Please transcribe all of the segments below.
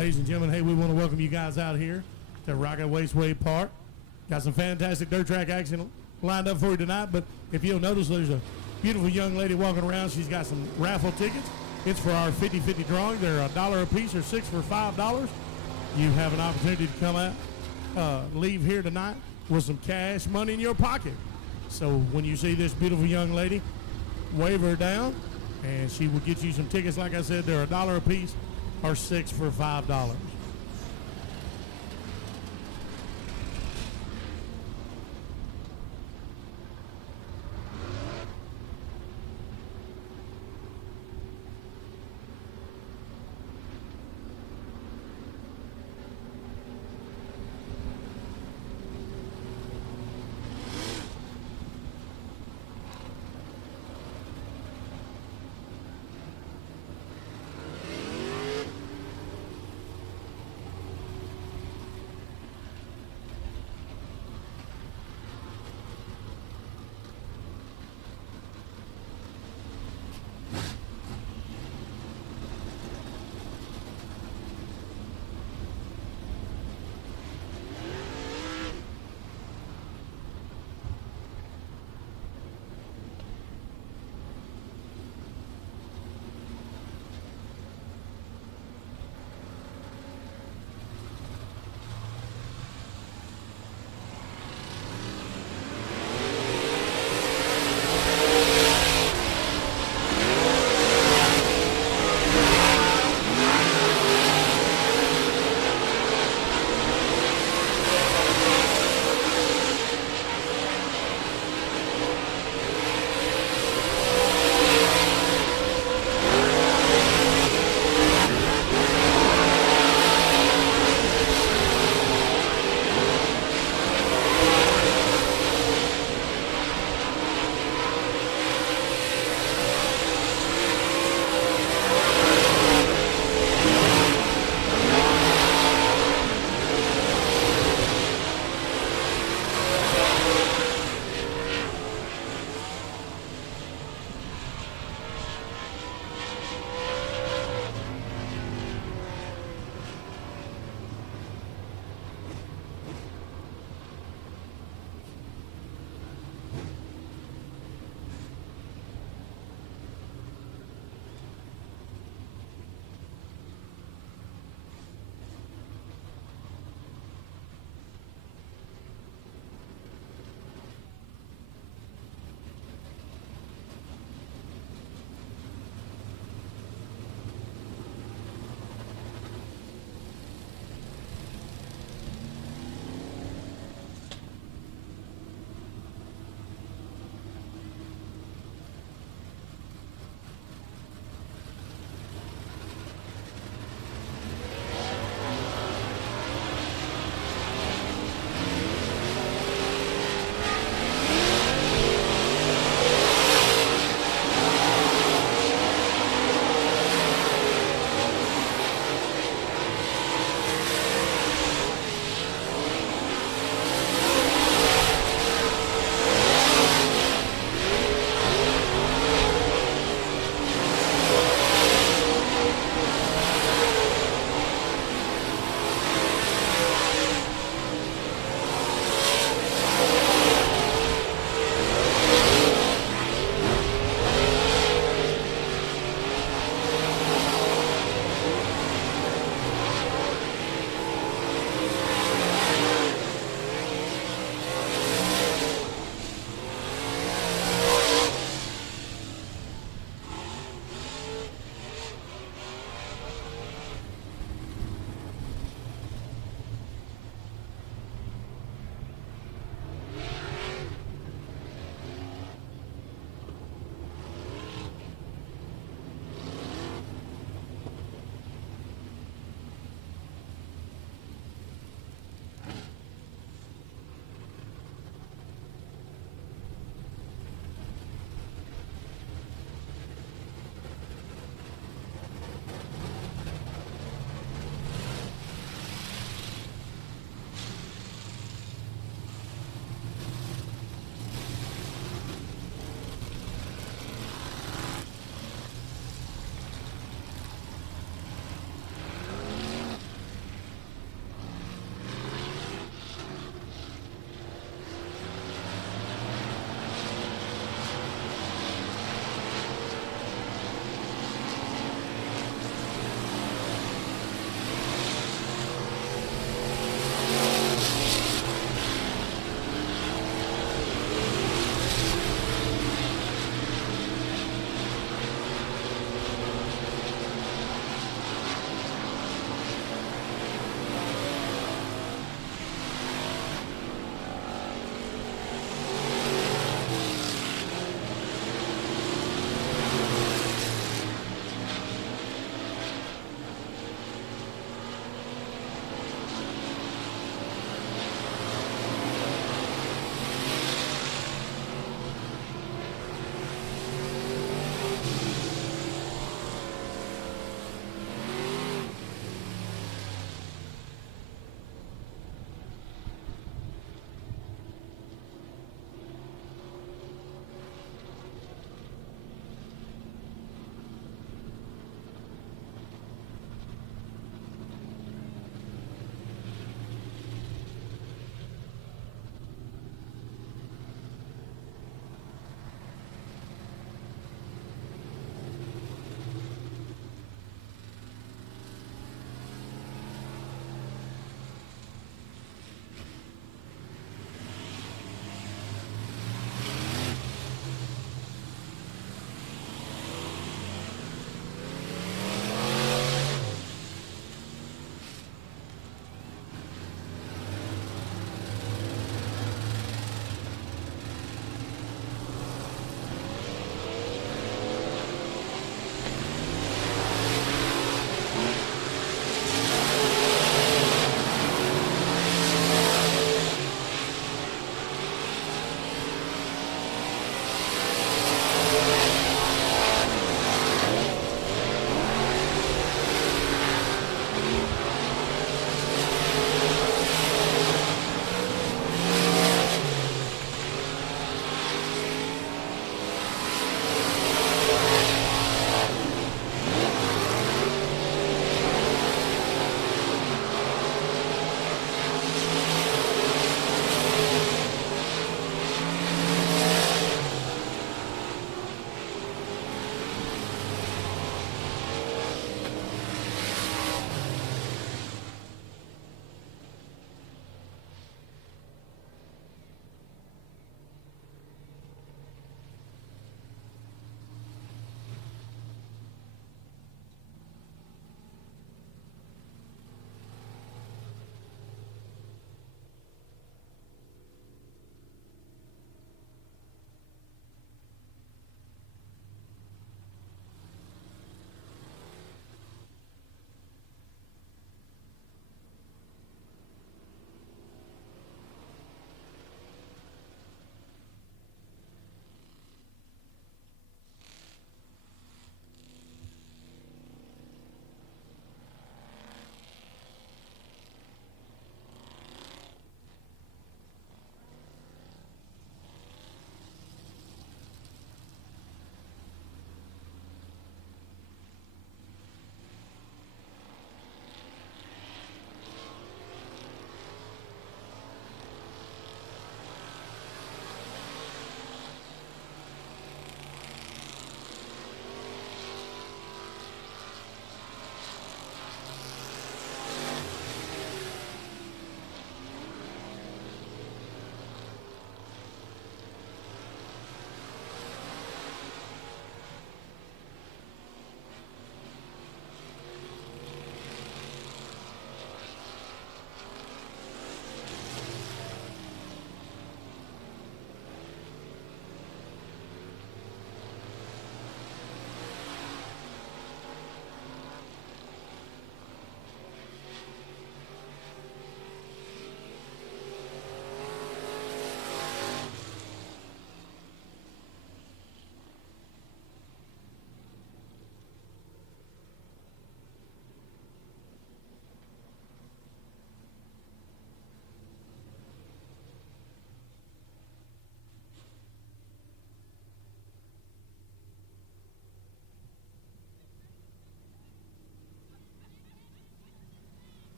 Ladies and gentlemen, hey, we want to welcome you guys out here to Raceway Park. Got some fantastic dirt track action lined up for you tonight, but if you'll notice, there's a beautiful young lady walking around. She's got some raffle tickets. It's for our 50-50 drawing. They're $1 a piece or 6 for $5. You have an opportunity to come out, leave here tonight with some cash money in your pocket. So when you see this beautiful young lady, wave her down, and she will get you some tickets. Like I said, they're $1 a piece or 6 for $5.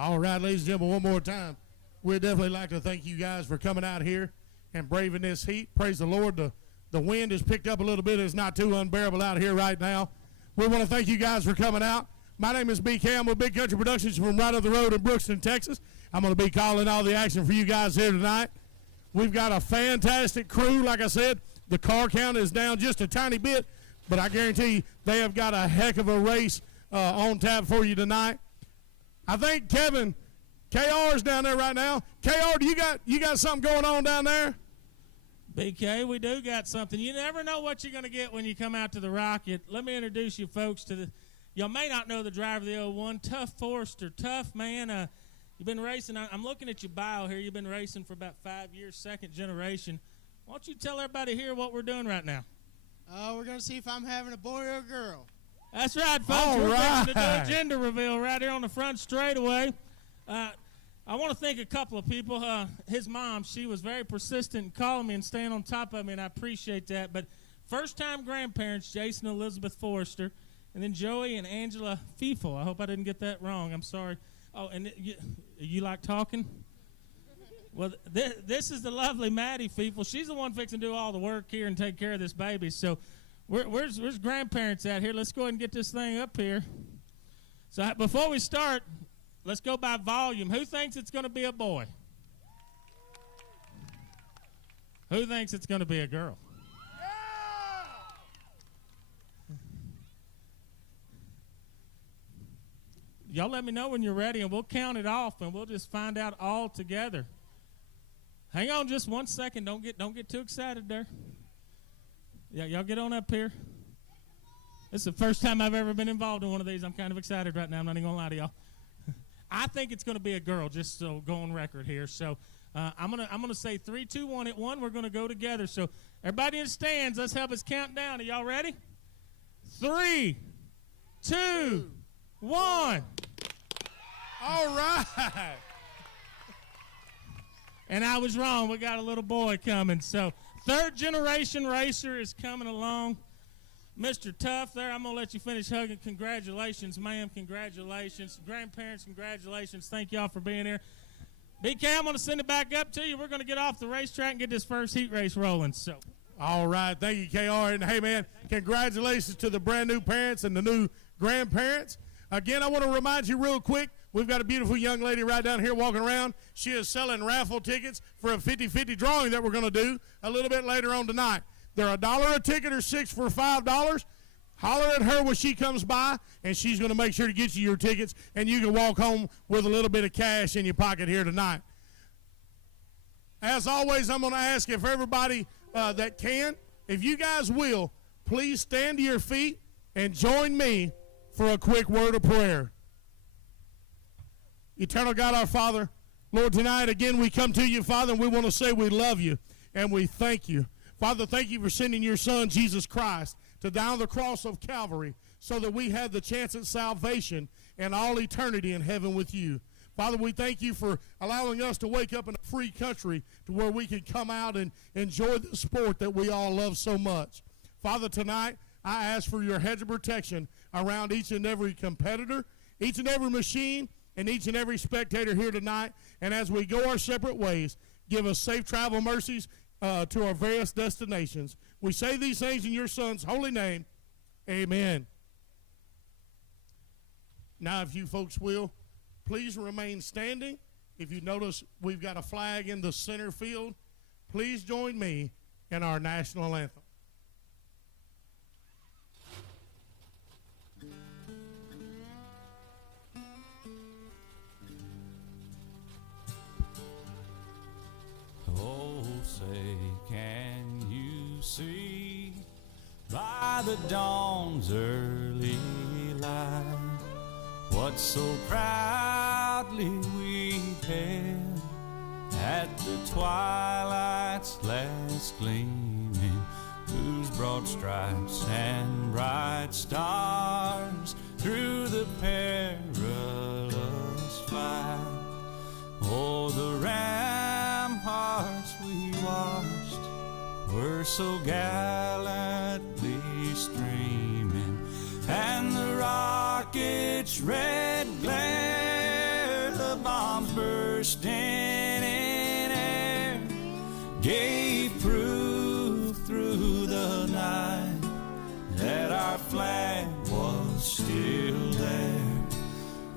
All right, ladies and gentlemen, one more time. We'd definitely like to thank you guys for coming out here and braving this heat. Praise the Lord. The wind has picked up a little bit. It's not too unbearable out here right now. We want to thank you guys for coming out. My name is BK. I'm with Big Country Productions from right up the road in Brookston, Texas. I'm going to be calling all the action for you guys here tonight. We've got a fantastic crew. Like I said, the car count is down just a tiny bit, but I guarantee you they have got a heck of a race on tap for you tonight. I think Kevin, KR is down there right now. KR, you got something going on down there? BK, we do got something. You never know what you're going to get when you come out to the Rocket. Let me introduce you folks to the, y'all may not know the driver of the 01, Tough Forrester. Tough, man, you've been racing. I'm looking at your bio here. You've been racing for about 5 years, second generation. Why don't you tell everybody here what we're doing right now? We're going to see if I'm having a boy or a girl. That's right, folks. We're going to do a gender reveal right here on the front straightaway. I want to thank a couple of people. His mom, she was very persistent in calling me and staying on top of me, and I appreciate that. But first-time grandparents, Jason and Elizabeth Forrester, and then Joey and Angela Feefel. I hope I didn't get that wrong. I'm sorry. Oh, and you like talking? Well, this is the lovely Maddie Feefel. She's the one fixing to do all the work here and take care of this baby. So where's grandparents at here? Let's go ahead and get this thing up here. So before we start, let's go by volume. Who thinks it's going to be a boy? Who thinks it's going to be a girl? Yeah! Y'all let me know when you're ready, and we'll count it off, and we'll just find out all together. Hang on just 1 second. Don't get too excited there. Yeah, y'all get on up here. This is the first time I've ever been involved in one of these. I'm kind of excited right now. I'm not even going to lie to y'all. I think it's going to be a girl, just so go on record here. So I'm gonna say 3, 2, 1 at 1. We're gonna go together. So everybody in the stands, let's help us count down. Are y'all ready? 3, 2, 1. All right. And I was wrong. We got a little boy coming. So third generation racer is coming along. Mr. Tough there, I'm going to let you finish hugging. Congratulations, ma'am. Congratulations. Grandparents, congratulations. Thank y'all for being here. BK, I'm going to send it back up to you. We're going to get off the racetrack and get this first heat race rolling. So, all right. Thank you, KR. And, hey, man, congratulations to the brand-new parents and the new grandparents. Again, I want to remind you real quick, we've got a beautiful young lady right down here walking around. She is selling raffle tickets for a 50-50 drawing that we're going to do a little bit later on tonight. They're $1 a ticket or 6 for $5. Holler at her when she comes by, and she's going to make sure to get you your tickets, and you can walk home with a little bit of cash in your pocket here tonight. As always, I'm going to ask if everybody that can, if you guys will, please stand to your feet and join me for a quick word of prayer. Eternal God, our Father, Lord, tonight again we come to you, Father, and we want to say we love you and we thank you. Father, thank you for sending your Son, Jesus Christ, to die on the cross of Calvary so that we have the chance at salvation and all eternity in heaven with you. Father, we thank you for allowing us to wake up in a free country to where we can come out and enjoy the sport that we all love so much. Father, tonight I ask for your hedge of protection around each and every competitor, each and every machine, and each and every spectator here tonight. And as we go our separate ways, give us safe travel mercies to our various destinations. We say these things in your Son's holy name. Amen. Now, if you folks will, please remain standing. If you notice, we've got a flag in the center field. Please join me in our national anthem. Oh, say, can you see by the dawn's early light what so proudly we hailed at the twilight's last gleaming, whose broad stripes and bright stars through the perilous fight? Oh, the ramparts we watched were so gallantly streaming, and the rocket's red glare bursting in air gave proof through the night that our flag was still there.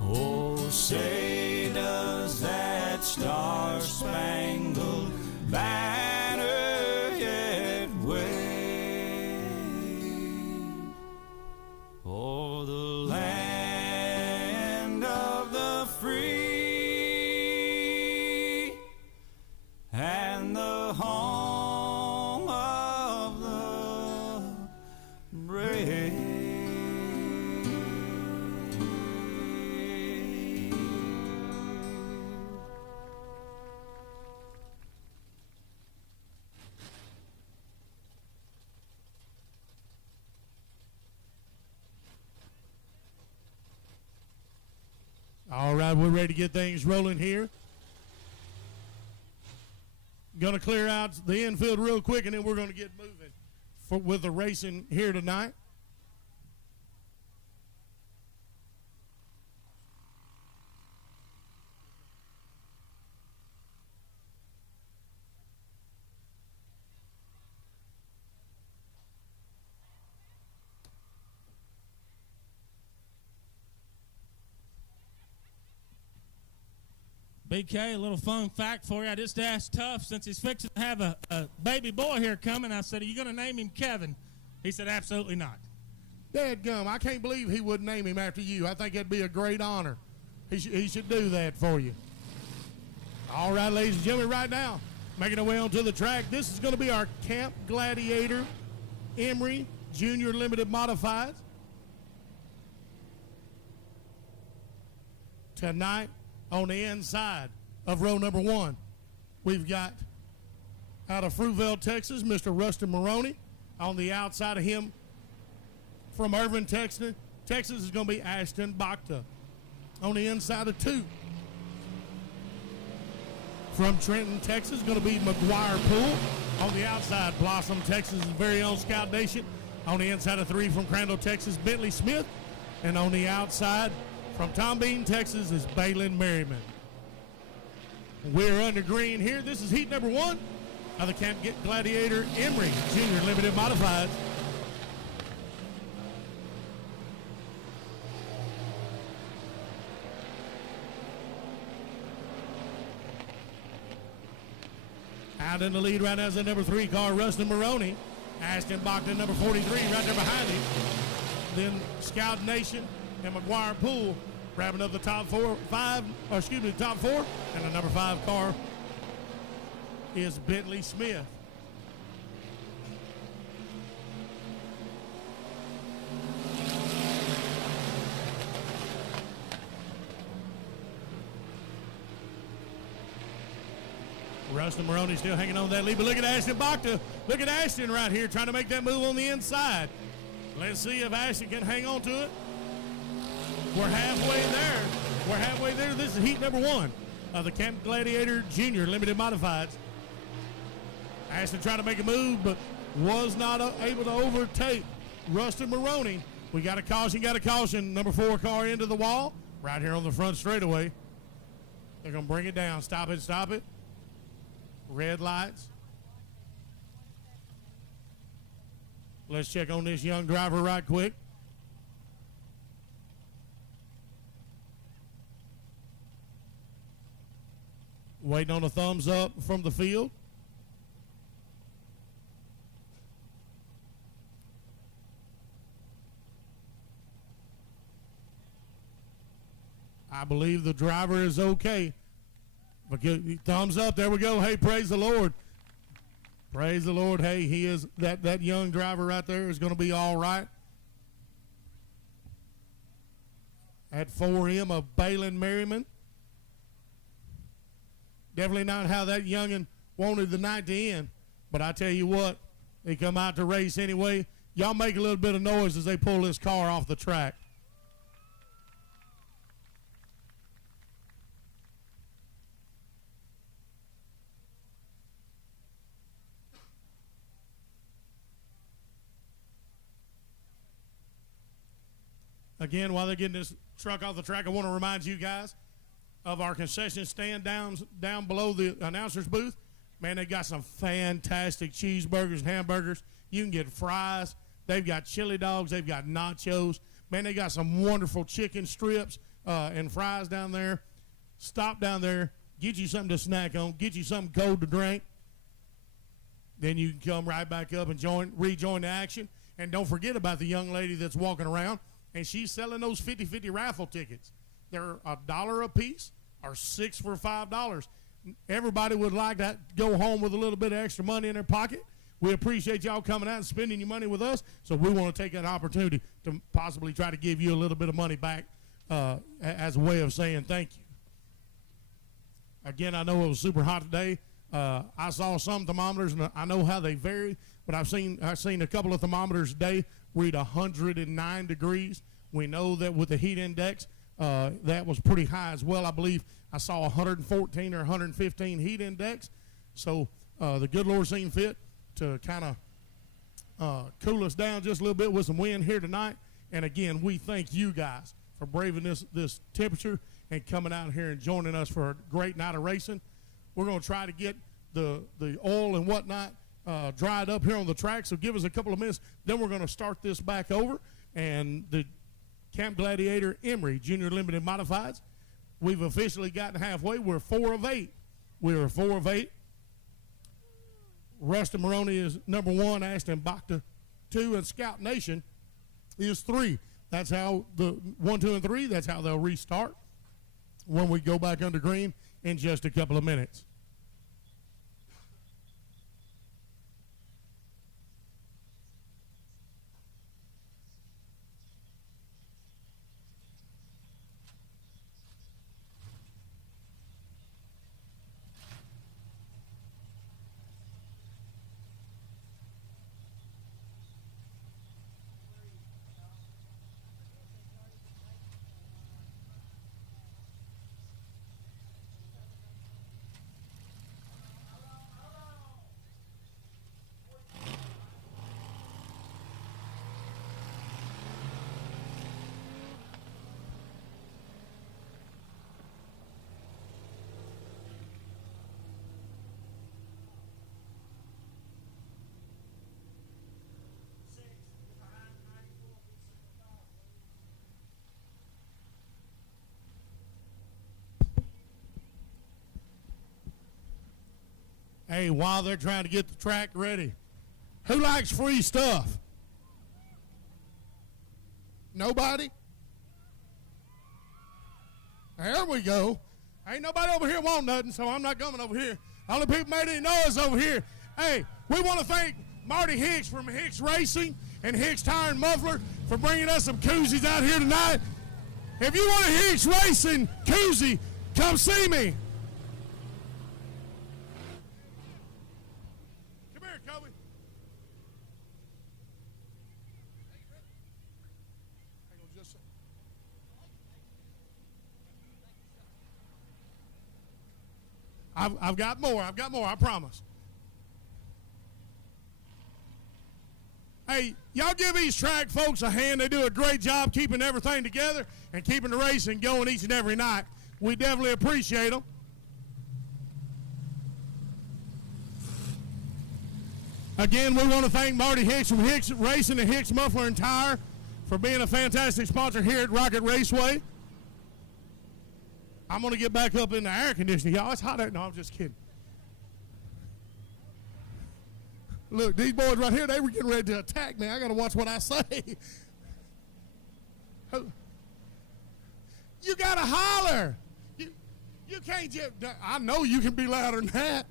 Oh, say does that star-spangled banner yet wave o'er the land of the free and the home of the brave. All right, we're ready to get things rolling here. Going to clear out the infield real quick, and then we're going to get moving with the racing here tonight. BK, a little fun fact for you. I just asked Tough, since he's fixing to have a baby boy here coming, I said, are you going to name him Kevin? He said, absolutely not. Dadgum, I can't believe he wouldn't name him after you. I think it'd be a great honor. He should do that for you. All right, ladies and gentlemen, right now, making our way onto the track, this is going to be our Camp Gladiator Emory Junior Limited Modifieds. Tonight, on the inside of row number 1, we've got out of Fruitvale, Texas, Mr. Rustin Maroney. On the outside of him, from Irvin, Texas, is going to be Ashton Bacta. On the inside of 2, from Trenton, Texas, going to be McGuire Poole. On the outside, Blossom, Texas' very own Scout Nation. On the inside of 3, from Crandall, Texas, Bentley Smith. And on the outside, from Tom Bean, Texas, is Balin Merriman. We're under green here. This is heat number 1 of the Camp Gladiator Emory Junior Limited Modifieds. Out in the lead right now is the number 3 car, Rustin Maroney. Ashton Bacta, number 43, right there behind him. Then Scout Nation and McGuire Poole grabbing up the top 4. And the number 5 car is Bentley Smith. Rustin Maroney still hanging on that lead, but look at Ashton Bacta. Look at Ashton right here trying to make that move on the inside. Let's see if Ashton can hang on to it. We're halfway there. This is heat number 1 of the Camp Gladiator Junior Limited Modifieds. Ashton trying to make a move, but was not able to overtake Rustin Maroney. We got a caution. Number 4 car into the wall right here on the front straightaway. They're going to bring it down. Stop it. Red lights. Let's check on this young driver right quick. Waiting on a thumbs up from the field. I believe the driver is okay. Thumbs up. There we go. Hey, praise the Lord. Praise the Lord. Hey, he is that young driver right there is going to be all right. At 4M of Balin Merriman. Definitely not how that youngin' wanted the night to end. But I tell you what, they come out to race anyway. Y'all make a little bit of noise as they pull this car off the track. Again, while they're getting this truck off the track, I want to remind you guys, of our concession stand down below the announcer's booth. Man, they got some fantastic cheeseburgers and hamburgers. You can get fries. They've got chili dogs. They've got nachos. Man, they got some wonderful chicken strips and fries down there. Stop down there. Get you something to snack on. Get you something cold to drink. Then you can come right back up and rejoin the action. And don't forget about the young lady that's walking around, and she's selling those 50-50 raffle tickets. They're $1 a piece or 6 for $5. Everybody would like to go home with a little bit of extra money in their pocket. We appreciate y'all coming out and spending your money with us, so we want to take that opportunity to possibly try to give you a little bit of money back as a way of saying thank you. Again, I know it was super hot today. I saw some thermometers, and I know how they vary, but I've seen a couple of thermometers today read 109 degrees. We know that with the heat index, that was pretty high as well. I believe I saw 114 or 115 heat index. So the good Lord seen fit to kind of cool us down just a little bit with some wind here tonight. And again, we thank you guys for braving this temperature and coming out here and joining us for a great night of racing. We're going to try to get the oil and whatnot dried up here on the track, so give us a couple of minutes. Then we're going to start this back over. And the Camp Gladiator Emory Junior Limited Modifieds, we've officially gotten halfway. We're 4 of 8. We were 4 of 8. Rustin Maroney is number 1, Ashton Bacta 2, and Scout Nation is 3. That's how the 1, 2, and 3, that's how they'll restart when we go back under green in just a couple of minutes. Hey, while they're trying to get the track ready, who likes free stuff? Nobody? There we go. Ain't nobody over here want nothing, so I'm not coming over here. Only people made any noise over here. Hey, we want to thank Marty Hicks from Hicks Racing and Hicks Tire and Muffler for bringing us some koozies out here tonight. If you want a Hicks Racing koozie, come see me. I've got more, I promise. Hey, y'all give these track folks a hand. They do a great job keeping everything together and keeping the racing going each and every night. We definitely appreciate them. Again, we want to thank Marty Hicks from Hicks Racing and Hicks Muffler and Tire for being a fantastic sponsor here at Rocket Raceway. I'm going to get back up in the air conditioning. Y'all, it's hot out. No, I'm just kidding. Look, these boys right here, they were getting ready to attack me. I got to watch what I say. You got to holler. You can't just, I know you can be louder than that.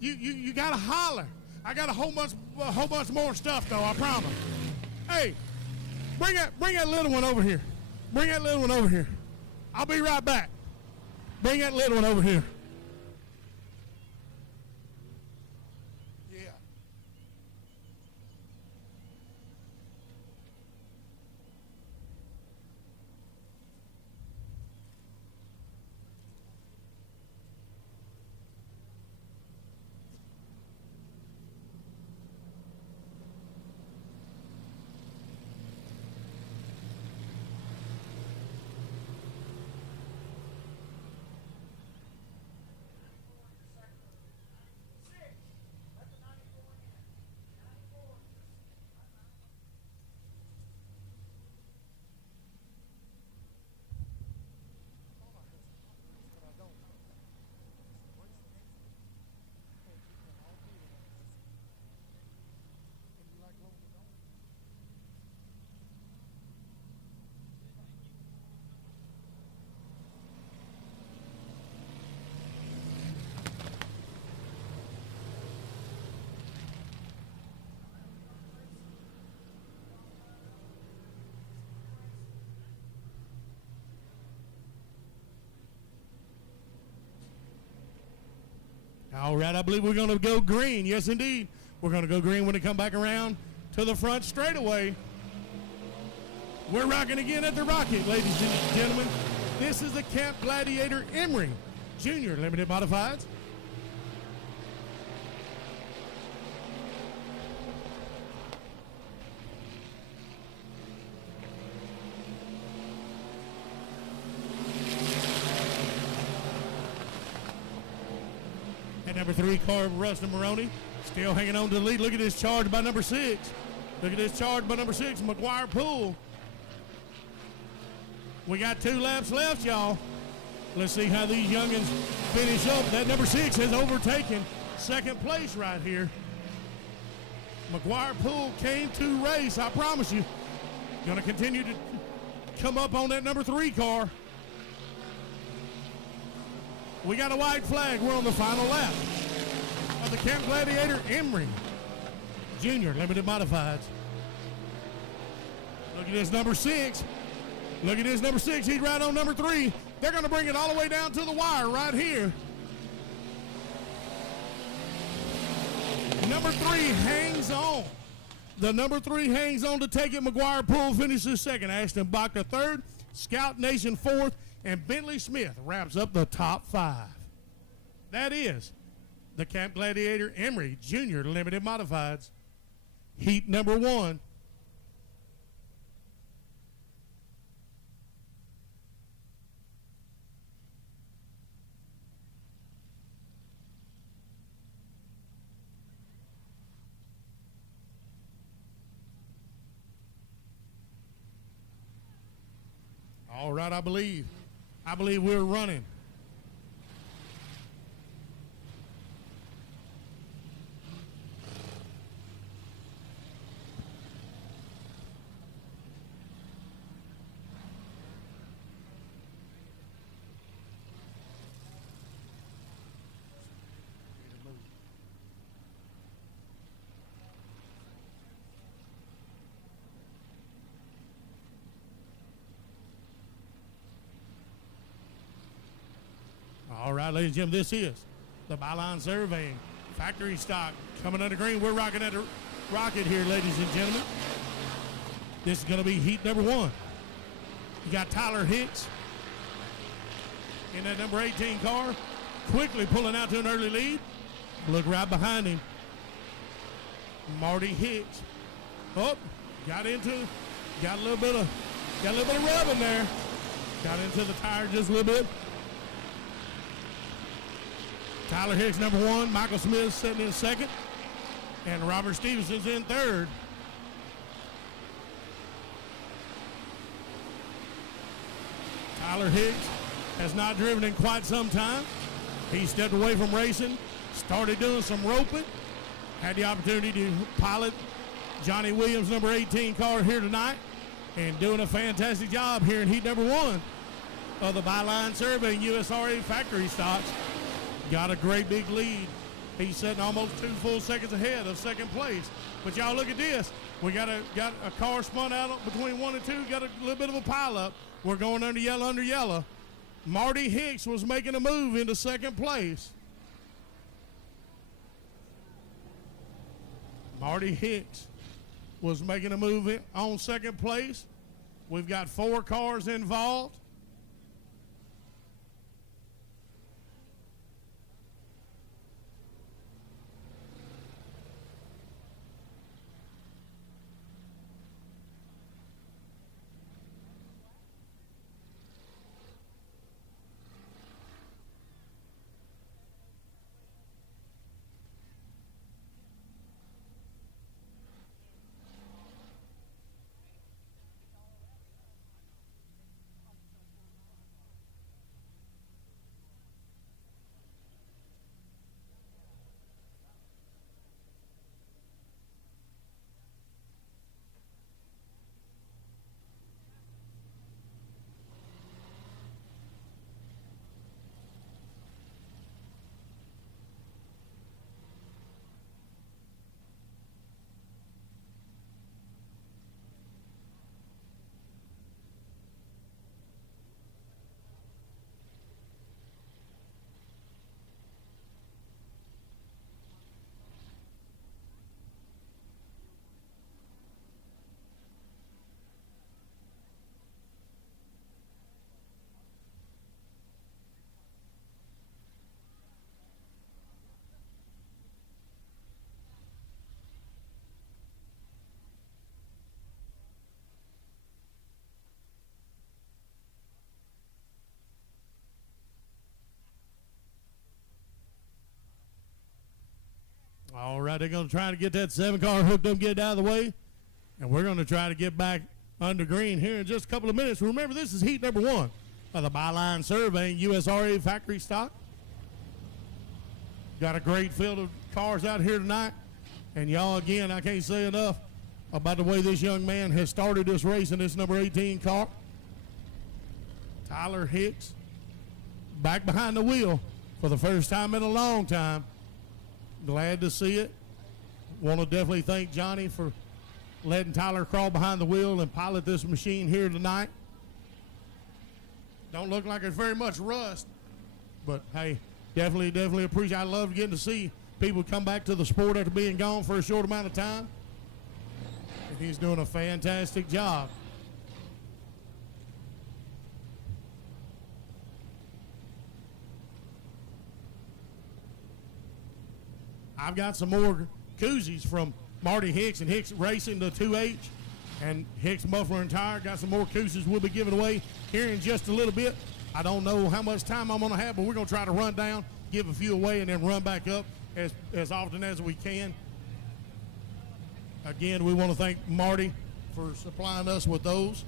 You got to holler. I got a whole bunch more stuff, though, I promise. Hey, bring that little one over here. Bring that little one over here. I'll be right back. Bring that little one over here. Yeah. All right, I believe we're going to go green. Yes, indeed. We're going to go green when they come back around to the front straightaway. We're rocking again at the Rocket, ladies and gentlemen. This is the Camp Gladiator Emory Junior Limited Modifieds. At number 3, car Rustin Maroney, still hanging on to the lead. Look at this charge by number 6. Look at this charge by number 6, McGuire Poole. We got 2 laps left, y'all. Let's see how these youngins finish up. That number 6 has overtaken second place right here. McGuire Poole came to race, I promise you. Going to continue to come up on that number 3 car. We got a white flag. We're on the final lap of the Camp Gladiator Emory Junior Limited Modifieds. Look at this number 6. Look at this number 6. He's right on number 3. They're going to bring it all the way down to the wire right here. Number 3 hangs on. The number 3 hangs on to take it. McGuire Poole finishes second. Ashton Bacher third. Scout Nation fourth. And Bentley Smith wraps up the top 5. That is the Camp Gladiator Emory Junior Limited Modifieds. Heat number 1. All right, I believe we're running. All right, ladies and gentlemen, this is the Byline Surveying Factory Stock coming under green. We're rocking at the Rocket here, ladies and gentlemen. This is going to be heat number 1. You got Tyler Hicks in that number 18 car, quickly pulling out to an early lead. Look right behind him. Marty Hicks. Oh, got a little bit of rubbing there. Got into the tire just a little bit. Tyler Hicks, number 1. Michael Smith sitting in second. And Robert Stevenson's in third. Tyler Hicks has not driven in quite some time. He stepped away from racing, started doing some roping, had the opportunity to pilot Johnny Williams' number 18 car here tonight, and doing a fantastic job here in heat number 1 of the Byline Surveying USRA Factory Stocks. Got a great big lead. He's sitting almost 2 full seconds ahead of second place. But y'all look at this. We got a car spun out between 1 and 2. Got a little bit of a pileup. We're going under yellow. Marty Hicks was making a move into second place. Marty Hicks was making a move on second place. We've got 4 cars involved. right, they're going to try to get that 7-car hooked up, get it out of the way. And we're going to try to get back under green here in just a couple of minutes. Remember, this is heat number 1 of the Byline Surveying USRA factory stock. Got a great field of cars out here tonight. And y'all, again, I can't say enough about the way this young man has started this race in this number 18 car. Tyler Hicks back behind the wheel for the first time in a long time. Glad to see it. Want to definitely thank Johnny for letting Tyler crawl behind the wheel and pilot this machine here tonight. Don't look like it's very much rust, but hey, definitely appreciate it. I love getting to see people come back to the sport after being gone for a short amount of time. And he's doing a fantastic job. I've got some more koozies from Marty Hicks and Hicks Racing, the 2H, and Hicks Muffler and Tire. Got some more koozies we'll be giving away here in just a little bit. I don't know how much time I'm going to have, but we're going to try to run down, give a few away, and then run back up as often as we can. Again, we want to thank Marty for supplying us with those.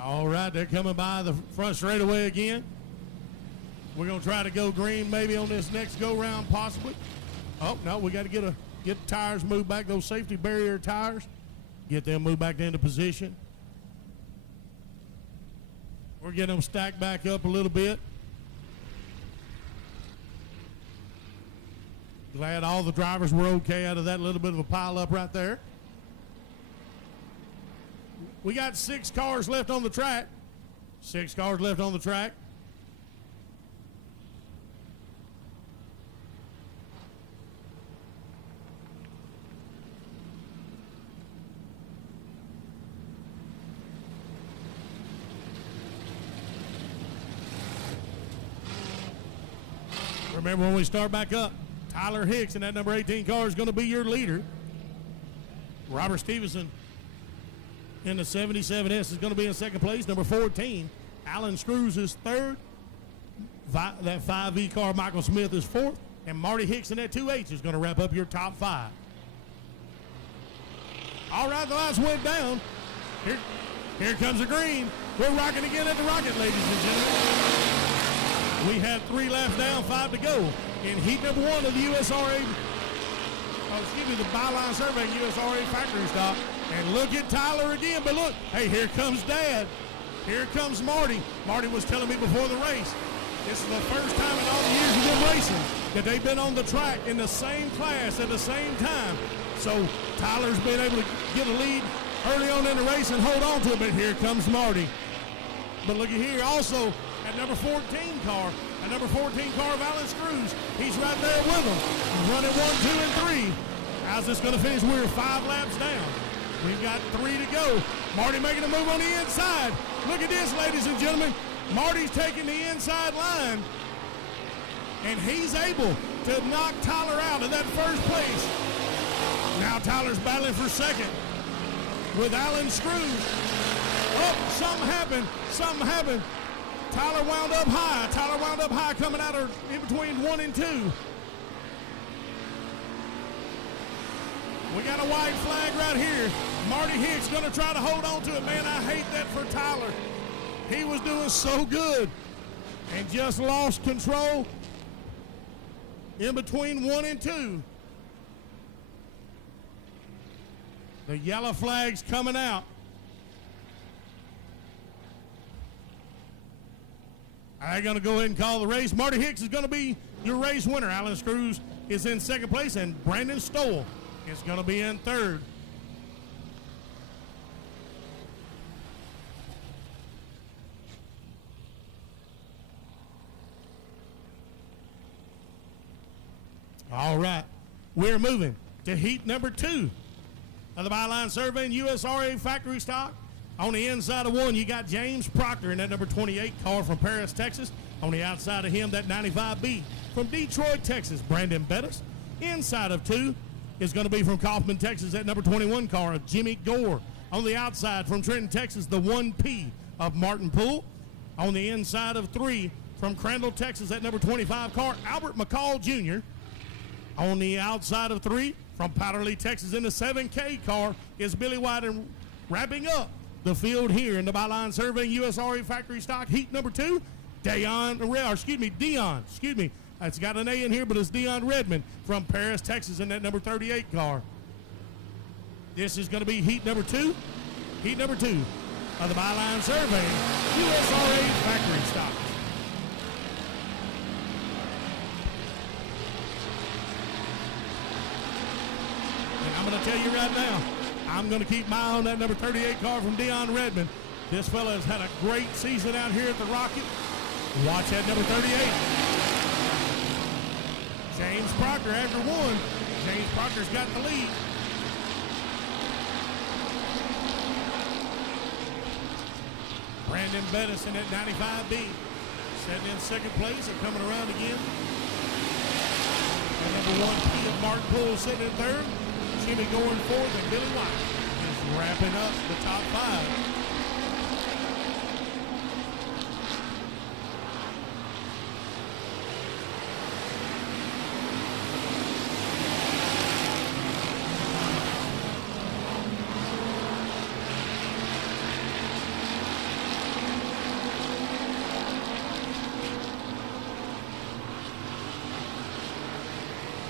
All right, they're coming by the front straightaway again. We're going to try to go green maybe on this next go-round possibly. Oh, no, we got to get the tires moved back, those safety barrier tires. Get them moved back into position. We're getting them stacked back up a little bit. Glad all the drivers were okay out of that little bit of a pile up right there. We got 6 cars left on the track. 6 cars left on the track. Remember, when we start back up, Tyler Hicks in that number 18 car is going to be your leader. Robert Stevenson in the 77S is going to be in second place. Number 14, Alan Screws is third. That 5V car, Michael Smith, is fourth. And Marty Hicks in that 2H is going to wrap up your top 5. All right, the lights went down. Here comes the green. We're rocking again at the Rocket, ladies and gentlemen. We have 3 laps down, 5 to go. In heat number 1 of the the Byline Survey USRA factory stop. And look at Tyler again, but look, hey, here comes Dad. Here comes Marty. Marty was telling me before the race, this is the first time in all the years of them racing that they've been on the track in the same class at the same time. So Tyler's been able to get a lead early on in the race and hold on to it, but here comes Marty. But look at here also at number 14 car, of Alan Screws. He's right there with them. He's running 1, 2, and 3. How's this going to finish? We're 5 laps down. We've got 3 to go. Marty making a move on the inside. Look at this, ladies and gentlemen. Marty's taking the inside line, and he's able to knock Tyler out of that first place. Now Tyler's battling for second with Alan Screws. Oh, something happened. Tyler wound up high coming out of in between 1 and 2. We got a white flag right here. Marty Hicks going to try to hold on to it. Man, I hate that for Tyler. He was doing so good and just lost control in between 1 and 2. The yellow flag's coming out. I'm going to go ahead and call the race. Marty Hicks is going to be your race winner. Alan Screws is in second place, and Brandon Stoll is going to be in third. All right. We're moving to heat number 2 of the Byline Survey in USRA factory stock. On the inside of 1, you got James Proctor in that number 28 car from Paris, Texas. On the outside of him, that 95B from Detroit, Texas, Brandon Bettis. Inside of 2 is going to be from Kaufman, Texas, that number 21 car of Jimmy Gore. On the outside from Trenton, Texas, the 1P of Martin Poole. On the inside of 3 from Crandall, Texas, that number 25 car, Albert McCall Jr. On the outside of 3 from Powderly, Texas, in the 7K car is Billy White. And wrapping up the field here in the Byline Survey USRA factory stock heat number 2, Dion. It's got an A in here, but it's Dion Redmond from Paris, Texas, in that number 38 car. This is going to be heat number 2. Heat number 2 of the Byline Survey USRA factory stock. And I'm going to tell you right now, I'm going to keep my eye on that number 38 car from Dion Redmond. This fella has had a great season out here at the Rocket. Watch that number 38. James Proctor after 1. James Proctor's got the lead. Brandon Bettis in at 95B. Setting in second place and coming around again. And number 1P of Mark Poole sitting in third. Jimmy going fourth, and Billy White is wrapping up the top 5.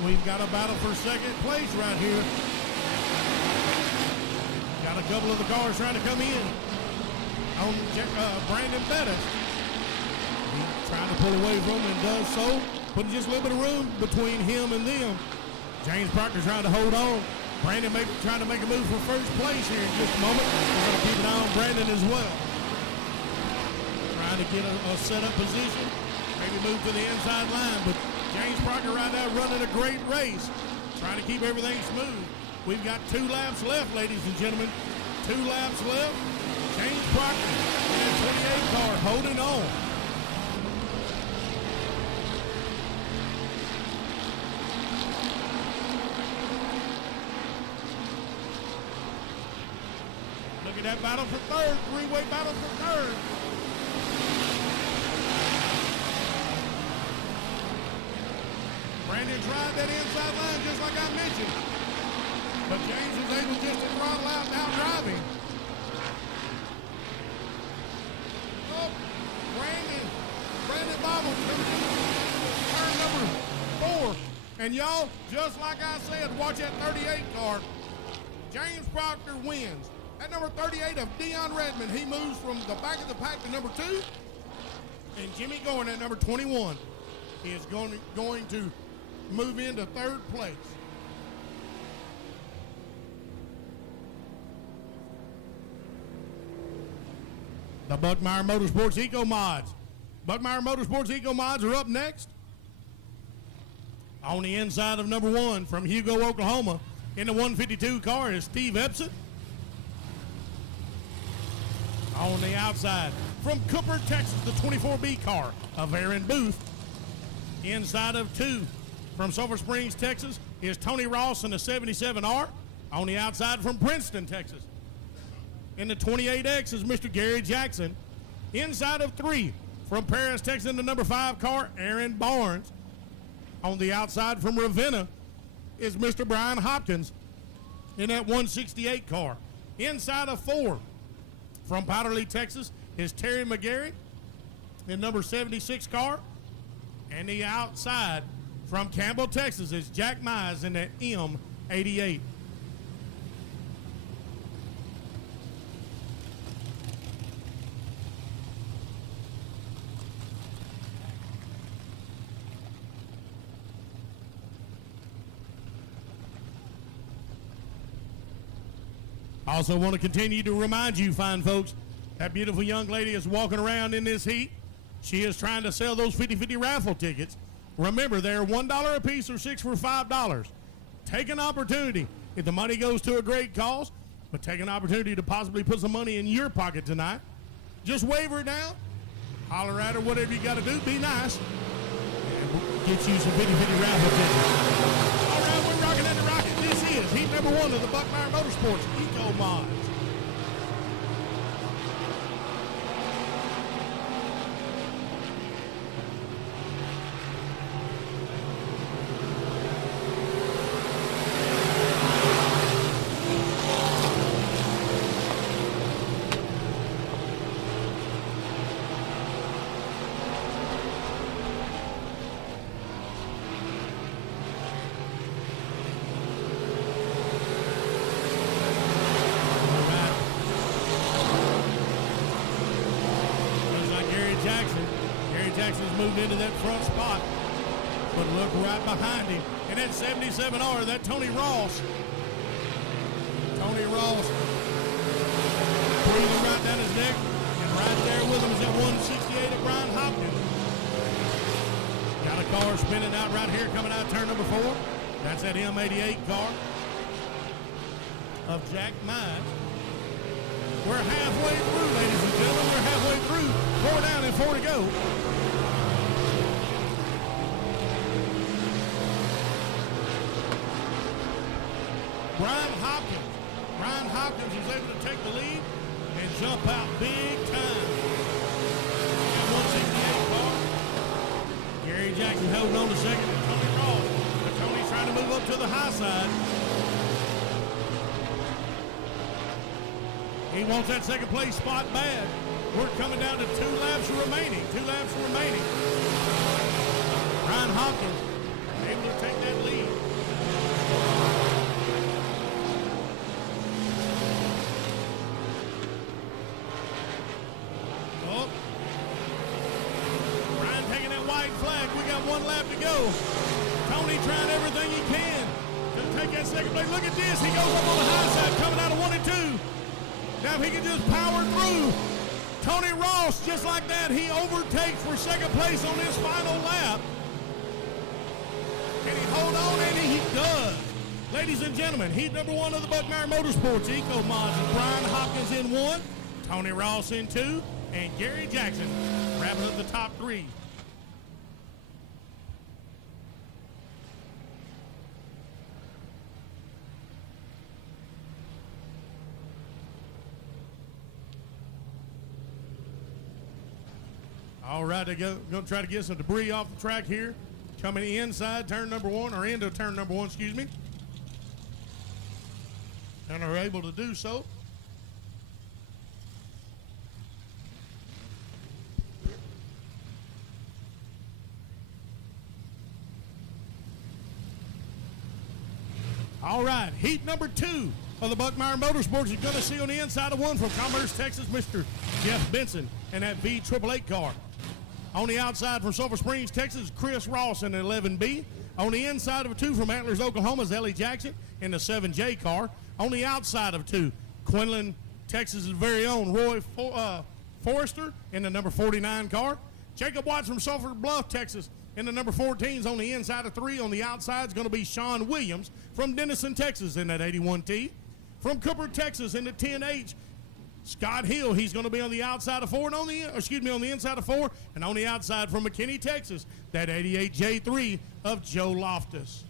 We've got a battle for second place right here. Got a couple of the cars trying to come in on Brandon Bettis. He's trying to pull away from him and does so, putting just a little bit of room between him and them. James Proctor trying to hold on. Brandon trying to make a move for first place here in just a moment. We're going to keep an eye on Brandon as well. Trying to get a setup position, maybe move to the inside line, but James Proctor right now running a great race, trying to keep everything smooth. We've got 2 laps left, ladies and gentlemen. 2 laps left. James Proctor in that 28 car holding on. Look at that battle for third, 3-way battle for third. Brandon tried that inside line just like I mentioned. But James was able just to throttle out now driving. Oh, Brandon Bobble comes in turn number 4. And y'all, just like I said, watch that 38 car. James Proctor wins. At number 38 of Dion Redmond, he moves from the back of the pack to number 2. And Jimmy Gordon at number 21 is going to move into third place. The Buckmeyer Motorsports Eco Mods. Buckmeyer Motorsports Eco Mods are up next. On the inside of number 1 from Hugo, Oklahoma, in the 152 car is Steve Epson. On the outside from Cooper, Texas, the 24B car of Aaron Booth. Inside of 2 from Sulphur Springs, Texas, is Tony Ross in the 77R. On the outside from Princeton, Texas, in the 28X is Mr. Gary Jackson. Inside of 3 from Paris, Texas, in the number 5 car, Aaron Barnes. On the outside from Ravenna is Mr. Brian Hopkins in that 168 car. Inside of 4 from Powderly, Texas, is Terry McGarry in number 76 car. And the outside from Campbell, Texas, is Jack Mize in that M88. I also want to continue to remind you, fine folks, that beautiful young lady is walking around in this heat. She is trying to sell those 50-50 raffle tickets. Remember, they're $1 a piece or 6 for $5. Take an opportunity. If the money goes to a great cause, but take an opportunity to possibly put some money in your pocket tonight. Just waver it down. Holler at her, whatever you got to do. Be nice. And we'll get you some bitty raffle tickets. All right, we're rocking and rocking. This is heat number 1 of the Buckmeyer Motorsports Eco Mods. Jackson's moved into that front spot, but look right behind him. And that 77R, that Tony Ross. Tony Ross breathing right down his neck. And right there with him is that 168 of Brian Hopkins. Got a car spinning out right here coming out turn number 4. That's that M88 car of Jack Mine. We're halfway through, ladies and gentlemen. We're halfway through. 4 down and 4 to go. Brian Hopkins was able to take the lead and jump out big time. That 168 car. Gary Jackson holding on to second and Tony Ross. But Tony's trying to move up to the high side. He wants that second place spot bad. We're coming down to 2 laps remaining. Brian Hopkins able to take that lead. Oh. Brian taking that white flag. We got 1 lap to go. Tony trying everything he can to take that second place. Look at this. He goes up on the high side coming out of 1 and 2. Now if he can just power through. Tony Ross, just like that, he overtakes for second place on his final lap. Can he hold on? And he does. Ladies and gentlemen, heat number 1 of the Buckmeyer Motorsports Eco Mods is Brian Hopkins in 1, Tony Ross in 2, and Gary Jackson wrapping up the top 3. All right, they're going to try to get some debris off the track here. Coming inside turn number 1, or into turn number 1, excuse me. And are able to do so. All right, heat number 2 of the Buckmeyer Motorsports is going to see on the inside of 1 from Commerce, Texas, Mr. Jeff Benson and that V888 car. On the outside from Sulphur Springs, Texas, Chris Ross in the 11B. On the inside of 2 from Antlers, Oklahoma is Ellie Jackson in the 7J car. On the outside of 2, Quinlan, Texas' very own Roy Forrester in the number 49 car. Jacob Watts from Sulphur Bluff, Texas in the number 14s on the inside of 3. On the outside is going to be Sean Williams from Denison, Texas in that 81T. From Cooper, Texas in the 10H, Scott Hill, he's going to be on the outside of 4 and on the inside of 4, and on the outside from McKinney, Texas, that 88 J3 of Joe Loftus.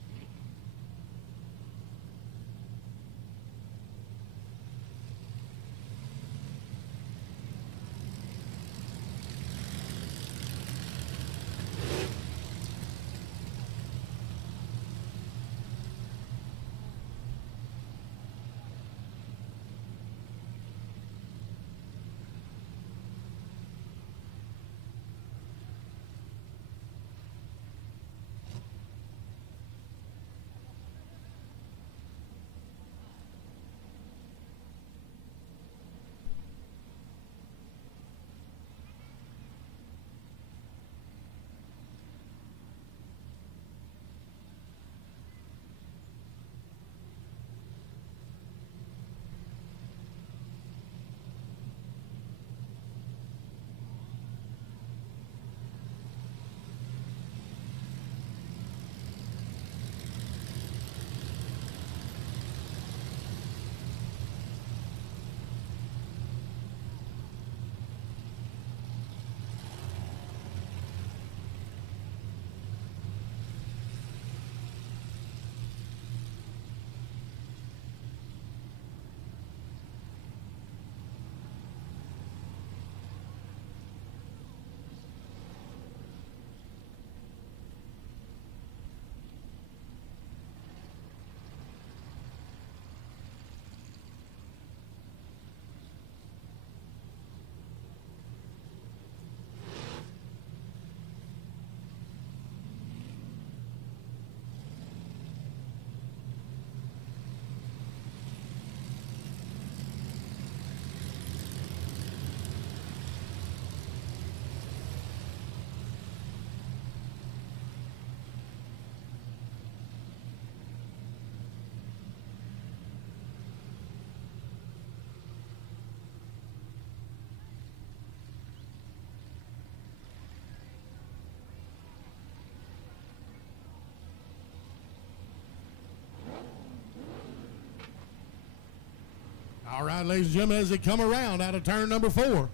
All right, ladies and gentlemen, as they come around out of turn number 4,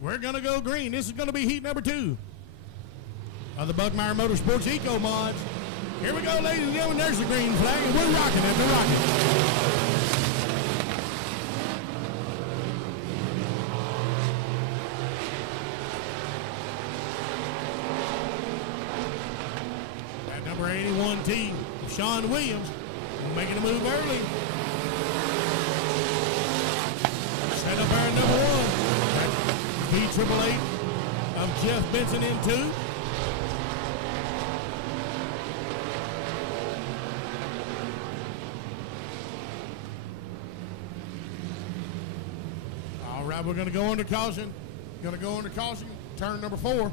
we're going to go green. This is going to be heat number 2 of the Buckmeyer Motorsports Eco Mods. Here we go, ladies and gentlemen. There's the green flag, and we're rocking it. We're rocking. At number 81T, Sean Williams, making a move early. Set up our number 1. B888 of Jeff Benson in 2. All right, we're going to go under caution. Turn number 4.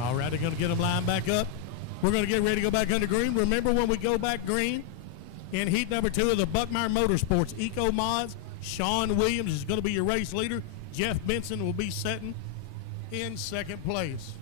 All right, they're going to get them lined back up. We're going to get ready to go back under green. Remember, when we go back green in heat number 2 of the Buckmeyer Motorsports Eco Mods, Sean Williams is going to be your race leader. Jeff Benson will be setting in second place.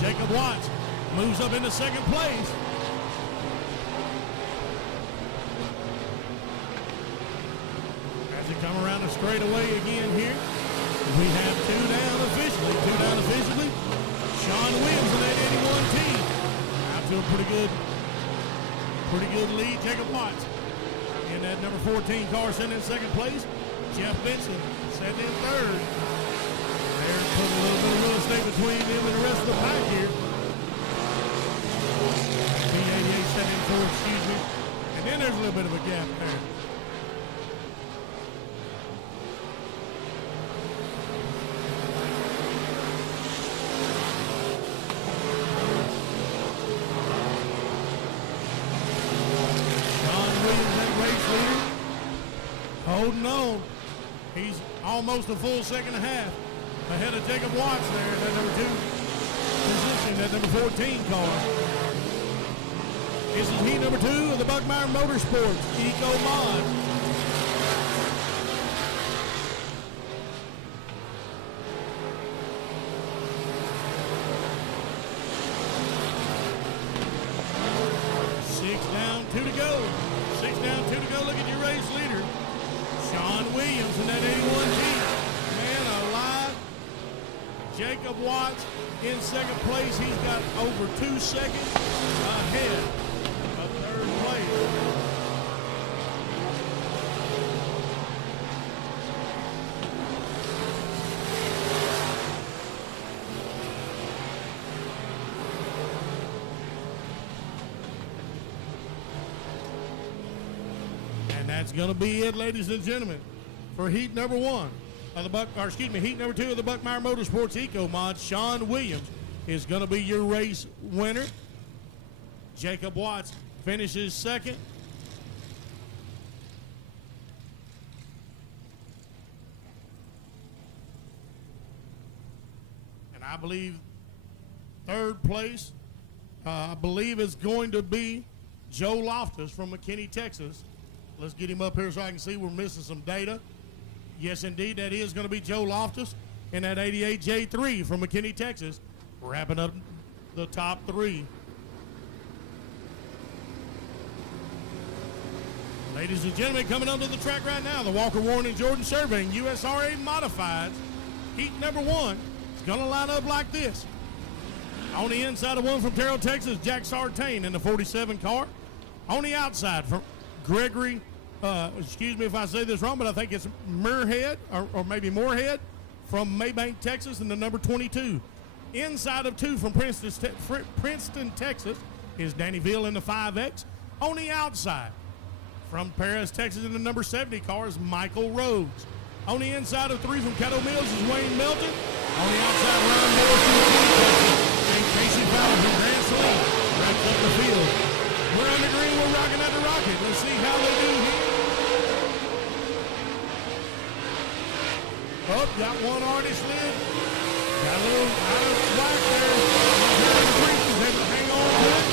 Jacob Watts moves up into second place. As they come around the straightaway again here, we have 2 down officially. Sean Williams in that 81 team. Out to a pretty good lead. Jacob Watts in that number 14 car sitting in second place. Jeff Benson sitting in third. There's put a little bit of real estate between them and the rest of the pack here. B88 set in fourth, excuse me. And then there's a little bit of a gap there. John Williams, that race leader, holding on. He's almost a full second and a half ahead of Jacob Watts there in that number 2 position, that number 14 car. This is heat number 2 of the Buckmeyer Motorsports Eco Mod. Six down, two to go. Look at your race leader, Sean Williams in that 81 team. Man alive. Jacob Watts in second place. He's got over 2 seconds ahead of third place. And that's going to be it, ladies and gentlemen, for heat number 1. Heat number 2 of the Buckmeyer Motorsports Eco Mod. Sean Williams is going to be your race winner. Jacob Watts finishes second. And I believe third place, is going to be Joe Loftus from McKinney, Texas. Let's get him up here so I can see we're missing some data. Yes, indeed, that is going to be Joe Loftus in that 88 J3 from McKinney, Texas, wrapping up the top three. Ladies and gentlemen, coming onto the track right now, the Walker Warren and Jordan Surveying USRA Modifieds. Heat number one is going to line up like this. On the inside of one from Terrell, Texas, Jack Sartain in the 47 car. On the outside from Gregory, excuse me if I say this wrong, but I think it's Moorhead or maybe Moorhead from Maybank, Texas in the number 22. Inside of two from Princeton, Texas is Danny Veal in the 5X. On the outside from Paris, Texas in the number 70 car is Michael Rhodes. On the inside of three from Caddo Mills is Wayne Melton. On the outside, Ron Moore from McKinney, Texas. And Casey Fowler from Grand Saline wraps up the field. We're on the green, we're rocking at the Rocket. Let's see how they do here. Oh, got one already slid. Got a little out of slack there. He's able to hang on to it.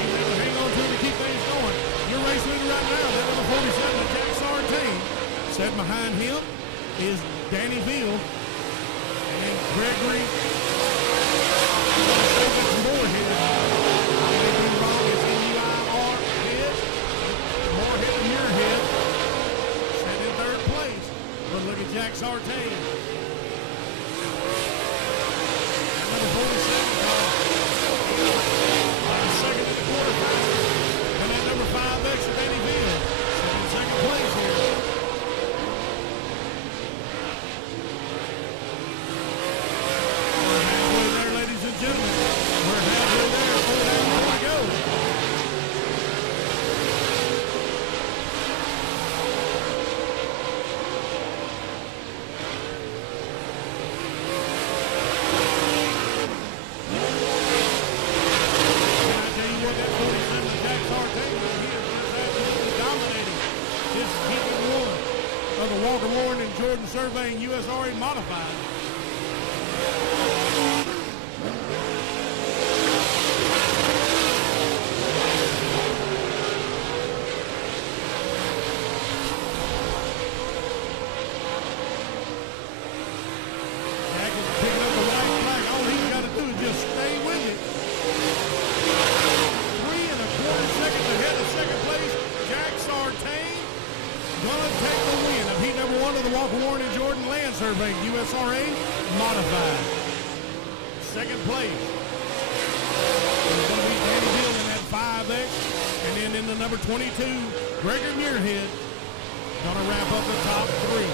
He's able to hang on to it to keep things going. Your race leader right now, that number 47, Jack Sartain. Set behind him is Danny Veal and Gregory. Moorhead. I may be wrong. It's M-U-I-R-head. Moorhead and Muirhead. Set in third place. But look at Jack Sartain. Number 47 car. Second in the quarterfinals. And that number 5X of Danny Veal. Set in second place here. Walker Warren and Jordan Surveying USRA Modified. Jack is picking up the white flag. All he's got to do is just stay with it. 3 1/4 seconds ahead of second place. Jack Sartain gonna take the win of heat number one of the Walker Warren and Jordan Land Surveying USRA Modified. Second place is going to be Danny Veal in that 5X. And then in the number 22, Gregory Muirhead gonna wrap up the top three.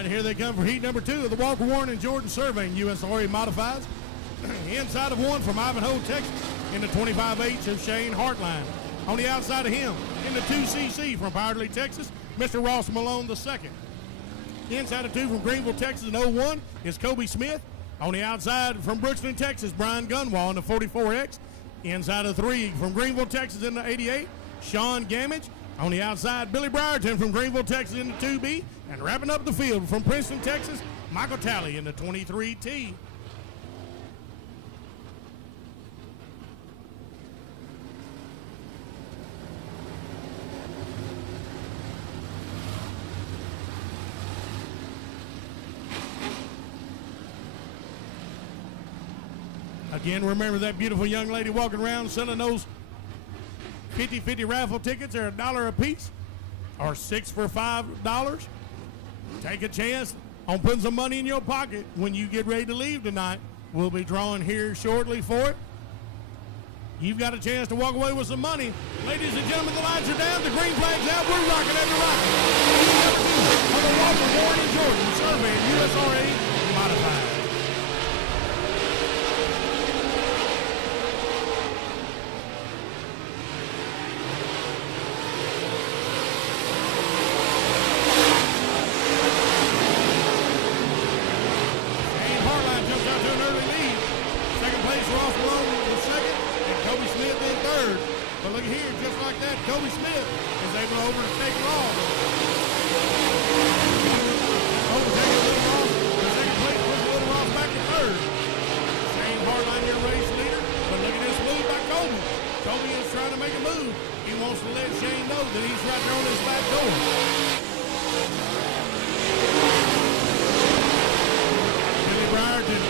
Here they come for heat number two of the Walker Warren and Jordan Surveying USRA Modifieds. Inside of one from Ivanhoe, Texas in the 25H of Shane Hartline. On the outside of him in the 2CC from Powderly, Texas, Mr. Ross Malone II. Inside of two from Greenville, Texas in 01 is Kobe Smith. On the outside from Brookston, Texas, Brian Gunwall in the 44X. Inside of three from Greenville, Texas in the 88, Sean Gamage. On the outside, Billy Brierton from Greenville, Texas in the 2B. And wrapping up the field from Princeton, Texas, Michael Talley in the 23T. Again, remember that beautiful young lady walking around selling those 50-50 raffle tickets. They're $1 a piece or 6 for $5. Take a chance on putting some money in your pocket when you get ready to leave tonight. We'll be drawing here shortly for it. You've got a chance to walk away with some money. Ladies and gentlemen, the lights are down, the green flag's out, we're rocking at the Rocket. On the Walker Warren and Jordan Surveying USRA Modified. place, Ross Malone was second, and Kobe Smith in third. But look here, just like that, Kobe Smith is able to overtake Ross. Overtaking Little Ross. The second place puts Little Ross back to third. Shane Hartline, your race leader. But look at this move by Kobe. Kobe is trying to make a move. He wants to let Shane know that he's right there on his back door. Billy Brierton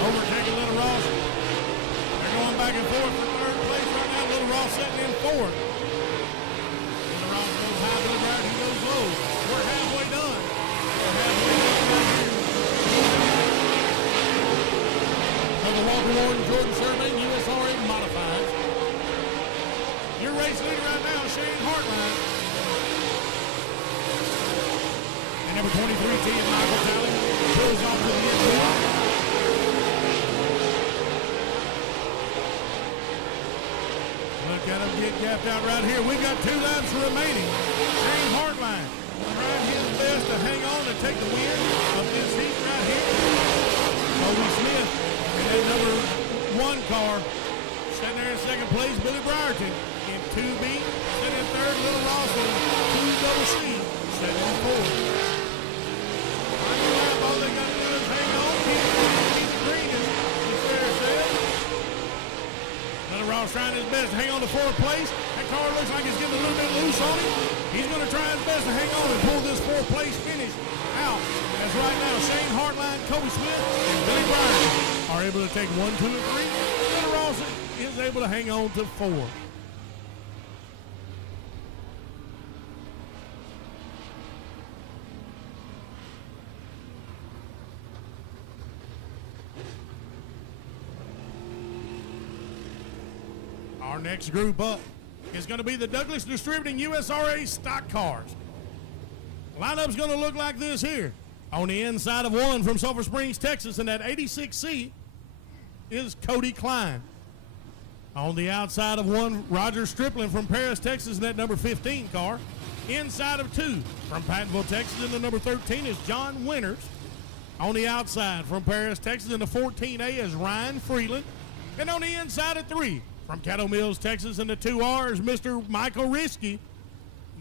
overtaking Little Ross. They're going back and forth for third place right now. Little Ross sitting in fourth. Little Ross goes high, Billy Brierton goes low. We're halfway done. We're halfway done right here. Another Walker Warren, Jordan Survey, USRA Modified. Your race leader right now, Shane Hartline. And number 23, T. Michael Talley pulls off to the infield. Look at him get gapped out right here. We've got 2 laps remaining. Shane Hartline trying his best to hang on and take the win of this heat right here. Kobe Smith and that number 1 car sitting there in second place, Billy Brierton. In 2B, sitting in third, Little Ross in 2CC, sitting in fourth. All they got to do is hang on, keep the green, as Fair said. Little Ross trying his best to hang on to fourth place. That car looks like it's getting a little bit loose on him. He's going to try his best to hang on and pull this fourth place finish out. As right now, Shane Hartline, Kobe Smith, and Billy Brierton are able to take 1, 2, and 3. Little Ross is able to hang on to 4. Our next group up is going to be the Douglas Distributing USRA stock cars. Lineup's going to look like this here. On the inside of 1 from Sulphur Springs, Texas, in that 86C is Cody Klein. On the outside of 1, Roger Stripling from Paris, Texas, in that number 15 car. Inside of 2 from Pattonville, Texas, in the number 13 is John Winters. On the outside from Paris, Texas, in the 14A is Ryan Freeland. And on the inside of 3 from Caddo Mills, Texas, in the 2R is Mr. Michael Risky.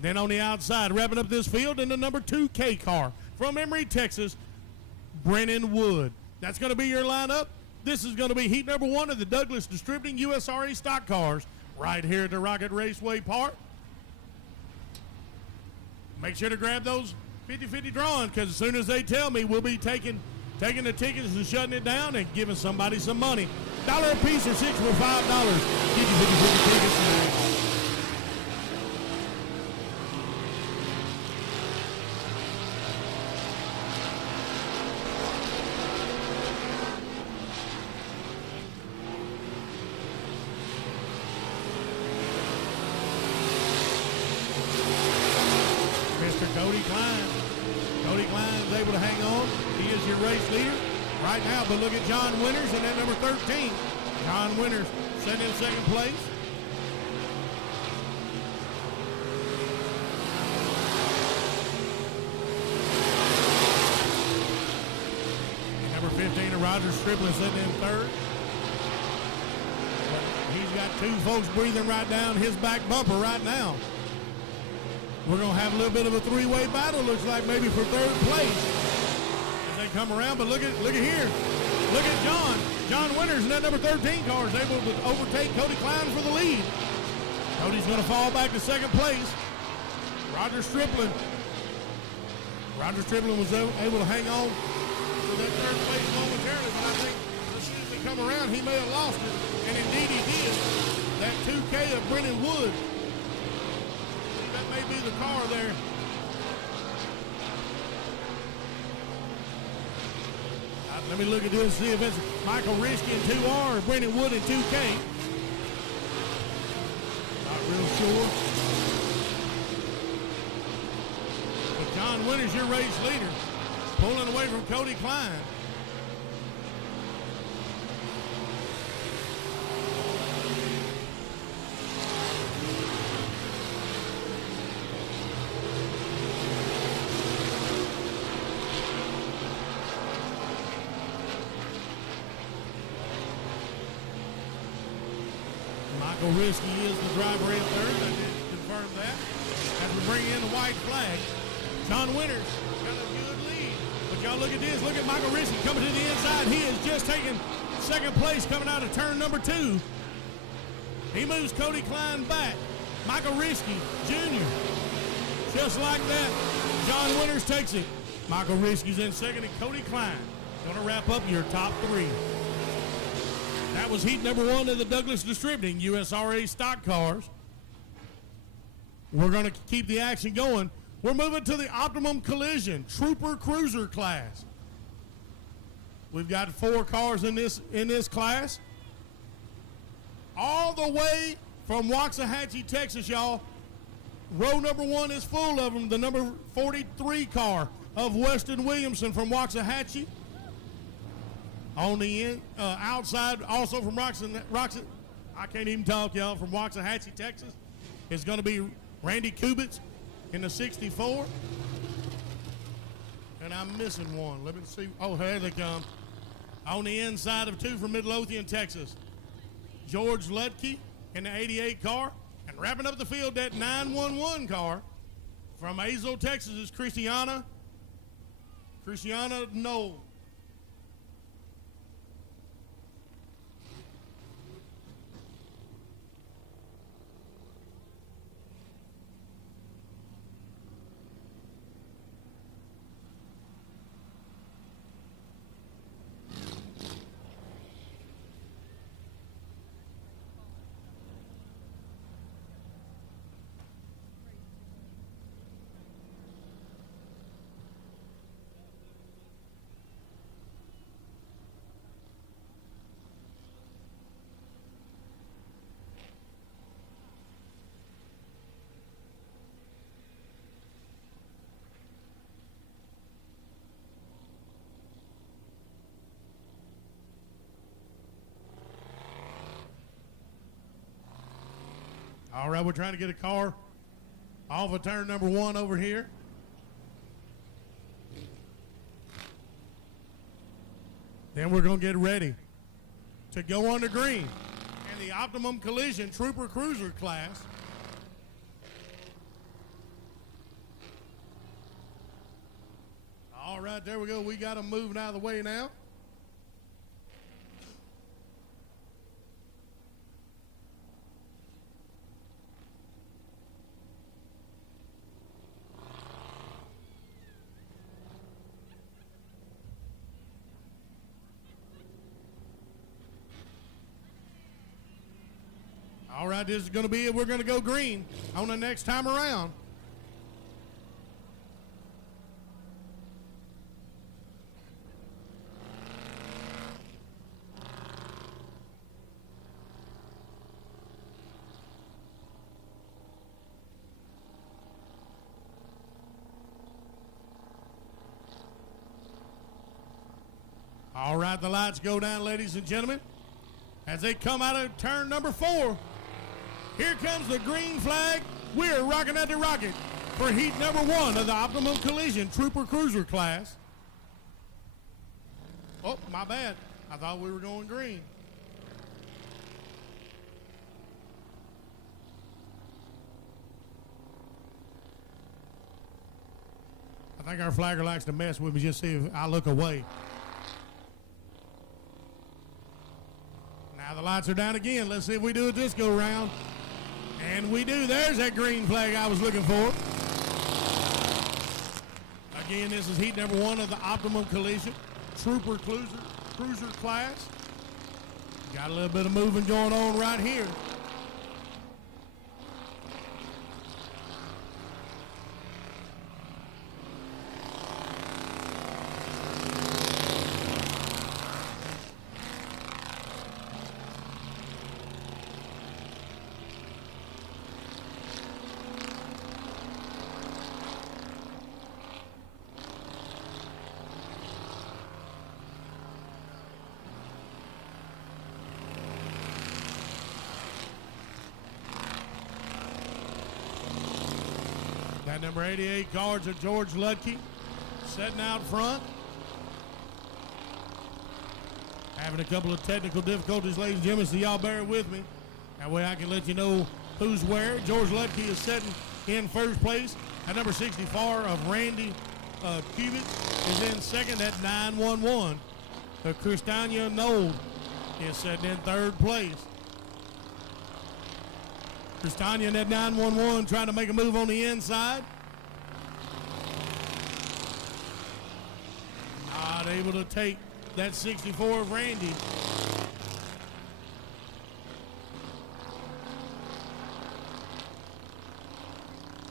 Then on the outside, wrapping up this field in the number 2K car from Emory, Texas, Brennan Wood. That's going to be your lineup. This is going to be heat number 1 of the Douglas Distributing USRA stock cars right here at the Rocket Raceway Park. Make sure to grab those 50-50 drawings, because as soon as they tell me, we'll be taking the tickets and shutting it down and giving somebody some money. $1 a piece or 6 for $5. Get you 50-50 tickets tonight. Cody Klein is able to hang on. He is your race leader right now, but look at John Winters in that number 13. John Winters sitting in second place. Number 15, Roger Stripling sitting in third. But he's got 2 folks breathing right down his back bumper right now. We're going to have a little bit of a 3-way battle, looks like, maybe for third place as they come around. But look at here. Look at John Winters in that number 13 car is able to overtake Cody Klein for the lead. Cody's going to fall back to second place. Roger Stripling was able to hang on to that third place momentarily, but I think as soon as they come around, he may have lost it. And indeed he did. That 2K of Brennan Wood. That may be the car there. Let me look at this and see if it's Michael Risky in 2R or Brennan Wood in 2K. Not real sure. But John Winters, your race leader, pulling away from Cody Klein. Michael Risky is the driver in third. I did confirm that. As we bring in the white flag, John Winters got a good lead. But y'all look at this. Look at Michael Risky coming to the inside. He is just taking second place coming out of turn number 2. He moves Cody Klein back. Michael Risky, Jr. Just like that, John Winters takes it. Michael Risky's in second, and Cody Klein going to wrap up your top 3. That was heat number 1 of the Douglas Distributing USRA stock cars. We're going to keep the action going. We're moving to the Optimum Collision Trooper Cruiser class. We've got 4 cars in this class. All the way from Waxahachie, Texas, y'all. Row number 1 is full of them. The number 43 car of Weston Williamson from Waxahachie. On the outside, also from Roxon, I can't even talk, y'all, from Waxahachie, Texas, is going to be Randy Kubitz in the 64. And I'm missing one. Let me see. Oh, here they come. On the inside of 2 from Midlothian, Texas, George Ludke in the 88 car. And wrapping up the field, that 911 car from Azle, Texas, is Christiana Knoll. All right, we're trying to get a car off of turn number 1 over here. Then we're going to get ready to go on the green in the Optimum Collision Trooper Cruiser class. All right, there we go. We got them moving out of the way now. All right, this is going to be it. We're going to go green on the next time around. All right, the lights go down, ladies and gentlemen. As they come out of turn number 4, here comes the green flag. We're rocking at the rocket for heat number 1 of the Optimum Collision Trooper Cruiser class. Oh, my bad. I thought we were going green. I think our flagger likes to mess with me, just see if I look away. Now the lights are down again. Let's see if we do it this go round. And we do. There's that green flag I was looking for. Again, this is heat number 1 of the Optimum Collision Trooper Cruiser class. Got a little bit of moving going on right here. That number 88 cards of George Ludke setting out front. Having a couple of technical difficulties, ladies and gentlemen, so y'all bear with me That way I can let you know who's where. George Lutke is sitting in first place. At number 64 of Randy Cubits is in second at 911. Christania Knoll is sitting in third place. Christania at 911 trying to make a move on the inside. Not able to take that 64 of Randy.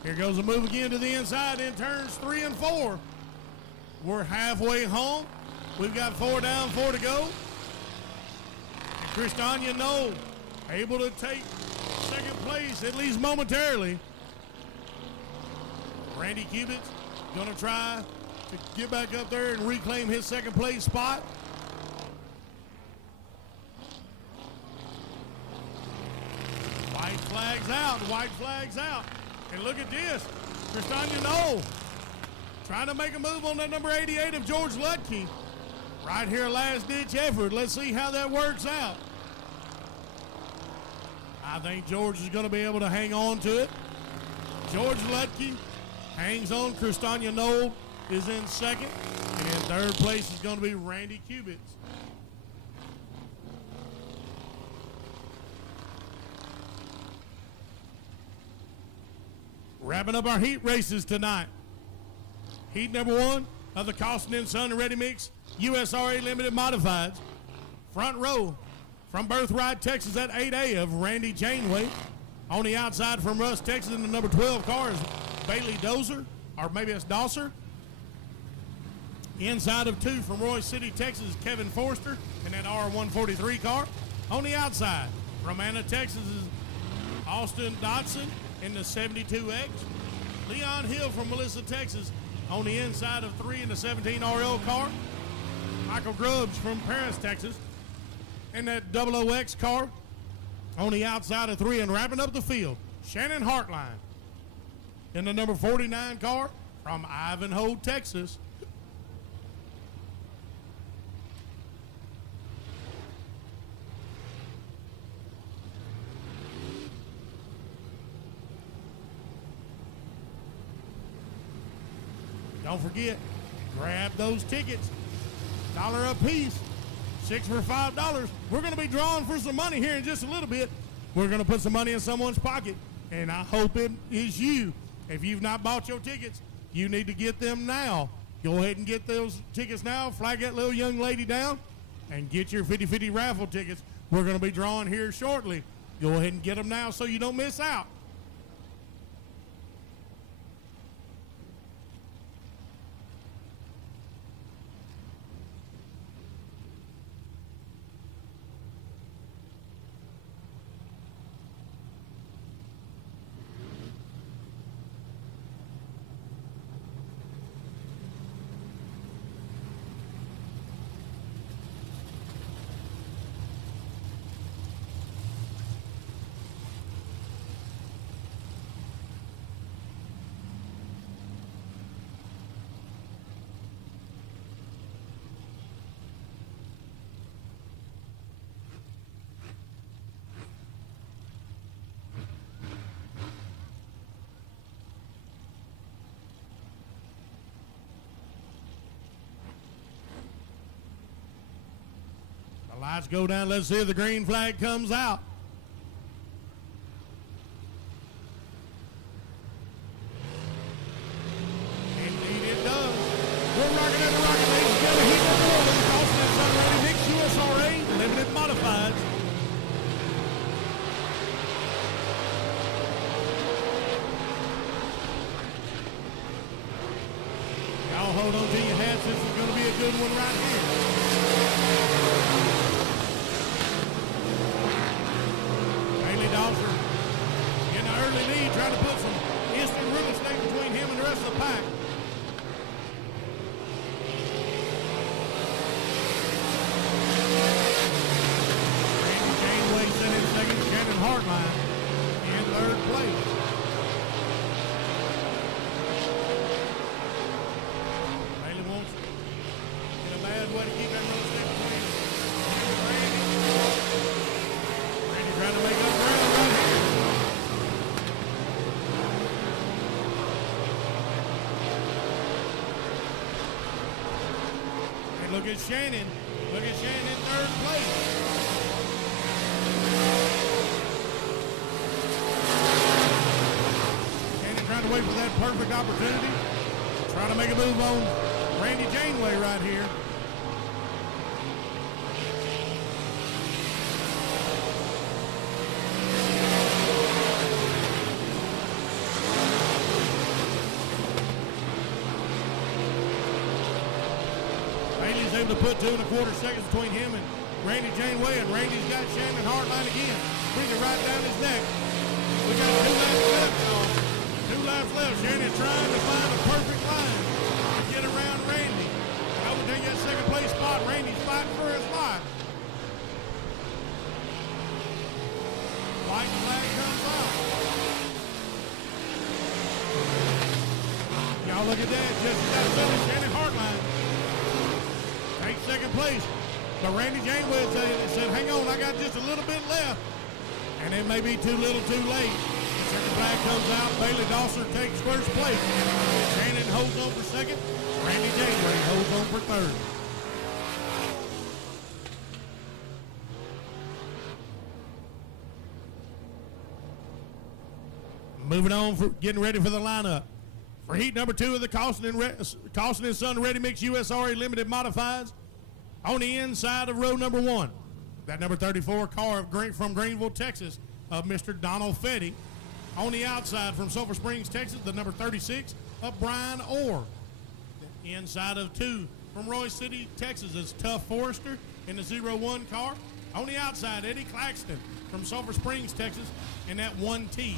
Here goes a move again to the inside in turns 3 and 4. We're halfway home. We've got 4 down, 4 to go. And Christania Knoll able to take second place, at least momentarily. Randy Cubits going to try to get back up there and reclaim his second place spot. White flag's out, white flag's out. And look at this, Christania Knoll trying to make a move on that number 88 of George Lutke. Right here, last ditch effort. Let's see how that works out. I think George is going to be able to hang on to it. George Lutke hangs on. Christania Knoll is in second. And in third place is going to be Randy Cubits. Wrapping up our heat races tonight. Heat number 1 of the Costin & Son Ready Mix USRA Limited Modifieds. Front row from Birthright, Texas at 8A of Randy Janeway. On the outside from Russ, Texas in the number 12 car is Bailey Dozer, or maybe it's Dosser. Inside of 2 from Roy City, Texas is Kevin Forster in that R143 car. On the outside from Anna, Texas is Austin Dotson in the 72X. Leon Hill from Melissa, Texas on the inside of 3 in the 17 RL car. Michael Grubbs from Paris, Texas in that 00X car on the outside of 3. And wrapping up the field, Shannon Hartline in the number 49 car from Ivanhoe, Texas. Don't forget, grab those tickets. $1 a piece, 6 for $5. We're going to be drawing for some money here in just a little bit. We're going to put some money in someone's pocket, and I hope it is you. If you've not bought your tickets, you need to get them now. Go ahead and get those tickets now. Flag that little young lady down and get your 50-50 raffle tickets. We're going to be drawing here shortly. Go ahead and get them now so you don't miss out. Lights go down. Let's see if the green flag comes out. Indeed it does. We're rocking and rocking, ladies and gentlemen. Heat number 1 of the Costin & Son Ready Mix USRA Limited Modifieds. Y'all hold on to your hats. This is going to be a good one right here. In the early lead, trying to put some instant real estate between him and the rest of the pack. Randy Janeway sent in second, Shannon Hartline in third place. Bailey wants in a bad way to keep that real estate between him and Randy. Randy trying to make up ground. Look at Shannon. Look at Shannon in third place. Shannon trying to wait for that perfect opportunity. Trying to make a move on Randy Janeway right here. Bailey's able to put 2 1/4 seconds between him and Randy Janeway, and Randy's got Shannon Hartline again. Bring it right down his neck. We got 2 laps left, y'all. 2 laps left. Shannon's trying to find a perfect line to get around Randy. I would take that second place spot. Randy's fighting for his life. White flag comes out. Y'all look at that. Just got to finish. Shannon Hartline takes second place. But Randy Janeway said, hang on, I got just a little bit left. And it may be too little too late. The second flag comes out. Bailey Dawson takes first place. Shannon holds on for second. Randy Janeway holds on for third. Moving on, for getting ready for the lineup. For heat number 2 of the Costin and Son Ready Mix USRA Limited Modifieds, on the inside of row number 1, that number 34 car from Greenville, Texas, of Mr. Donald Fetty. On the outside from Sulphur Springs, Texas, the number 36 of Brian Orr. Inside of 2 from Royce City, Texas, is Tough Forrester in the 01 car. On the outside, Eddie Claxton from Sulphur Springs, Texas, in that 1T.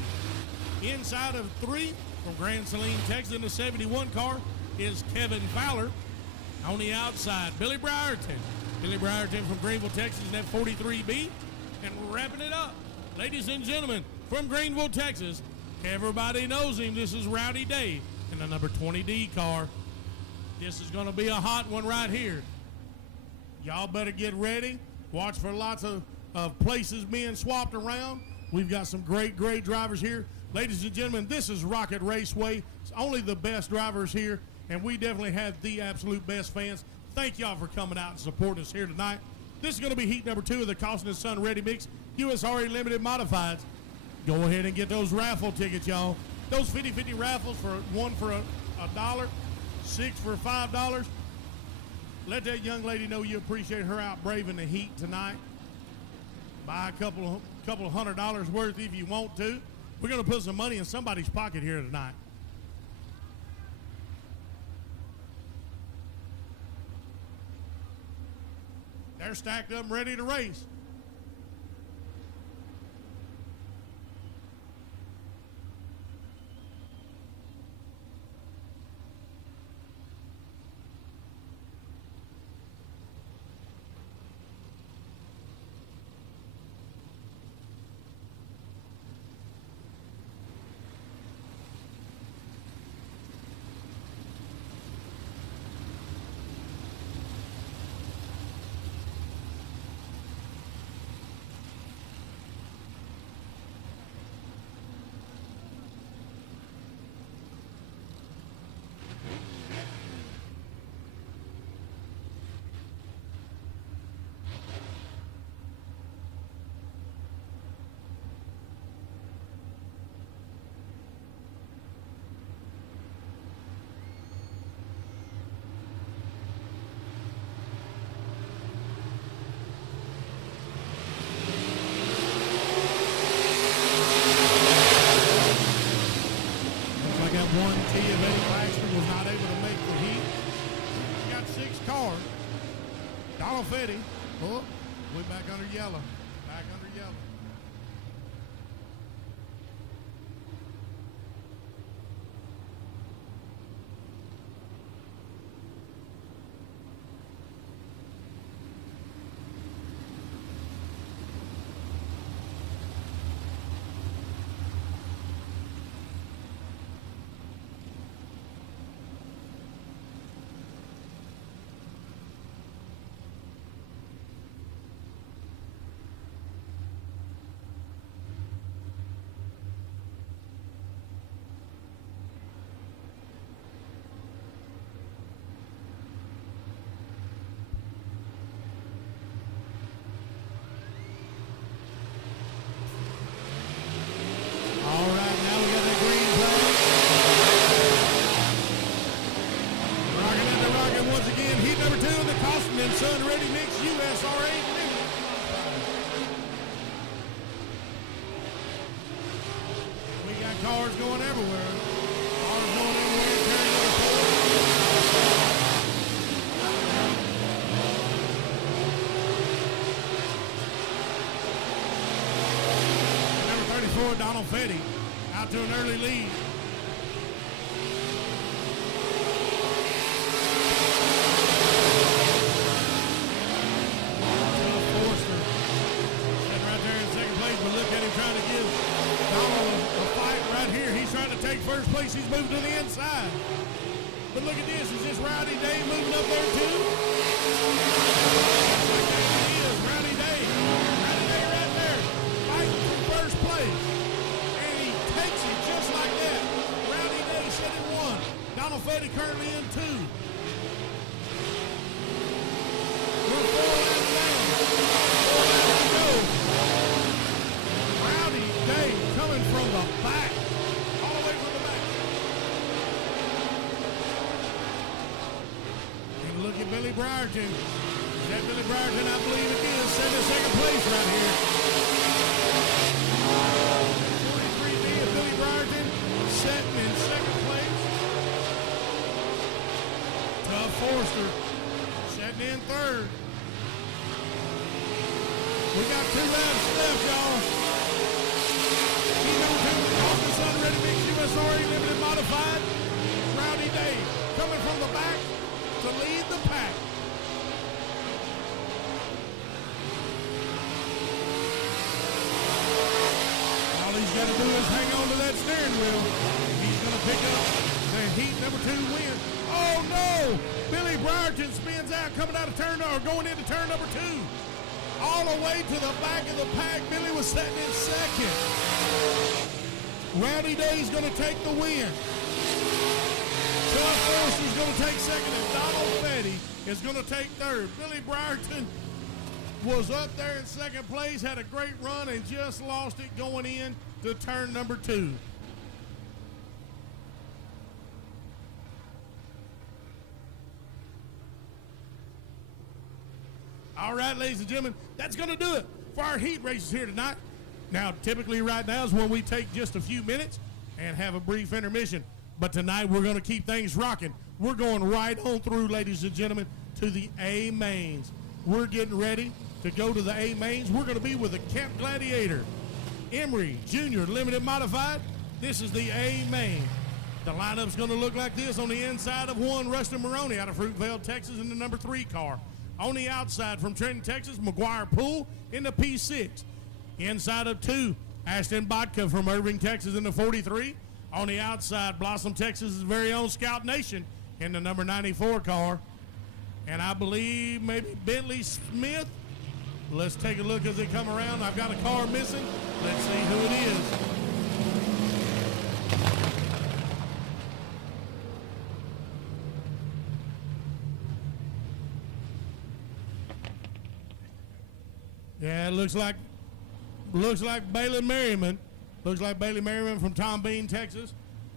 Inside of 3 from Grand Saline, Texas, in the 71 car is Kevin Fowler. On the outside, Billy Brierton. Billy Brierton from Greenville, Texas, in that 43B. And we're wrapping it up. Ladies and gentlemen, from Greenville, Texas, everybody knows him. This is Rowdy Dave in the number 20D car. This is going to be a hot one right here. Y'all better get ready. Watch for lots of places being swapped around. We've got some great drivers here. Ladies and gentlemen, this is Rocket Raceway. It's only the best drivers here, and we definitely have the absolute best fans. Thank y'all for coming out and supporting us here tonight. This is going to be heat number 2 of the Costin and Son Ready Mix USRA Limited Modifieds. Go ahead and get those raffle tickets, y'all. Those 50-50 raffles, for one for $1, 6 for $5. Let that young lady know you appreciate her out braving the heat tonight. Buy a couple of $100 worth if you want to. We're going to put some money in somebody's pocket here tonight. They're stacked up and ready to race. One T of Eddie Claxton was not able to make the heat. He's got 6 cars. Donald Fetty, oh, way back under yellow. Back under yellow. cars going everywhere. Cars going everywhere. Carrying number 34, Donald Fetty, out to an early lead. First place, he's moved to the inside. But look at this, is this Rowdy Day moving up there too? It is Rowdy Day. Rowdy Day right there, fighting for first place. And he takes it just like that. Rowdy Day set in one. Donald Fetty currently in two. We're 4 laps down. 4 laps to go. Rowdy Day coming from the back. Look at Billy Brierton. Is that Billy Brierton? I believe it is. Set in second place right here. 43B of Billy Brierton setting in second place. Tough Forster setting in third. We got 2 laps left, y'all. He's on to Austin Sun Ready Mix USRA Limited Modified. Rowdy Day coming from the back to lead the pack. All he's got to do is hang on to that steering wheel. He's going to pick up the heat number 2 win. Oh no! Billy Brierton spins out coming out of turn or going into turn number 2. All the way to the back of the pack. Billy was sitting in second. Rowdy Day's going to take the win. Tough Forster's going to take second, and Donald Fetty is going to take third. Billy Brierton was up there in second place, had a great run, and just lost it going in to turn number 2. All right, ladies and gentlemen, that's going to do it for our heat races here tonight. Now, typically right now is when we take just a few minutes and have a brief intermission. But tonight we're going to keep things rocking. We're going right on through, ladies and gentlemen, to the A mains. We're getting ready to go to the A mains. We're going to be with the Kemp Gladiator, Emery Jr. Limited Modified. This is the A main. The lineup's going to look like this. On the inside of 1, Rustin Maroney out of Fruitvale, Texas, in the number 3 car. On the outside from Trenton, Texas, McGuire Poole in the P6. Inside of 2, Ashton Bodka from Irving, Texas, in the 43. On the outside, Blossom, Texas' very own Scout Nation in the number 94 car. And I believe maybe Bentley Smith. Let's take a look as they come around. I've got a car missing. Let's see who it is. Yeah, it looks like Bailey Merriman. Looks like Bailey Merriman from Tom Bean, Texas.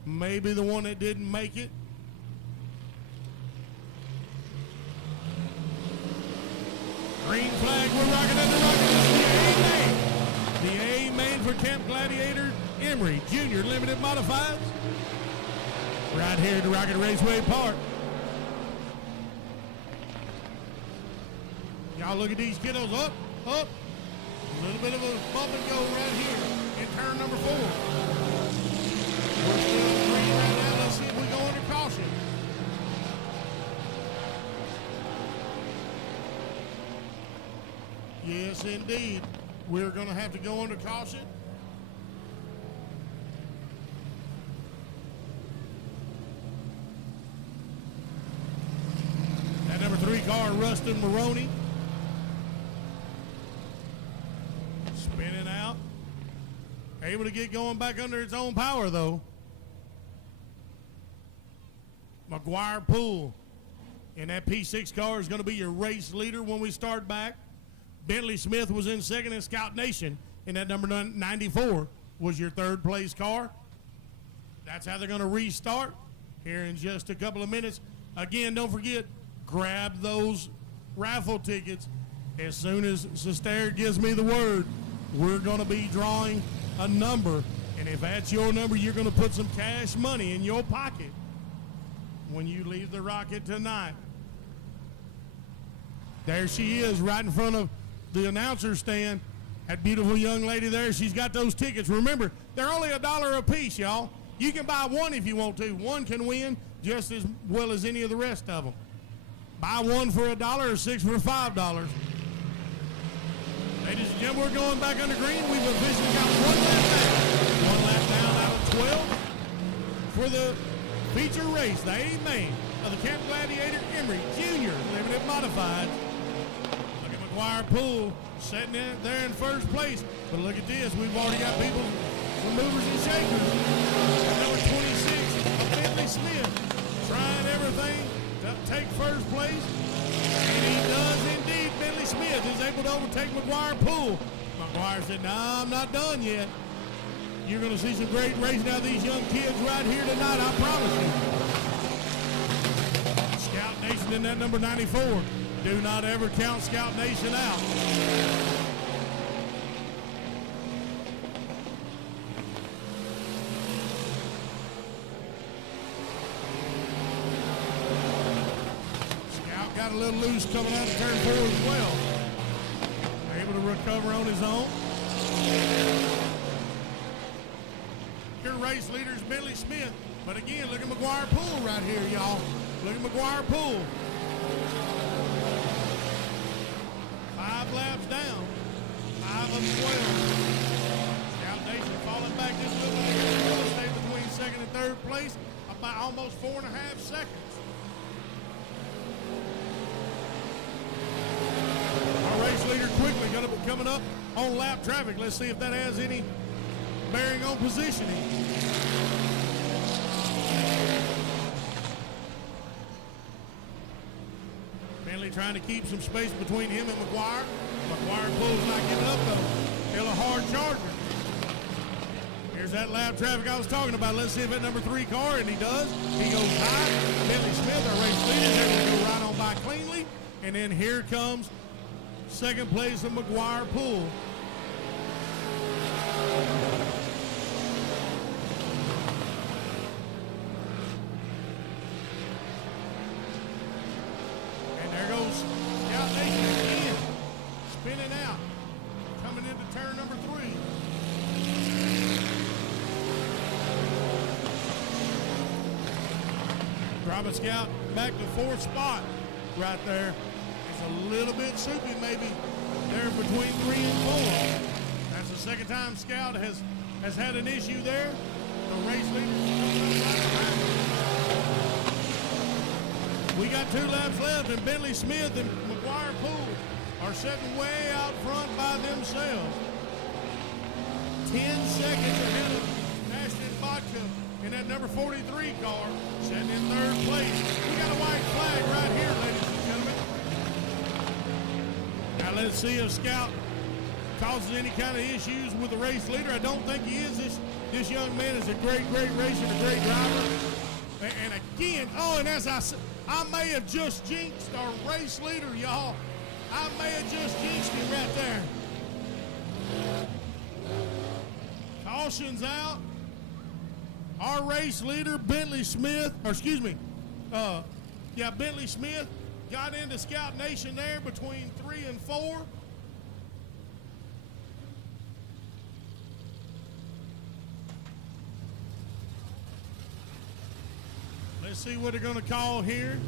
Maybe the one that didn't make it. Green flag, we're rocking at the rocket. The A main for Camp Gladiator, Emery Jr. Limited Modifieds. Right here at the Rocket Raceway Park. Y'all look at these kiddos, up. A little bit of a bump and go right here in turn number 4. We're still green right now. Let's see if we go under caution. Yes, indeed. We're going to have to go under caution. That number 3 car, Rustin Maroney. Spinning out. Able to get going back under its own power, though. McGuire Poole in that P6 car is going to be your race leader when we start back. Bentley Smith was in second, and Scout Nation in that number 94 was your third place car. That's how they're going to restart here in just a couple of minutes. Again, don't forget, grab those raffle tickets. As soon as Sestare gives me the word, we're going to be drawing a number And if that's your number, you're going to put some cash money in your pocket when you leave the Rocket tonight. There she is right in front of the announcer stand. That beautiful young lady there, she's got those tickets. Remember, they're only $1 a piece, y'all. You can buy one if you want to. One can win just as well as any of the rest of them. Buy one for $1 or 6 for $5. Ladies and gentlemen, we're going back under green. We've officially got one lap down. One lap down out of 12 for the feature race, the A-Main of the Camp Gladiator Emery Jr. Limited Modified. Look at McGuire Poole sitting in there in first place. But look at this. We've already got people, some movers and shakers. Number 26, Bentley Smith, trying everything to take first place. And he does indeed. Bentley Smith is able to overtake McGuire Poole. McGuire said, "Nah, I'm not done yet." You're going to see some great racing out of these young kids right here tonight, I promise you. Scout Nation in that number 94. Do not ever count Scout Nation out. Scout got a little loose coming out of turn 4 as well. Able to recover on his own. Your race leader is Bentley Smith. But again, look at McGuire Poole right here, y'all. Look at McGuire Poole. 5 laps down. 5 of 12. Scout Nation falling back just a little bit. Stay between second and third place by almost 4.5 seconds. Our race leader quickly going to be coming up on lap traffic. Let's see if that has any bearing on positioning. Bentley trying to keep some space between him and McGuire. McGuire Poole's not giving up though. Still a hard charger. Here's that lap traffic I was talking about. Let's see if that number 3 car, and he does. He goes high. Bentley Smith, our race leader, is able to go right on by cleanly. And then here comes second place of McGuire Poole. And there goes Scout Nation again, spinning out, coming into turn number 3. Driving Scout back to 4th spot right there. It's a little bit soupy maybe there between 3 and 4. That's the second time Scout has had an issue there. The race leader right behind him. We got 2 laps left, and Bentley Smith and McGuire Poole are sitting way out front by themselves. 10 seconds ahead of Ashton Vodka in that number 43 car, sitting in 3rd place. We got a white flag right here, ladies and gentlemen. Now let's see if Scout causes any kind of issues with the race leader. I don't think he is. This young man is a great racer, a great driver. And again, and as I said, I may have just jinxed our race leader, y'all. I may have just jinxed him right there. Caution's out. Our race leader, Bentley Smith, Bentley Smith got into Scout Nation there between 3 and 4. Let's see what they're going to call here.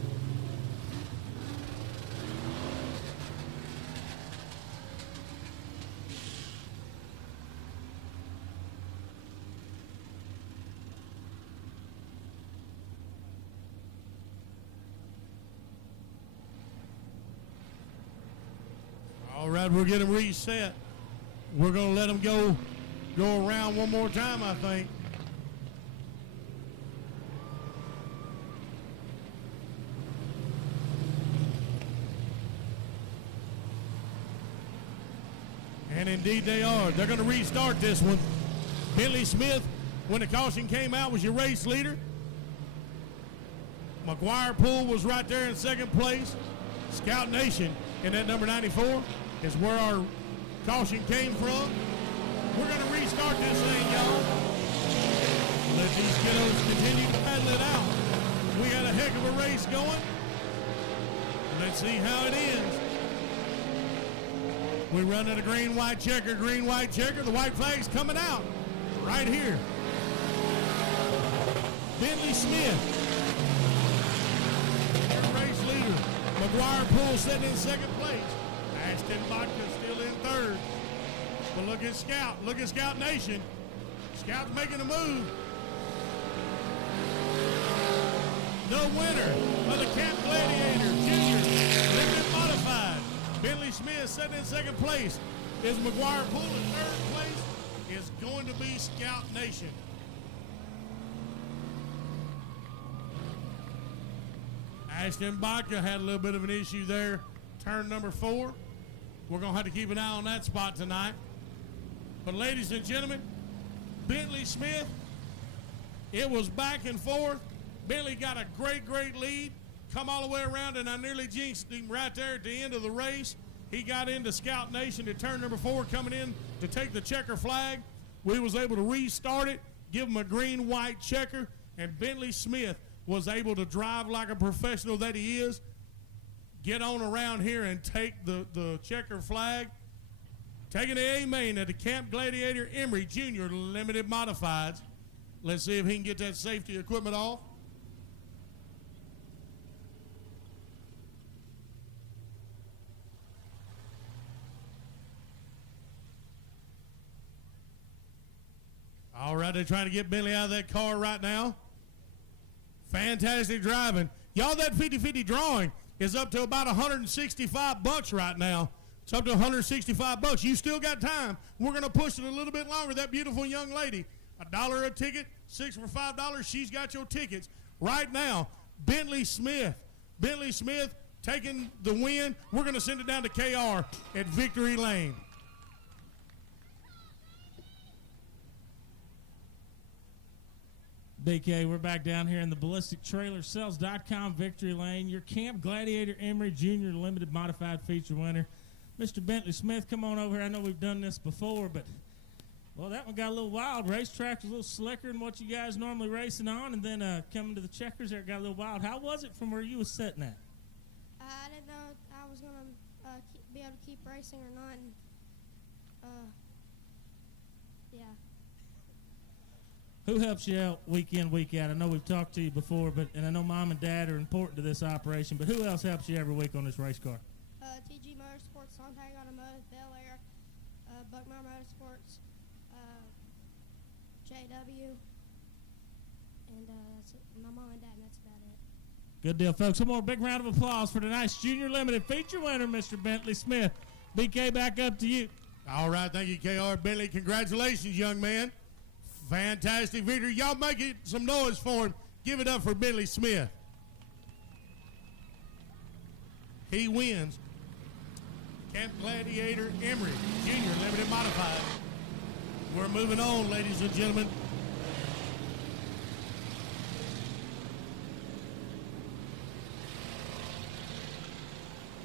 All right, we're getting reset. We're going to let them go around one more time, I think. And indeed they are. They're going to restart this one. Bentley Smith, when the caution came out, was your race leader. McGuire Poole was right there in 2nd place. Scout Nation in that number 94 is where our caution came from. We're going to restart this thing, y'all. Let these kiddos continue to battle it out. We got a heck of a race going. Let's see how it ends. We run at a green, white checker, green, white checker. The white flag's coming out right here. Bentley Smith, your race leader. McGuire Poole sitting in second place. Ashton Vodka still in third. But look at Scout. Look at Scout Nation. Scout's making a move. The winner of the Camp Gladiator Junior Limited Modified, Bentley Smith sitting in second place, is McGuire Poole in third place, is going to be Scout Nation. Ashton Baca had a little bit of an issue there. Turn number 4. We're going to have to keep an eye on that spot tonight. But ladies and gentlemen, Bentley Smith, it was back and forth. Bentley got a great, great lead. Come all the way around, and I nearly jinxed him right there at the end of the race. He got into Scout Nation to turn number 4, coming in to take the checker flag. We was able to restart it, give him a green-white checker, and Bentley Smith was able to drive like a professional that he is, get on around here and take the checker flag. Taking the A-main at the Camp Gladiator Emory Junior Limited Modifieds. Let's see if he can get that safety equipment off. All right, they're trying to get Bentley out of that car right now. Fantastic driving. Y'all, that 50-50 drawing is up to about $165 right now. It's up to $165. You still got time. We're going to push it a little bit longer. That beautiful young lady, $1 a ticket, 6 for $5. She's got your tickets. Right now, Bentley Smith. Bentley Smith taking the win. We're going to send it down to KR at Victory Lane. BK, we're back down here in the BallisticTrailerSales.com Victory Lane. Your Camp Gladiator Emory Junior Limited Modified Feature winner, Mr. Bentley Smith. Come on over here. I know we've done this before, but, well, that one got a little wild. Racetrack was a little slicker than what you guys normally racing on, and then coming to the checkers there, it got a little wild. How was it from where you was sitting at? I didn't know if I was going to be able to keep racing or not. And, yeah. Who helps you out week in, week out? I know we've talked to you before, and I know Mom and Dad are important to this operation, but who else helps you every week on this race car? TG Motorsports, Sontag Automotive, Bel Air, Buckmeyer Motorsports, JW, and that's it. My mom and dad, and that's about it. Good deal, folks. One more big round of applause for tonight's Junior Limited feature winner, Mr. Bentley Smith. BK, back up to you. All right, thank you, KR. Bentley, congratulations, young man. Fantastic victory. Y'all make it some noise for him. Give it up for Bentley Smith. He wins Camp Gladiator Emory Junior Limited Modified. We're moving on, ladies and gentlemen.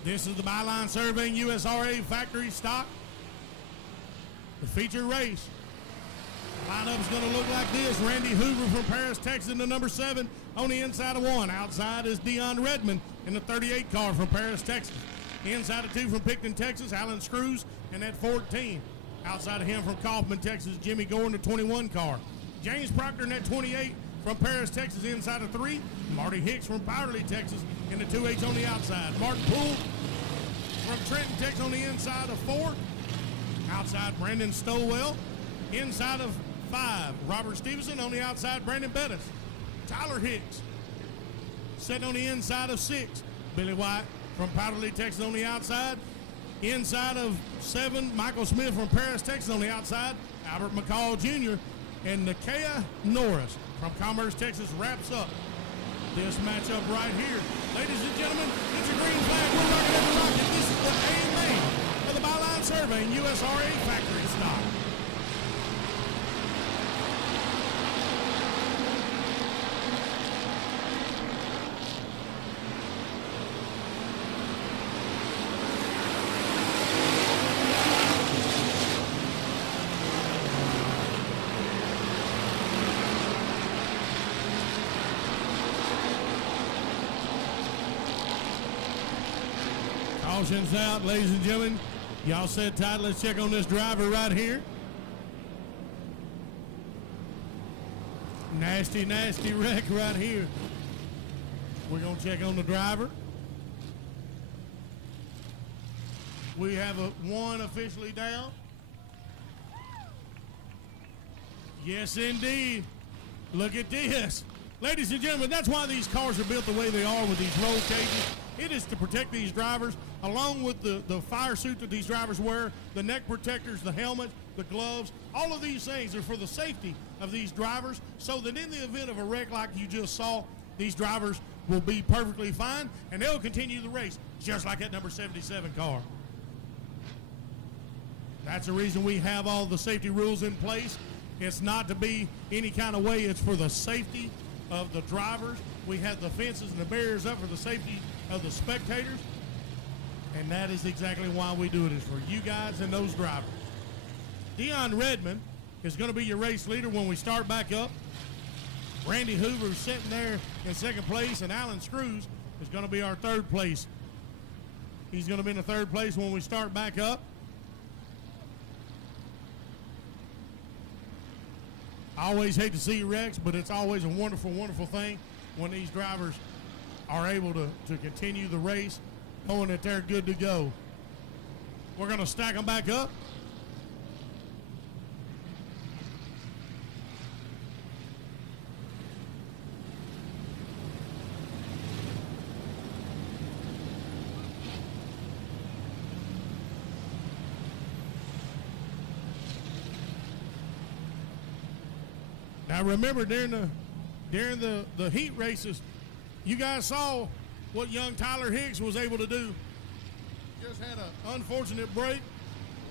This is the Byline Surveying USRA factory stock. The feature race. Lineup's going to look like this. Randy Hoover from Paris, Texas, in the number 7 on the inside of 1. Outside is Dion Redmond in the 38 car from Paris, Texas. Inside of 2 from Picton, Texas, Alan Screws in that 14. Outside of him from Kaufman, Texas, Jimmy Gore in the 21 car. James Proctor in that 28 from Paris, Texas, inside of 3. Marty Hicks from Powderly, Texas, in the 2H on the outside. Martin Poole from Trenton, Texas, on the inside of 4. Outside, Brandon Stowell. Inside of 5, Robert Stevenson. On the outside, Brandon Bettis. Tyler Hicks sitting on the inside of 6. Billy White from Powderly, Texas, on the outside. Inside of 7, Michael Smith from Paris, Texas, on the outside. Albert McCall Jr. and Nakia Norris from Commerce, Texas, wraps up this matchup right here. Ladies and gentlemen, it's a green flag. We're rocking and rocking. This is the A-main of the Byline Survey in USRA factory stock. Caution's out, ladies and gentlemen. Y'all sit tight. Let's check on this driver right here. Nasty, nasty wreck right here. We're going to check on the driver. We have one officially down. Yes, indeed. Look at this. Ladies and gentlemen, that's why these cars are built the way they are with these roll cages. It is to protect these drivers, along with the fire suit that these drivers wear, the neck protectors, the helmet, the gloves. All of these things are for the safety of these drivers, so that in the event of a wreck like you just saw, these drivers will be perfectly fine, and they'll continue the race, just like that number 77 car. That's the reason we have all the safety rules in place. It's not to be any kind of way. It's for the safety of the drivers. We have the fences and the barriers up for the safety of the spectators. And that is exactly why we do it, is for you guys and those drivers. Dion Redmond is going to be your race leader when we start back up. Randy Hoover's sitting there in second place, and Alan Screws is going to be our third place. He's going to be in the third place when we start back up. I always hate to see wrecks, but it's always a wonderful, wonderful thing when these drivers are able to continue the race, knowing that they're good to go. We're going to stack them back up. Now remember, during the heat races, you guys saw what young Tyler Hicks was able to do. Just had an unfortunate break,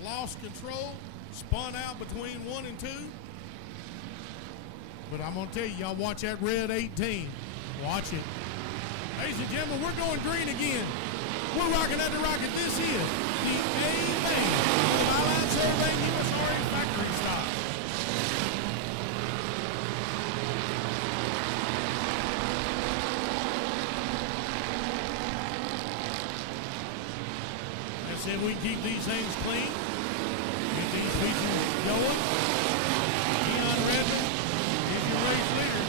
lost control, spun out between 1 and 2. But I'm going to tell you, y'all watch that red 18. Watch it. Ladies and gentlemen, we're going green again. We're rocking at the rocket. This is the A-Main, the Byline Survey USRA factory stop. Said we keep these things clean, get these features going. Dion Redmond is your race leader.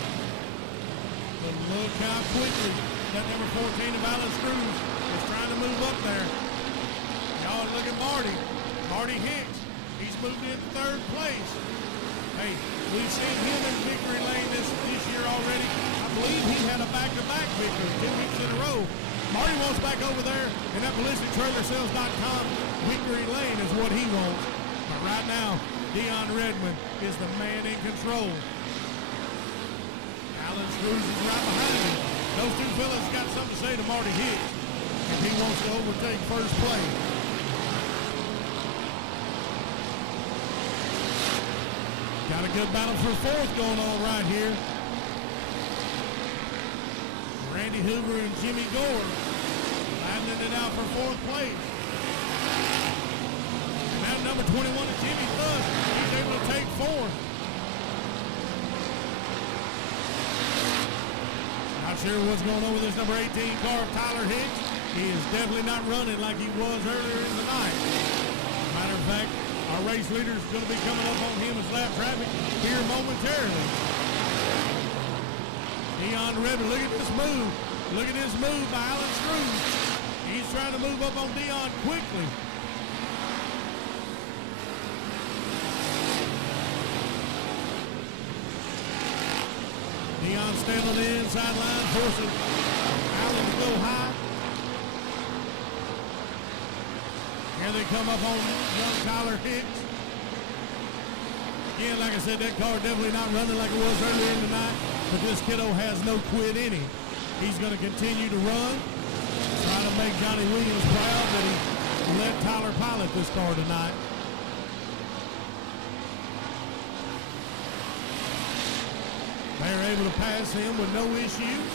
But look how quickly that number 14 of Alan Screws is trying to move up there. Y'all look at Marty Hicks. He's moved into third place. Hey, we've seen him in victory lane this year already. I believe he had a back-to-back victory 2 weeks in a row. Marty wants back over there, and that ballistictrailersales.com victory lane is what he wants. But right now, Dion Redmond is the man in control. Alan Screws is right behind him. Those two fellas got something to say to Marty Hicks if he wants to overtake first place. Got a good battle for fourth going on right here. Randy Hoover and Jimmy Gore battling it out for fourth place. And that number 21 of Jimmy Fuss, he's able to take fourth. Not sure what's going on with this number 18 car of Tyler Hicks. He is definitely not running like he was earlier in the night. Matter of fact, our race leader is going to be coming up on him as lap traffic here momentarily. Dion Redmond, look at this move. Look at this move by Alan Screws. He's trying to move up on Dion quickly. Dion standing on the inside line, forcing Alan to go high. Here they come up on young Tyler Hicks. Again, like I said, that car definitely not running like it was earlier in the night, but this kiddo has no quit in him. He's going to continue to run, try to make Johnny Williams proud that he let Tyler pilot this car tonight. They're able to pass him with no issues.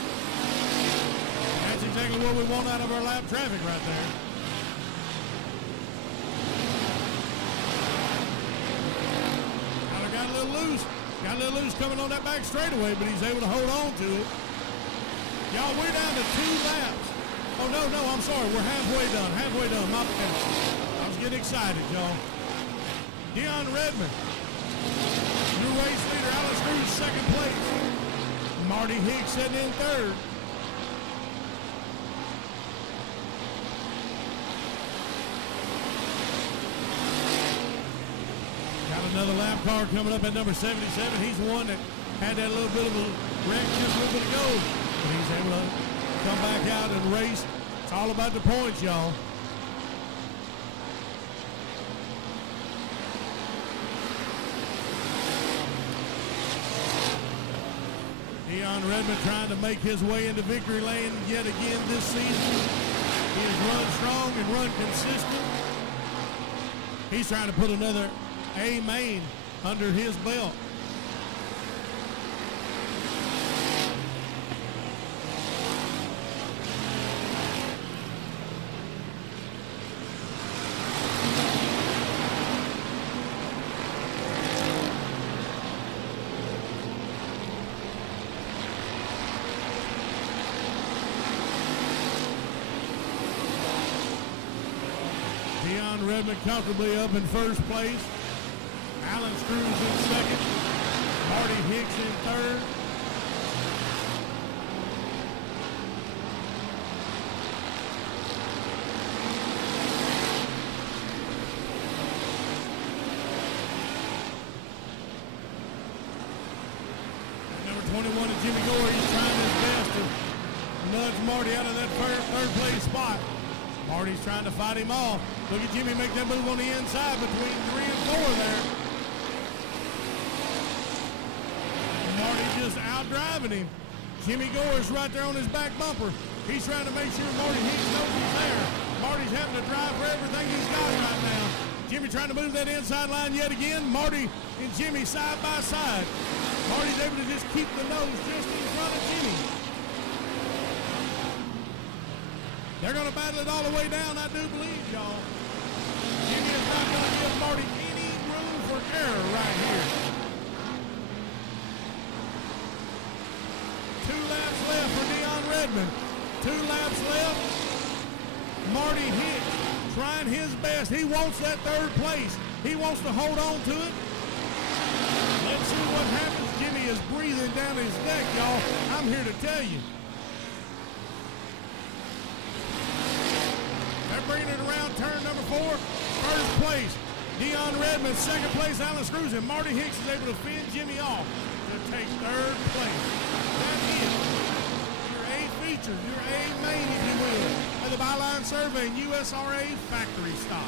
That's exactly what we want out of our lap traffic right there. Got a little loose coming on that back straightaway, but he's able to hold on to it. Y'all, we're down to 2 laps Oh, no, I'm sorry. We're halfway done. Halfway done. My bad. I was getting excited, y'all. Dion Redmond, your race leader. Alice Cruz, second place. Marty Hicks sitting in third. Got another lap car coming up at number 77. He's the one that had that little bit of a wreck just a little bit ago. But he's able to come back out and race. It's all about the points, y'all. Dion Redmond trying to make his way into victory lane yet again this season. He has run strong and run consistent. He's trying to put another A main under his belt. Dion Redmond comfortably up in first place. Alan Screws in second. Marty Hicks in third. Number 21 is Jimmy Gore. He's trying his best to nudge Marty out of that third place spot. Marty's trying to fight him off. Look at Jimmy make that move on the inside between 3 and 4 there. Marty just out-driving him. Jimmy Gore is right there on his back bumper. He's trying to make sure Marty Hicks knows he's there. Marty's having to drive for everything he's got right now. Jimmy trying to move that inside line yet again. Marty and Jimmy side by side. Marty's able to just keep the nose just in front of Jimmy. They're going to battle it all the way down, I do believe, y'all. Jimmy is not going to give Marty any room for error right here. 2 laps left for Dion Redmond. 2 laps left. Marty Hicks trying his best. He wants that third place. He wants to hold on to it. Let's see what happens. Jimmy is breathing down his neck, y'all. I'm here to tell you. They're bringing it around turn number 4. First place, Dion Redmond. Second place, Alan Screws. And Marty Hicks is able to fend Jimmy off to take third place. That is your A feature, your A main, if you will, of the Byline Survey and USRA factory stock.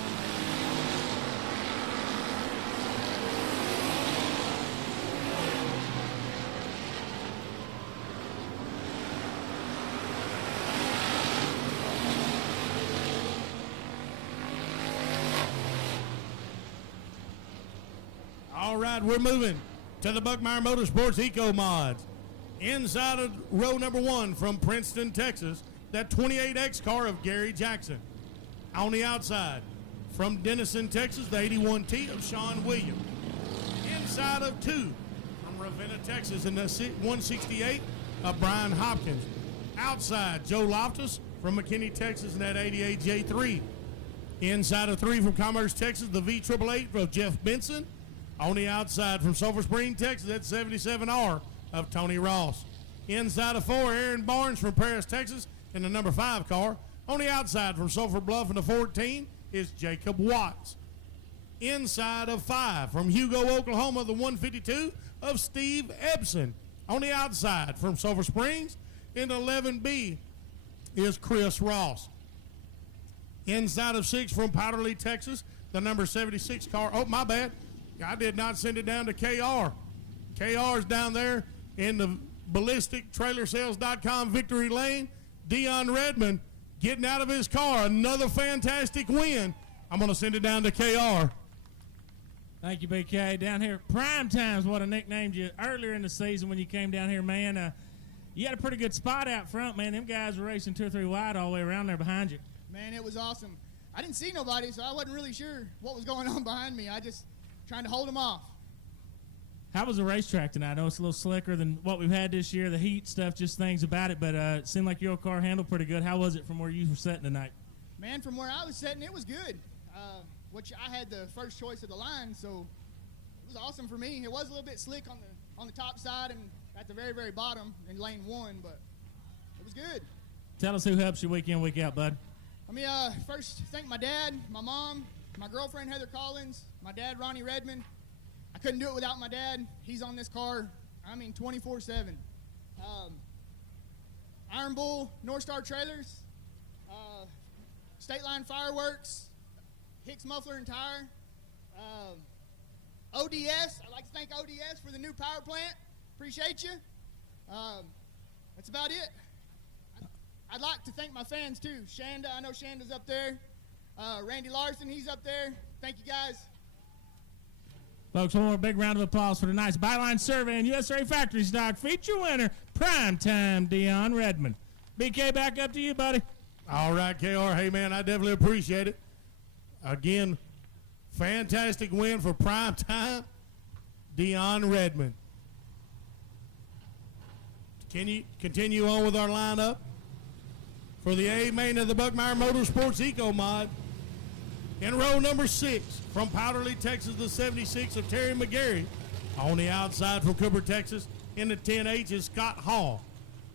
All right, we're moving to the Buckmeyer Motorsports Eco Mods. Inside of row number 1 from Princeton, Texas, that 28X car of Gary Jackson. On the outside, from Denison, Texas, the 81T of Sean Williams. Inside of 2 from Ravenna, Texas, in the 168 of Brian Hopkins. Outside, Joe Loftus from McKinney, Texas, in that 88 J3. Inside of 3 from Commerce, Texas, the V888 of Jeff Benson. On the outside from Sulphur Spring, Texas, that's 77R of Tony Ross. Inside of 4, Aaron Barnes from Paris, Texas, in the number 5 car. On the outside from Sulphur Bluff in the 14 is Jacob Watts. Inside of 5 from Hugo, Oklahoma, the 152 of Steve Ebsen. On the outside from Sulphur Springs in the 11B is Chris Ross. Inside of 6 from Powderly, Texas, the number 76 car. Oh, my bad. I did not send it down to KR. KR's down there in the ballistictrailersales.com victory lane. Dion Redmond getting out of his car. Another fantastic win. I'm going to send it down to KR. Thank you, BK. Down here, Prime Time's what I nicknamed you earlier in the season when you came down here, man. You had a pretty good spot out front, man. Them guys were racing 2 or 3 wide all the way around there behind you. Man, it was awesome. I didn't see nobody, so I wasn't really sure what was going on behind me. I just trying to hold them off. How was the racetrack tonight? I know it's a little slicker than what we've had this year. The heat stuff, just things about it, but it seemed like your car handled pretty good. How was it from where you were sitting tonight? Man, from where I was sitting, it was good. I had the first choice of the line, so it was awesome for me. It was a little bit slick on the top side and at the very, very bottom in lane 1, but it was good. Tell us who helps you week in, week out, bud. Let me first thank my dad, my mom, my girlfriend, Heather Collins, my dad, Ronnie Redmond. I couldn't do it without my dad. He's on this car, 24/7. Iron Bull, North Star Trailers, State Line Fireworks, Hicks Muffler and Tire, ODS. I'd like to thank ODS for the new power plant. Appreciate you. That's about it. I'd like to thank my fans, too. Shanda, I know Shanda's up there. Randy Larson, he's up there. Thank you, guys. Folks, one more big round of applause for tonight's Byline Survey and USA Factory Stock feature winner, Primetime Dion Redmond. BK, back up to you, buddy. All right, KR. Hey, man, I definitely appreciate it. Again, fantastic win for Primetime Dion Redmond. Continue on with our lineup. For the A main of the Buckmeyer Motorsports Eco Mod, in row number 6, from Powderly, Texas, the 76 of Terry McGarry. On the outside from Cooper, Texas, in the 10H is Scott Hall.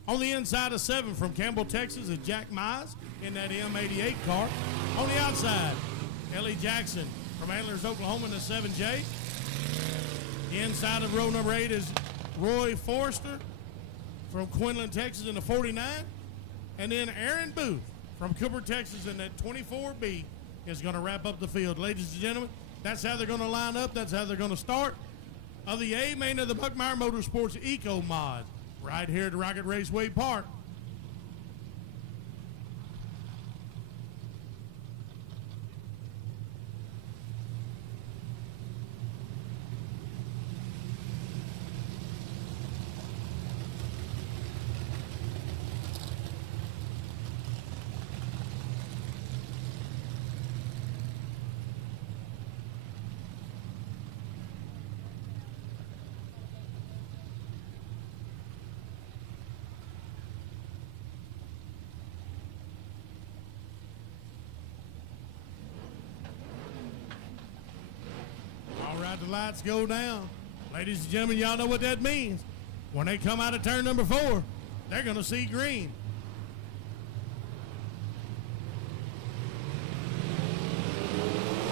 On the inside of 7 from Campbell, Texas is Jack Mize in that M88 car. On the outside, Ellie Jackson from Antlers, Oklahoma in the 7J. The inside of row number 8 is Roy Forrester from Quinlan, Texas in the 49. And then Aaron Booth from Cooper, Texas in that 24B is going to wrap up the field. Ladies and gentlemen, that's how they're going to line up. That's how they're going to start. Of the A main of the Buckmeyer Motorsports Eco Mod, right here at Rocket Raceway Park. The lights go down. Ladies and gentlemen, y'all know what that means. When they come out of turn number 4, they're going to see green.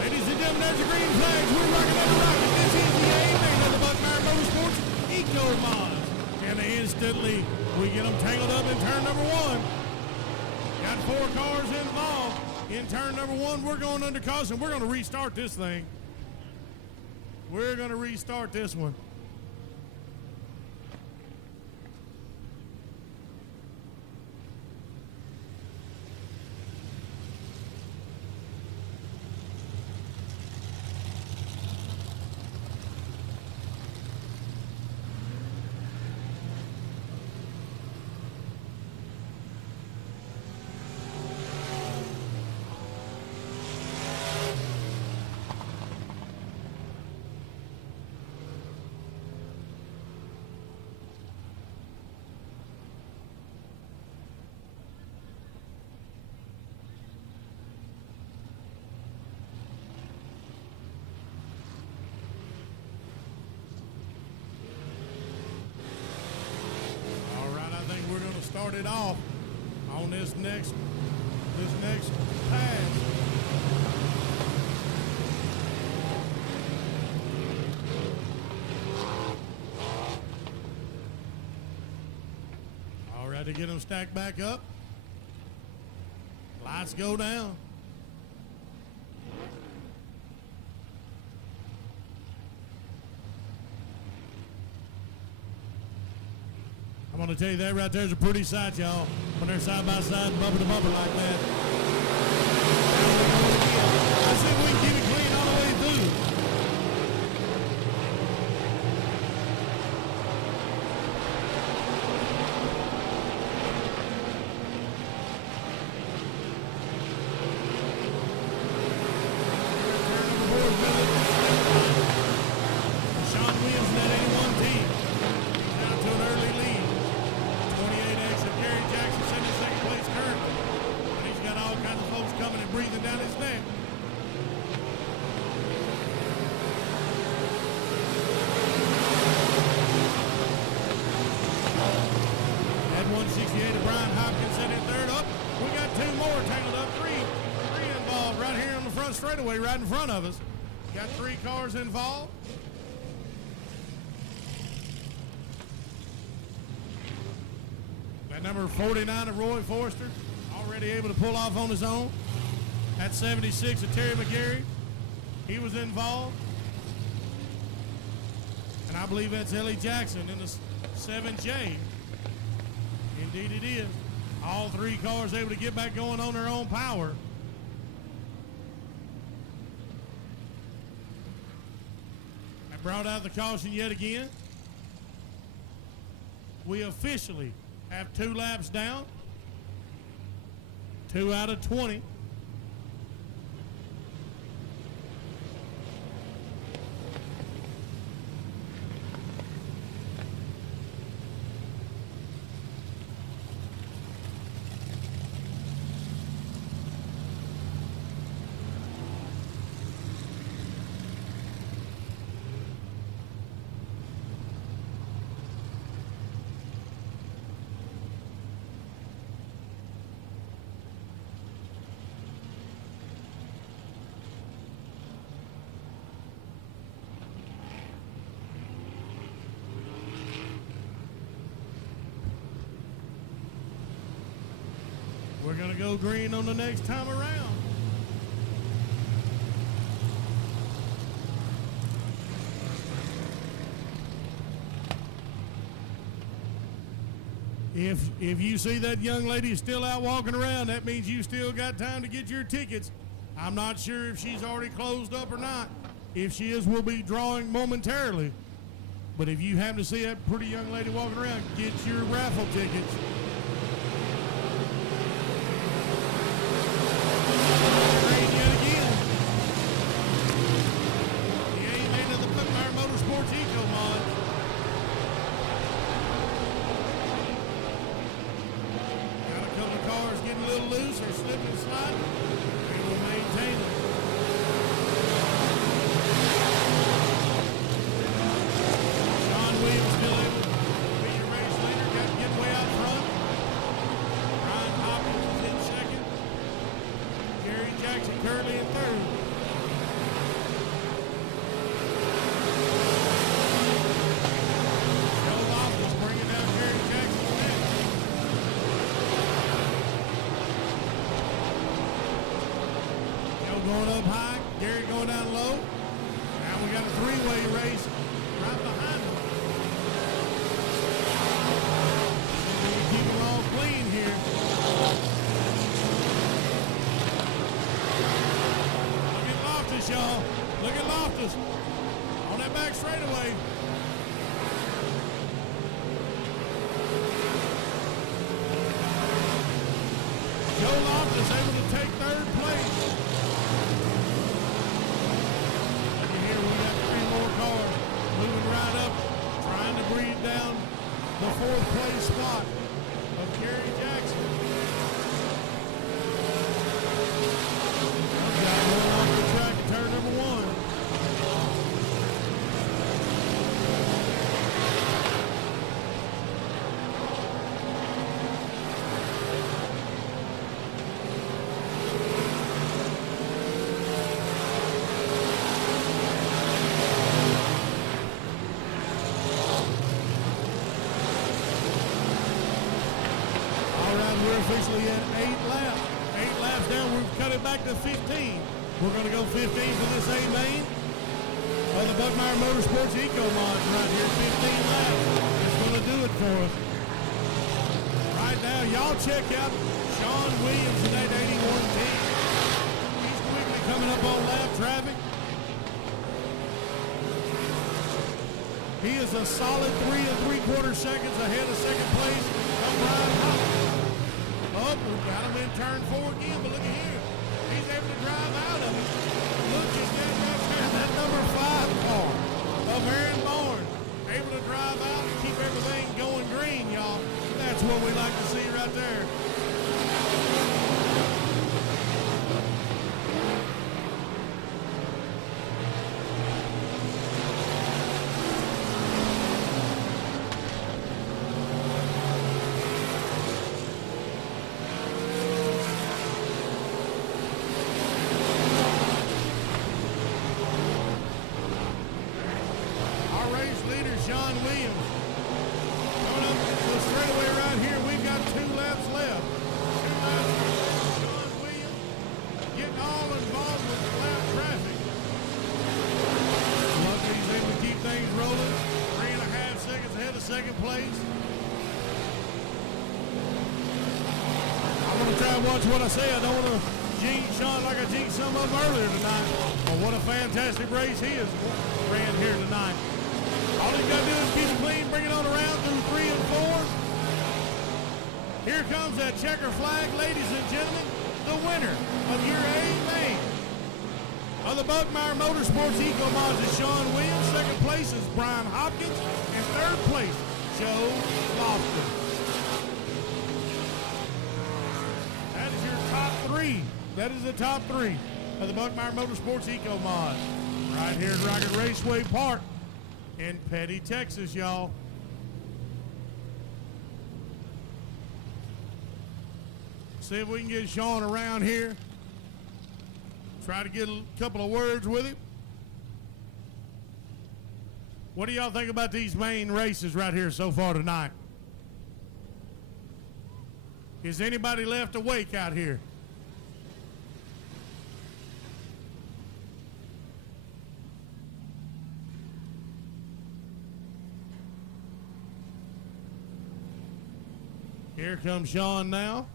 Ladies and gentlemen, there's the green flags. We're rocking at the rocket. This is the A-main of the Buckmeyer Motorsports Eco Mods. And instantly, we get them tangled up in turn number 1. Got 4 cars involved. In turn number 1, we're going under caution. We're going to restart this thing. We're going to restart this one. Start it off on this next pass. All right, to get them stacked back up. Lights go down. I'm going to tell you that right there's a pretty sight, y'all, when they're side by side, bumper to bumper like that. Let's see if we can keep it clean all the way through. Sean Williams in that 81. straightaway right in front of us. Got 3 cars involved. That number 49 of Roy Forster, already able to pull off on his own. That 76 of Terry McGarry, he was involved. And I believe that's Ellie Jackson in the 7J. Indeed it is. All 3 cars able to get back going on their own power. I brought out the caution yet again. We officially have 2 laps down. 2 out of 20. We're going to go green on the next time around. If you see that young lady still out walking around, that means you still got time to get your tickets. I'm not sure if she's already closed up or not. If she is, we'll be drawing momentarily. But if you happen to see that pretty young lady walking around, get your raffle tickets. Loose or slip and slide, and we'll maintain it. Sean Williams still able to be your race leader, getting way out front. Ryan Hopkins is in second. Gary Jackson currently in third. Joe Loftus bringing down Gary Jackson next. Going up high, Gary going down low. Now we got a 3-way race right behind him. We keep it all clean here. Look at Loftus, y'all. Look at Loftus on that back straightaway. Joe Loftus able to take 3rd place. Moving right up, trying to breathe down the 4th place spot of Gary Jackson. Got going off the track at turn number 1. We're officially at 8 laps. 8 laps down, we've cut it back to 15. We're going to go 15 for this A main of the Buckmeyer Motorsports Eco Mod right here. 15 laps. It's going to do it for us. Right now, y'all check out Sean Williams in that 81 team. He's quickly coming up on lap traffic. He is a solid 3 3/4 seconds ahead of second place of Brian Hopkins. Oh, we got him in turn 4 again, but look at here. He's able to drive out of it. Look at that number 5 car of Aaron Bourne. Able to drive out and keep everything going green, y'all. That's what we like to see right there. Sean Williams. Coming up the straightaway right here, we've got 2 laps left. 2 laps left. Sean Williams getting all involved with the lap traffic. Luckily, he's able to keep things rolling. 3.5 seconds ahead of second place. I'm going to try and watch what I say. I don't want to jinx Sean like I jinxed some of them earlier tonight. But what a fantastic race he has ran here tonight. All he's got to do is keep it clean, bring it on around through 3 and 4. Here comes that checker flag, ladies and gentlemen. The winner of your A main of the Buckmeyer Motorsports Eco Mods is Sean Williams. Second place is Brian Hopkins. And third place, Joe Lofton. That is your top 3. That is the top 3 of the Buckmeyer Motorsports Eco Mod. Right here at Rocket Raceway Park in Petty, Texas, y'all. See if we can get Sean around here. Try to get a couple of words with him. What do y'all think about these main races right here so far tonight? Is anybody left awake out here? Here comes Sean now.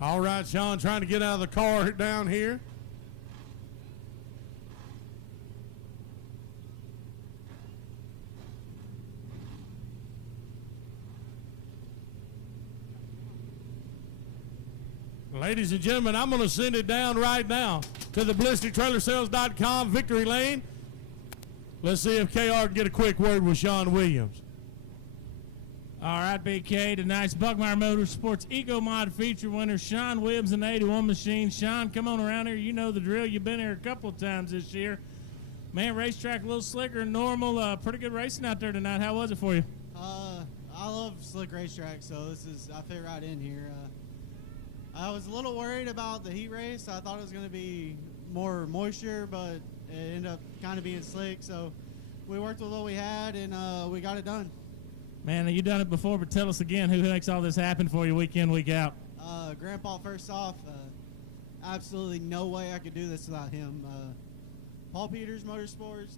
All right, Sean, trying to get out of the car down here. Ladies and gentlemen, I'm going to send it down right now to the BallisticTrailerSales.com victory lane. Let's see if KR can get a quick word with Sean Williams. All right, BK, tonight's Buckmeyer Motorsports Eco Mod feature winner, Sean Williams and the 81 machine. Sean, come on around here. You know the drill. You've been here a couple of times this year. Man, racetrack a little slicker than normal. Pretty good racing out there tonight. How was it for you? I love slick racetrack, so I fit right in here. I was a little worried about the heat race. I thought it was going to be more moisture, but it ended up kind of being slick. So we worked with what we had, and we got it done. Man, you've done it before, but tell us again who makes all this happen for you week in, week out. Grandpa, first off, absolutely no way I could do this without him. Paul Peters Motorsports,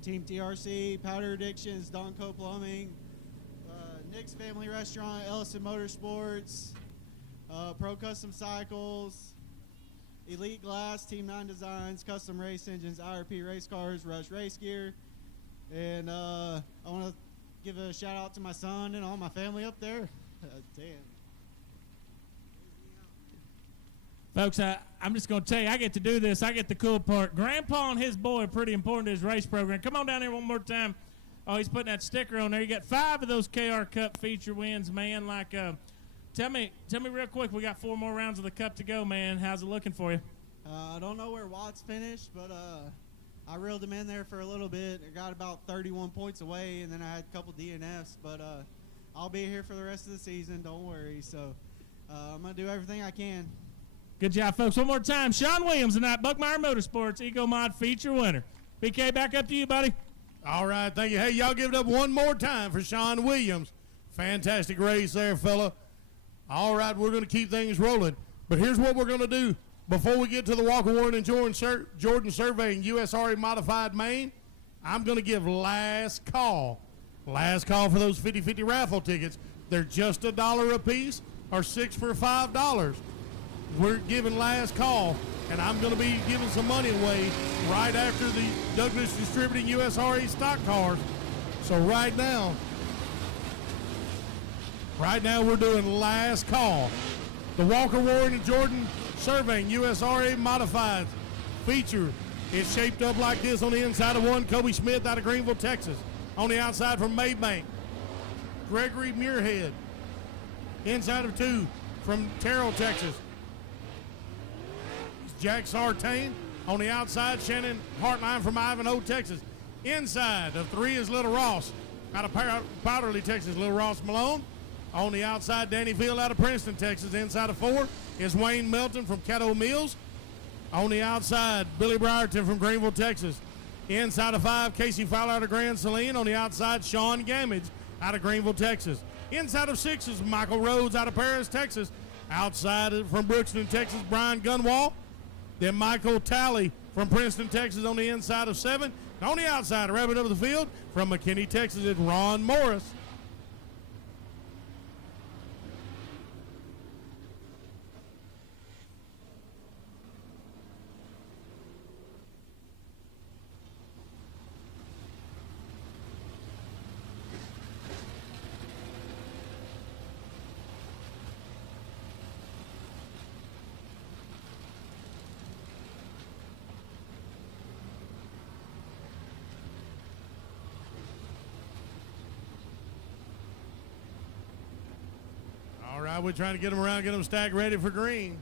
Team TRC, Powder Addictions, Donco Plumbing, Nick's Family Restaurant, Ellison Motorsports, Pro Custom Cycles, Elite Glass, Team 9 Designs, Custom Race Engines, IRP Race Cars, Rush Race Gear, and I want to give a shout out to my son and all my family up there. Damn. Folks, I'm just going to tell you, I get to do this. I get the cool part. Grandpa and his boy are pretty important to his race program. Come on down here one more time. Oh, he's putting that sticker on there. You got 5 of those KR Cup feature wins, man. Like, tell me real quick. We got 4 more rounds of the Cup to go, man. How's it looking for you? I don't know where Watts finished, but I reeled him in there for a little bit. I got about 31 points away, and then I had a couple DNFs. But I'll be here for the rest of the season. Don't worry. So I'm going to do everything I can. Good job, folks. One more time. Sean Williams tonight, Buckmeyer Motorsports Eco Mod feature winner. BK, back up to you, buddy. All right, thank you. Hey, y'all give it up one more time for Sean Williams. Fantastic race there, fella. All right, we're going to keep things rolling. But here's what we're going to do. Before we get to the Walker Warren and Jordan Surveying USRA Modified Main, I'm going to give last call. Last call for those 50-50 raffle tickets. They're just $1 a piece or 6 for $5. We're giving last call, and I'm going to be giving some money away right after the Douglas Distributing USRA stock cars. So right now we're doing last call. The Walker, Warren, and Jordan Surveying USRA Modified feature is shaped up like this. On the inside of one, Kobe Smith out of Greenville, Texas. On the outside from Maybank, Gregory Muirhead. Inside of two from Terrell, Texas. Jack Sartain. On the outside, Shannon Hartline from Ivanhoe, Texas. Inside of three is Little Ross out of Powderly, Texas. Little Ross Malone. On the outside, Danny Field out of Princeton, Texas. Inside of four is Wayne Melton from Caddo Mills. On the outside, Billy Brierton from Greenville, Texas. Inside of five, Casey Fowler out of Grand Saline. On the outside, Sean Gamage out of Greenville, Texas. Inside of six is Michael Rhodes out of Paris, Texas. Outside from Brookston, Texas, Brian Gunwall. Then Michael Talley from Princeton, Texas on the inside of seven. On the outside, wrapping up the field from McKinney, Texas, is Ron Morris. All right, we're trying to get them around, get them stacked ready for green.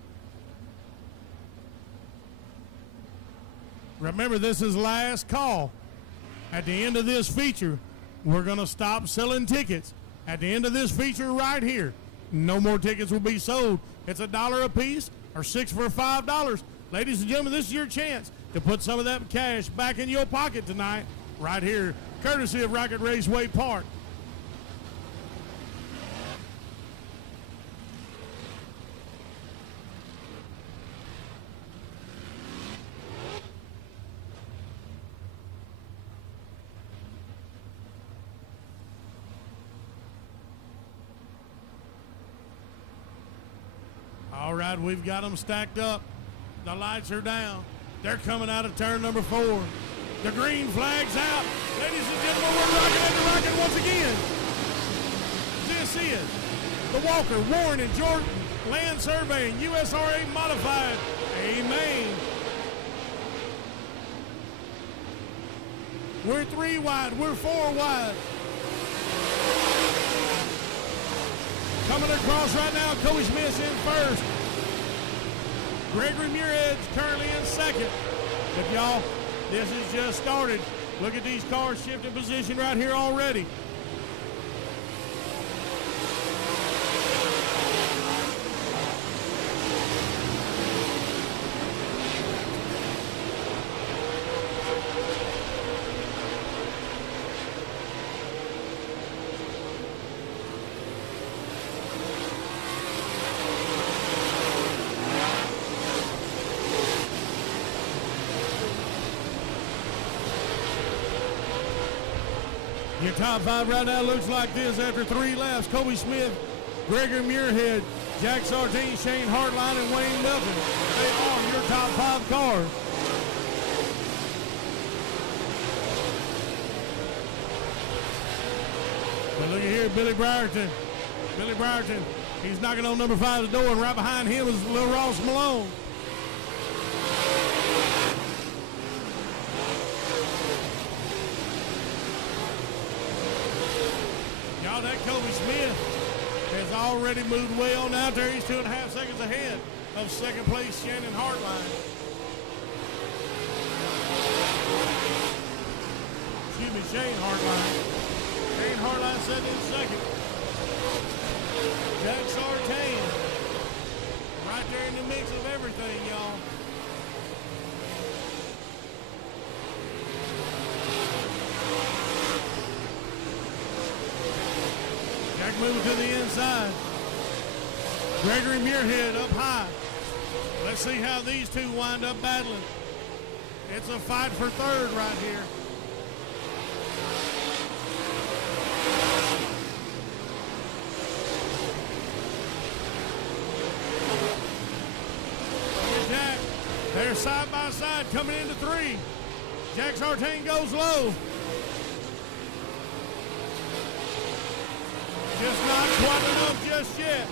Remember, this is last call. At the end of this feature, we're going to stop selling tickets. At the end of this feature right here, no more tickets will be sold. It's $1 a piece or 6 for $5. Ladies and gentlemen, this is your chance to put some of that cash back in your pocket tonight right here, courtesy of Rocket Raceway Park. All right, we've got them stacked up. The lights are down. They're coming out of turn number 4. The green flag's out. Ladies and gentlemen, we're rocking and rocking once again. This is the Walker, Warren, and Jordan Land Surveying USRA Modified. Amen. We're 3 wide. We're 4 wide. Coming across right now, Kobe Smith's in first. Gregory Muirhead's currently in second. But y'all, this has just started. Look at these cars shifting position right here already. Your top 5 right now looks like this after 3 laps. Kobe Smith, Gregory Muirhead, Jack Sartain, Shane Hartline, and Wayne Melton. They are your top 5 cars. But look at here, Billy Brierton. Billy Brierton, he's knocking on number 5's door, and right behind him is Little Ross Malone. That Kobe Smith has already moved way on out there. He's 2.5 seconds ahead of second place Shannon Hartline. Excuse me, Shane Hartline. Shane Hartline sitting in second. Jack Sartain right there in the mix of everything, y'all. Moving to the inside. Gregory Muirhead up high. Let's see how these two wind up battling. It's a fight for third right here. Jack, they're side by side coming into 3. Jack Sartain goes low. Just not quite enough just yet.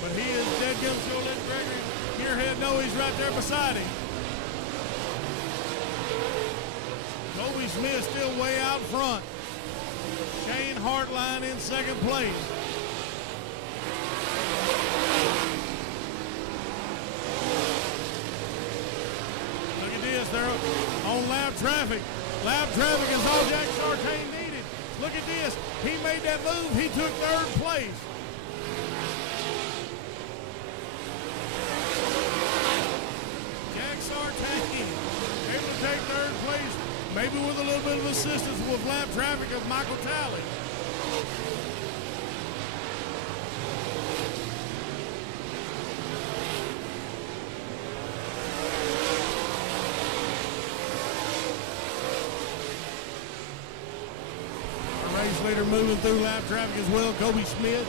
But he is dead gum sure letting Gregory Muirhead know he's right there beside him. Kobe Smith still way out front. Shane Hartline in second place. Look at this, they're on lap traffic. Lap traffic is all Jack Sartain needed. Look at this, he made that move, he took third place. Jack Sartain able to take third place, maybe with a little bit of assistance with lap traffic of Michael Talley. Race leader moving through lap traffic as well, Kobe Smith.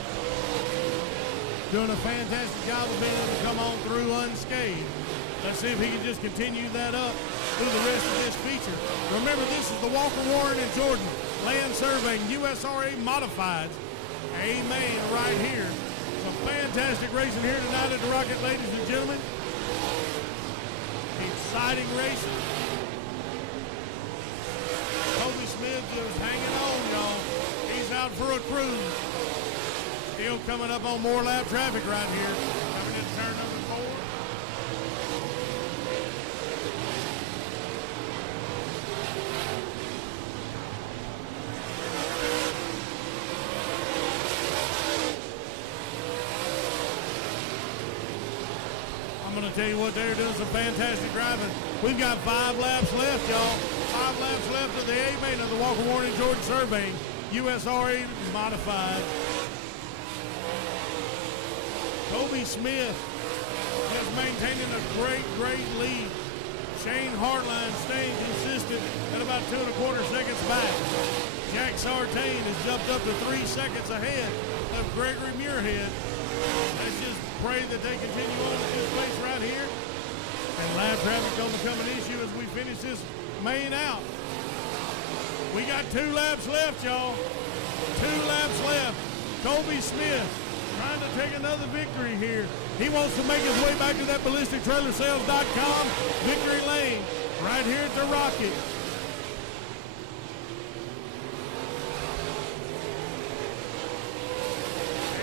Doing a fantastic job of being able to come on through unscathed. Let's see if he can just continue that up through the rest of this feature. Remember, this is the Walker, Warren, and Jordan Land Surveying USRA Modifieds. Amen right here. Some fantastic racing here tonight at the Rocket, ladies and gentlemen. Exciting racing. Kobe Smith just hanging on, y'all. He's out for a cruise. Still coming up on more lap traffic right here. Coming into turn number 4. I'm going to tell you what, they're doing some fantastic driving. We've got 5 laps left, y'all. 5 laps left of the A-main of the Walker, Warren, and Jordan Surveying. USRA Modified. Kobe Smith just maintaining a great lead. Shane Hartline staying consistent at about 2 1/4 seconds back. Jack Sartain has jumped up to 3 seconds ahead of Gregory Muirhead. Let's just pray that they continue on at this pace right here. And lap traffic don't become an issue as we finish this main out. We got 2 laps left, y'all. 2 laps left. Kobe Smith trying to take another victory here. He wants to make his way back to that ballistictrailersales.com victory lane right here at the Rocket.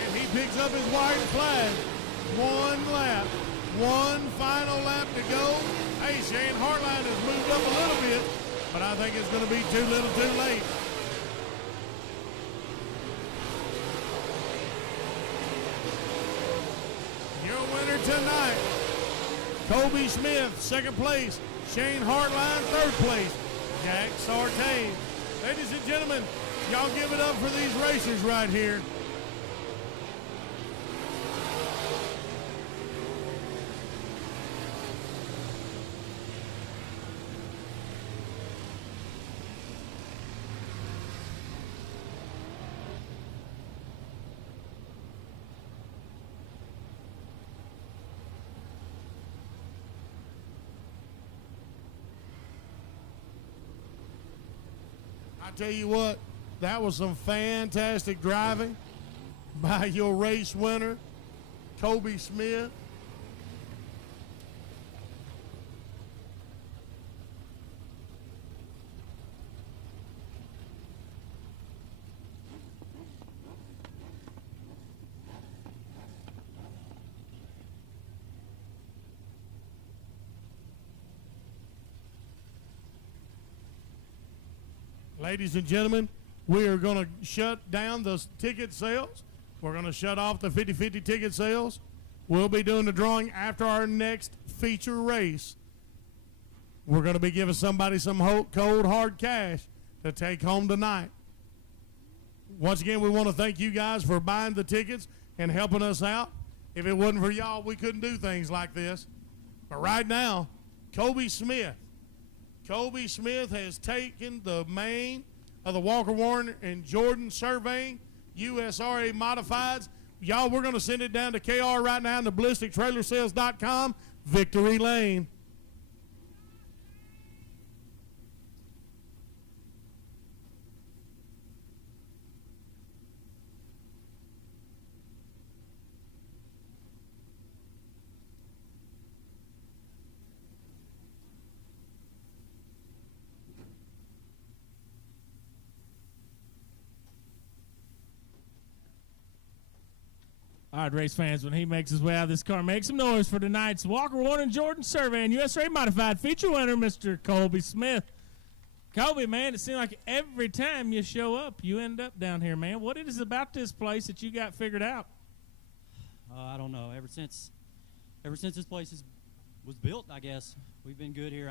And he picks up his white flag. 1 lap. 1 final lap to go. Hey, Shane Hartline has moved up a little bit, but I think it's going to be too little too late. Your winner tonight, Kobe Smith, 2nd place. Shane Hartline, 3rd place. Jack Sartain. Ladies and gentlemen, y'all give it up for these racers right here. I tell you what, that was some fantastic driving by your race winner, Kobe Smith. Ladies and gentlemen, we are going to shut down the ticket sales. We're going to shut off the 50-50 ticket sales. We'll be doing the drawing after our next feature race. We're going to be giving somebody some cold, hard cash to take home tonight. Once again, we want to thank you guys for buying the tickets and helping us out. If it wasn't for y'all, we couldn't do things like this. But right now, Kobe Smith has taken the main of the Walker, Warren, and Jordan Surveying USRA Modifieds. Y'all, we're going to send it down to KR right now in the ballistictrailersales.com victory lane. All right, race fans, when he makes his way out of this car, make some noise for tonight's Walker Warren and Jordan Survey and USA Modified feature winner, Mr. Colby Smith. Colby, man, it seems like every time you show up, you end up down here, man. What it is about this place that you got figured out? I don't know. Ever since this place was built, I guess we've been good here.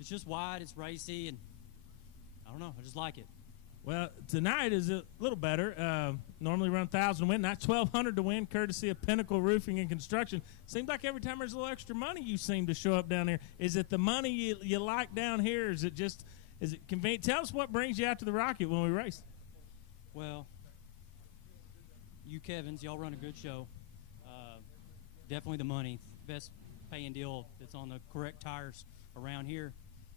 It's just wide, it's racy, and I don't know. I just like it. Well, tonight is a little better. Normally run 1,000 to win, not 1,200 to win, courtesy of Pinnacle Roofing and Construction. Seems like every time there's a little extra money, you seem to show up down here. Is it the money you like down here? Is it convenient? Tell us what brings you out to the Rocket when we race. Well, you Kevins, y'all run a good show. Definitely the money, best paying deal that's on the correct tires around here.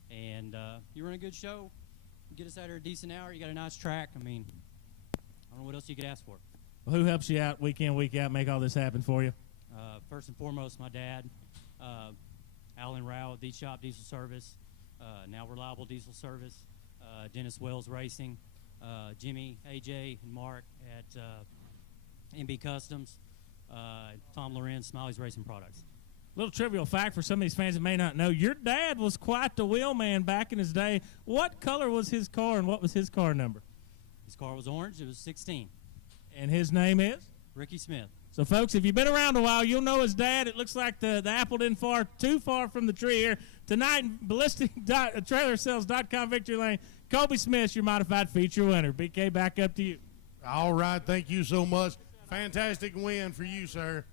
And you run a good show. Get us out here a decent hour. You got a nice track. I mean, I don't know what else you could ask for. Well, who helps you out week in, week out, make all this happen for you? First and foremost, my dad, Alan Rao, D-Shop Diesel Service, now Reliable Diesel Service, Dennis Wells Racing, Jimmy, AJ, and Mark at MB Customs, Tom Lorenz, Smiley's Racing Products. Little trivial fact for some of these fans that may not know, your dad was quite the wheelman back in his day. What color was his car and what was his car number? His car was orange. It was 16. And his name is? Ricky Smith. So, folks, if you've been around a while, you'll know his dad. It looks like the apple didn't fall too far from the tree here. Tonight, ballistictrailersales.com Victory Lane, Colby Smith, your modified feature winner. BK, back up to you. All right, thank you so much. Fantastic win for you, sir.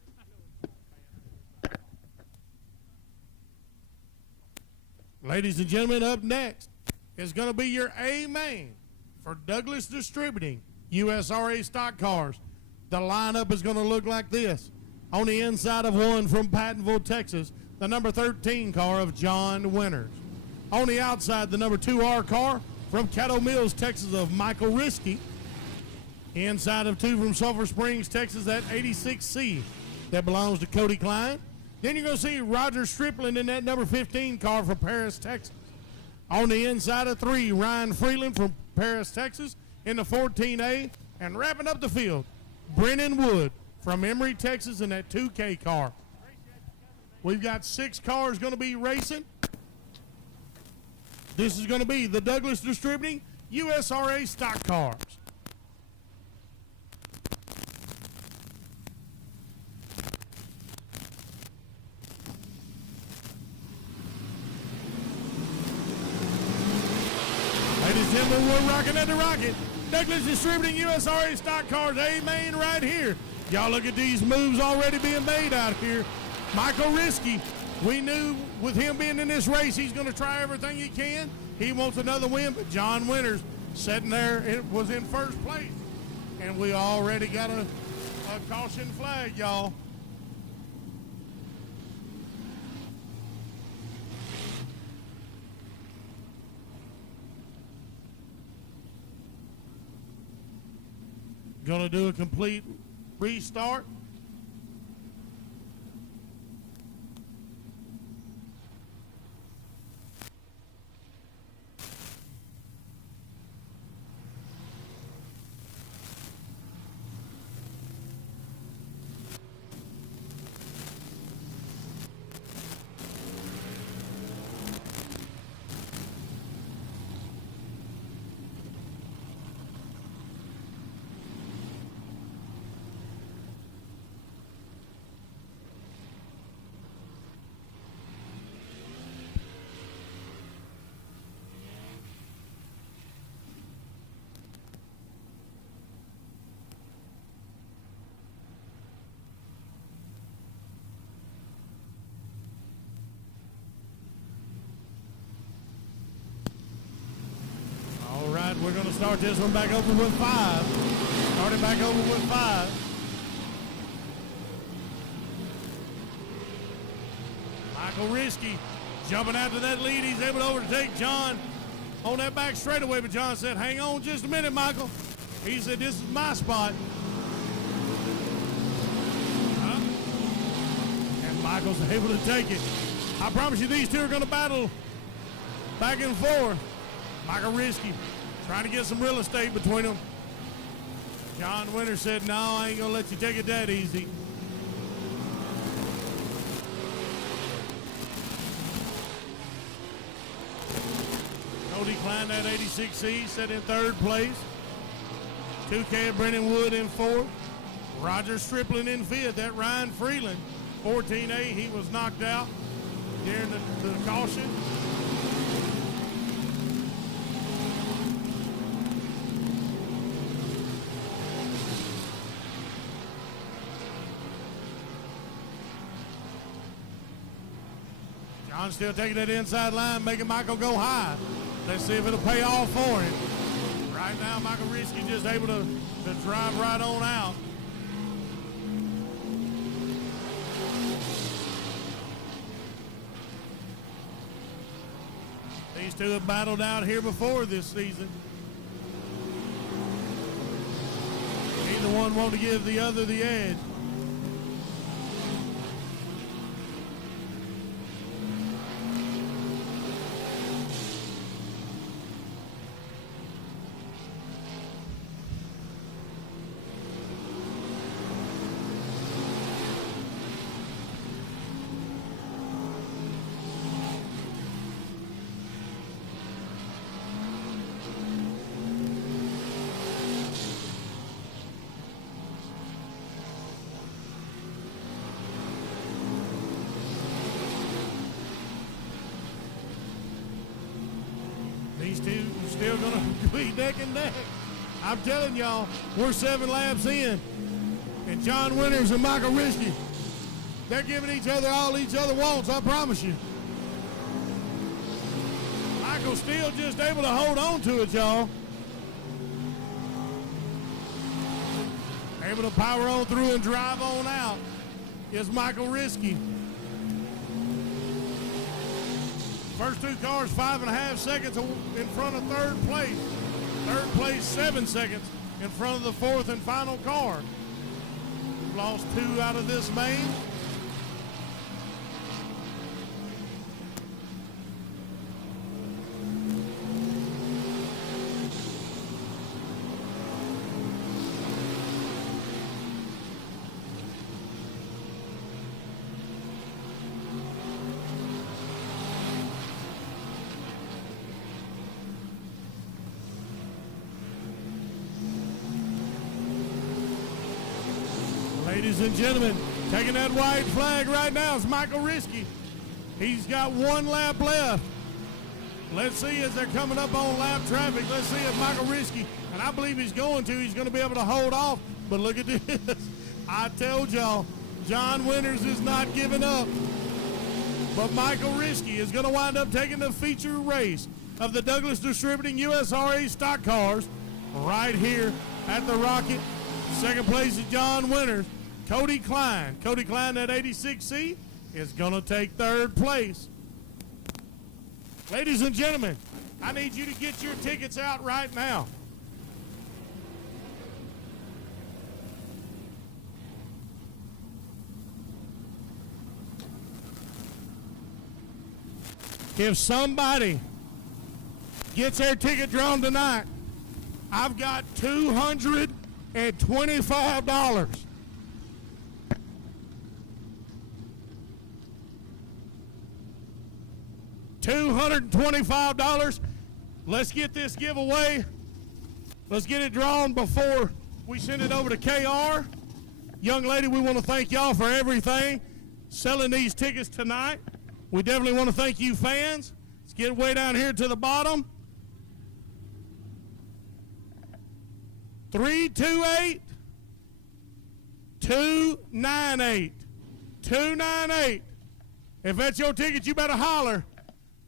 Ladies and gentlemen, up next is going to be your A-main for Douglas Distributing USRA stock cars. The lineup is going to look like this. On the inside of one from Pattonville, Texas, the number 13 car of John Winters. On the outside, the number 2R car from Caddo Mills, Texas, of Michael Risky. Inside of two from Sulphur Springs, Texas, that 86C that belongs to Cody Klein. Then you're going to see Roger Stripling in that number 15 car from Paris, Texas. On the inside of three, Ryan Freeland from Paris, Texas in the 14A. And wrapping up the field, Brennan Wood from Emory, Texas in that 2K car. We've got 6 cars going to be racing. This is going to be the Douglas Distributing USRA stock cars. Ladies and gentlemen, we're rocking at the Rocket. Douglas Distributing USRA stock cars, A-main right here. Y'all look at these moves already being made out here. Michael Risky, we knew with him being in this race, he's going to try everything he can. He wants another win, but John Winters sitting there, it was in first place. And we already got a caution flag, y'all. Going to do a complete restart. We're going to start this one back over with 5. Starting back over with 5. Michael Risky jumping after that lead. He's able to overtake John on that back straightaway, but John said, hang on just a minute, Michael. He said, this is my spot. And Michael's able to take it. I promise you these two are going to battle back and forth. Michael Risky trying to get some real estate between them. John Winter said, no, I ain't going to let you take it that easy. Cody Klein, that 86C, set in third place. 2K Brennan Wood in fourth. Roger Stripling in fifth. That Ryan Freeland, 14A, he was knocked out during the caution. John still taking that inside line, making Michael go high. Let's see if it'll pay off for him. Right now, Michael Risky just able to drive right on out. These two have battled out here before this season. Neither one want to give the other the edge. These two still going to be neck and neck. I'm telling y'all, we're 7 laps in. And John Winters and Michael Risky, they're giving each other all each other wants, I promise you. Michael's still just able to hold on to it, y'all. Able to power on through and drive on out is Michael Risky. First two cars, 5.5 seconds in front of third place. Third place, 7 seconds in front of the fourth and final car. Lost 2 out of this main. Ladies and gentlemen, taking that white flag right now is Michael Risky. He's got 1 lap left. Let's see as they're coming up on lap traffic. Let's see if Michael Risky, and I believe he's going to be able to hold off. But look at this. I told y'all, John Winters is not giving up. But Michael Risky is going to wind up taking the feature race of the Douglas Distributing USRA stock cars right here at the Rocket. Second place is John Winters. Cody Klein, that 86C, is going to take third place. Ladies and gentlemen, I need you to get your tickets out right now. If somebody gets their ticket drawn tonight, I've got $225. $225. Let's get this giveaway. Let's get it drawn before we send it over to KR. Young lady, we want to thank y'all for everything. Selling these tickets tonight. We definitely want to thank you fans. Let's get way down here to the bottom. 328 298 298. If that's your ticket, you better holler.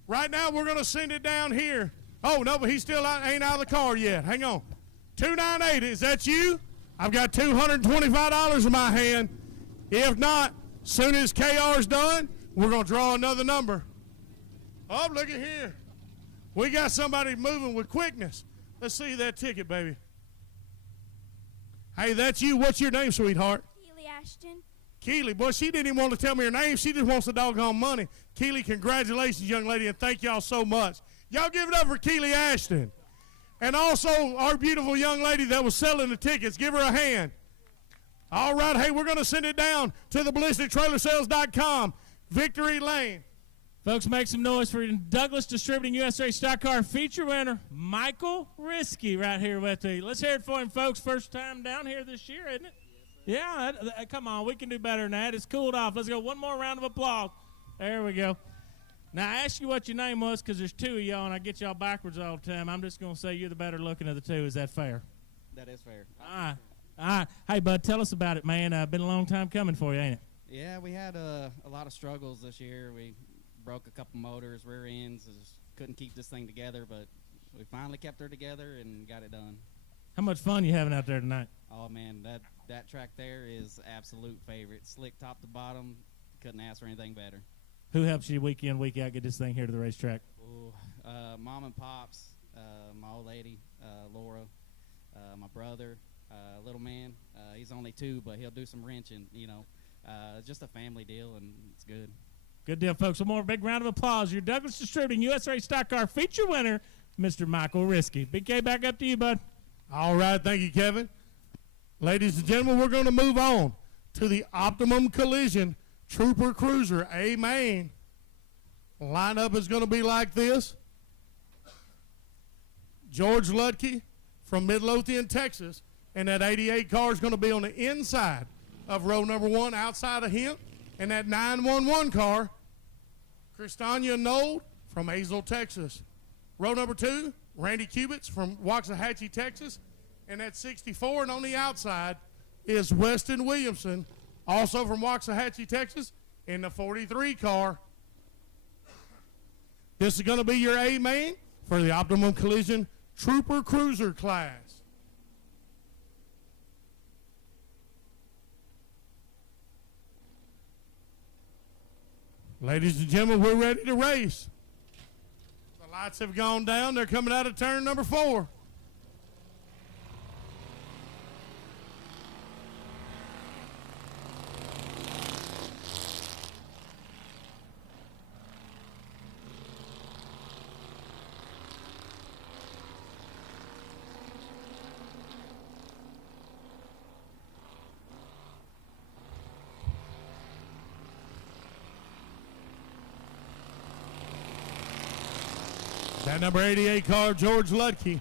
Right now, we're going to send it down here. Oh, no, but he still ain't out of the car yet. Hang on. 298, is that you? I've got $225 in my hand. If not, soon as KR's done, we're going to draw another number. Oh, look at here. We got somebody moving with quickness. Let's see that ticket, baby. Hey, that's you. What's your name, sweetheart? Keely Ashton. Keely, boy, she didn't even want to tell me her name. She just wants the doggone money. Keely, congratulations, young lady, and thank y'all so much. Y'all give it up for Keely Ashton. And also our beautiful young lady that was selling the tickets. Give her a hand. All right, hey, we're going to send it down to the ballistictrailersales.com. Victory Lane. Folks, make some noise for Douglas Distributing USA Stock Car feature winner, Michael Risky, right here with you. Let's hear it for him, folks. First time down here this year, isn't it? Yes, yeah, come on. We can do better than that. It's cooled off. Let's go. One more round of applause. There we go. Now, I asked you what your name was because there's two of y'all, and I get y'all backwards all the time. I'm just going to say you're the better looking of the two. Is that fair? That is fair. All right. Hey, bud, tell us about it, man. Been a long time coming for you, ain't it? Yeah, we had a lot of struggles this year. We broke a couple motors, rear ends, just couldn't keep this thing together, but we finally kept her together and got it done. How much fun you having out there tonight? Oh, man, that track there is absolute favorite. Slick top to bottom. Couldn't ask for anything better. Who helps you week in, week out get this thing here to the racetrack? Ooh, Mom and Pops, my old lady, Laura, my brother, little man. He's only 2, but he'll do some wrenching, just a family deal, and it's good. Good deal, folks. One more big round of applause. Your Douglas Distributing USA Stock Car feature winner, Mr. Michael Risky. Big K, back up to you, bud. All right, thank you, Kevin. Ladies and gentlemen, we're going to move on to the Optimum Collision Trooper Cruiser A main. Lineup is going to be like this. George Lutke from Midlothian, Texas, and that 88 car is going to be on the inside of row number 1 outside of him. And that 911 car, Christania Knoll from Azle, Texas. Row number 2, Randy Cubits from Waxahachie, Texas. And that 64, and on the outside is Weston Williamson, also from Waxahachie, Texas, in the 43 car. This is going to be your A main for the Optimum Collision Trooper Cruiser class. Ladies and gentlemen, we're ready to race. The lights have gone down. They're coming out of turn number 4. That number 88 car, George Lutke,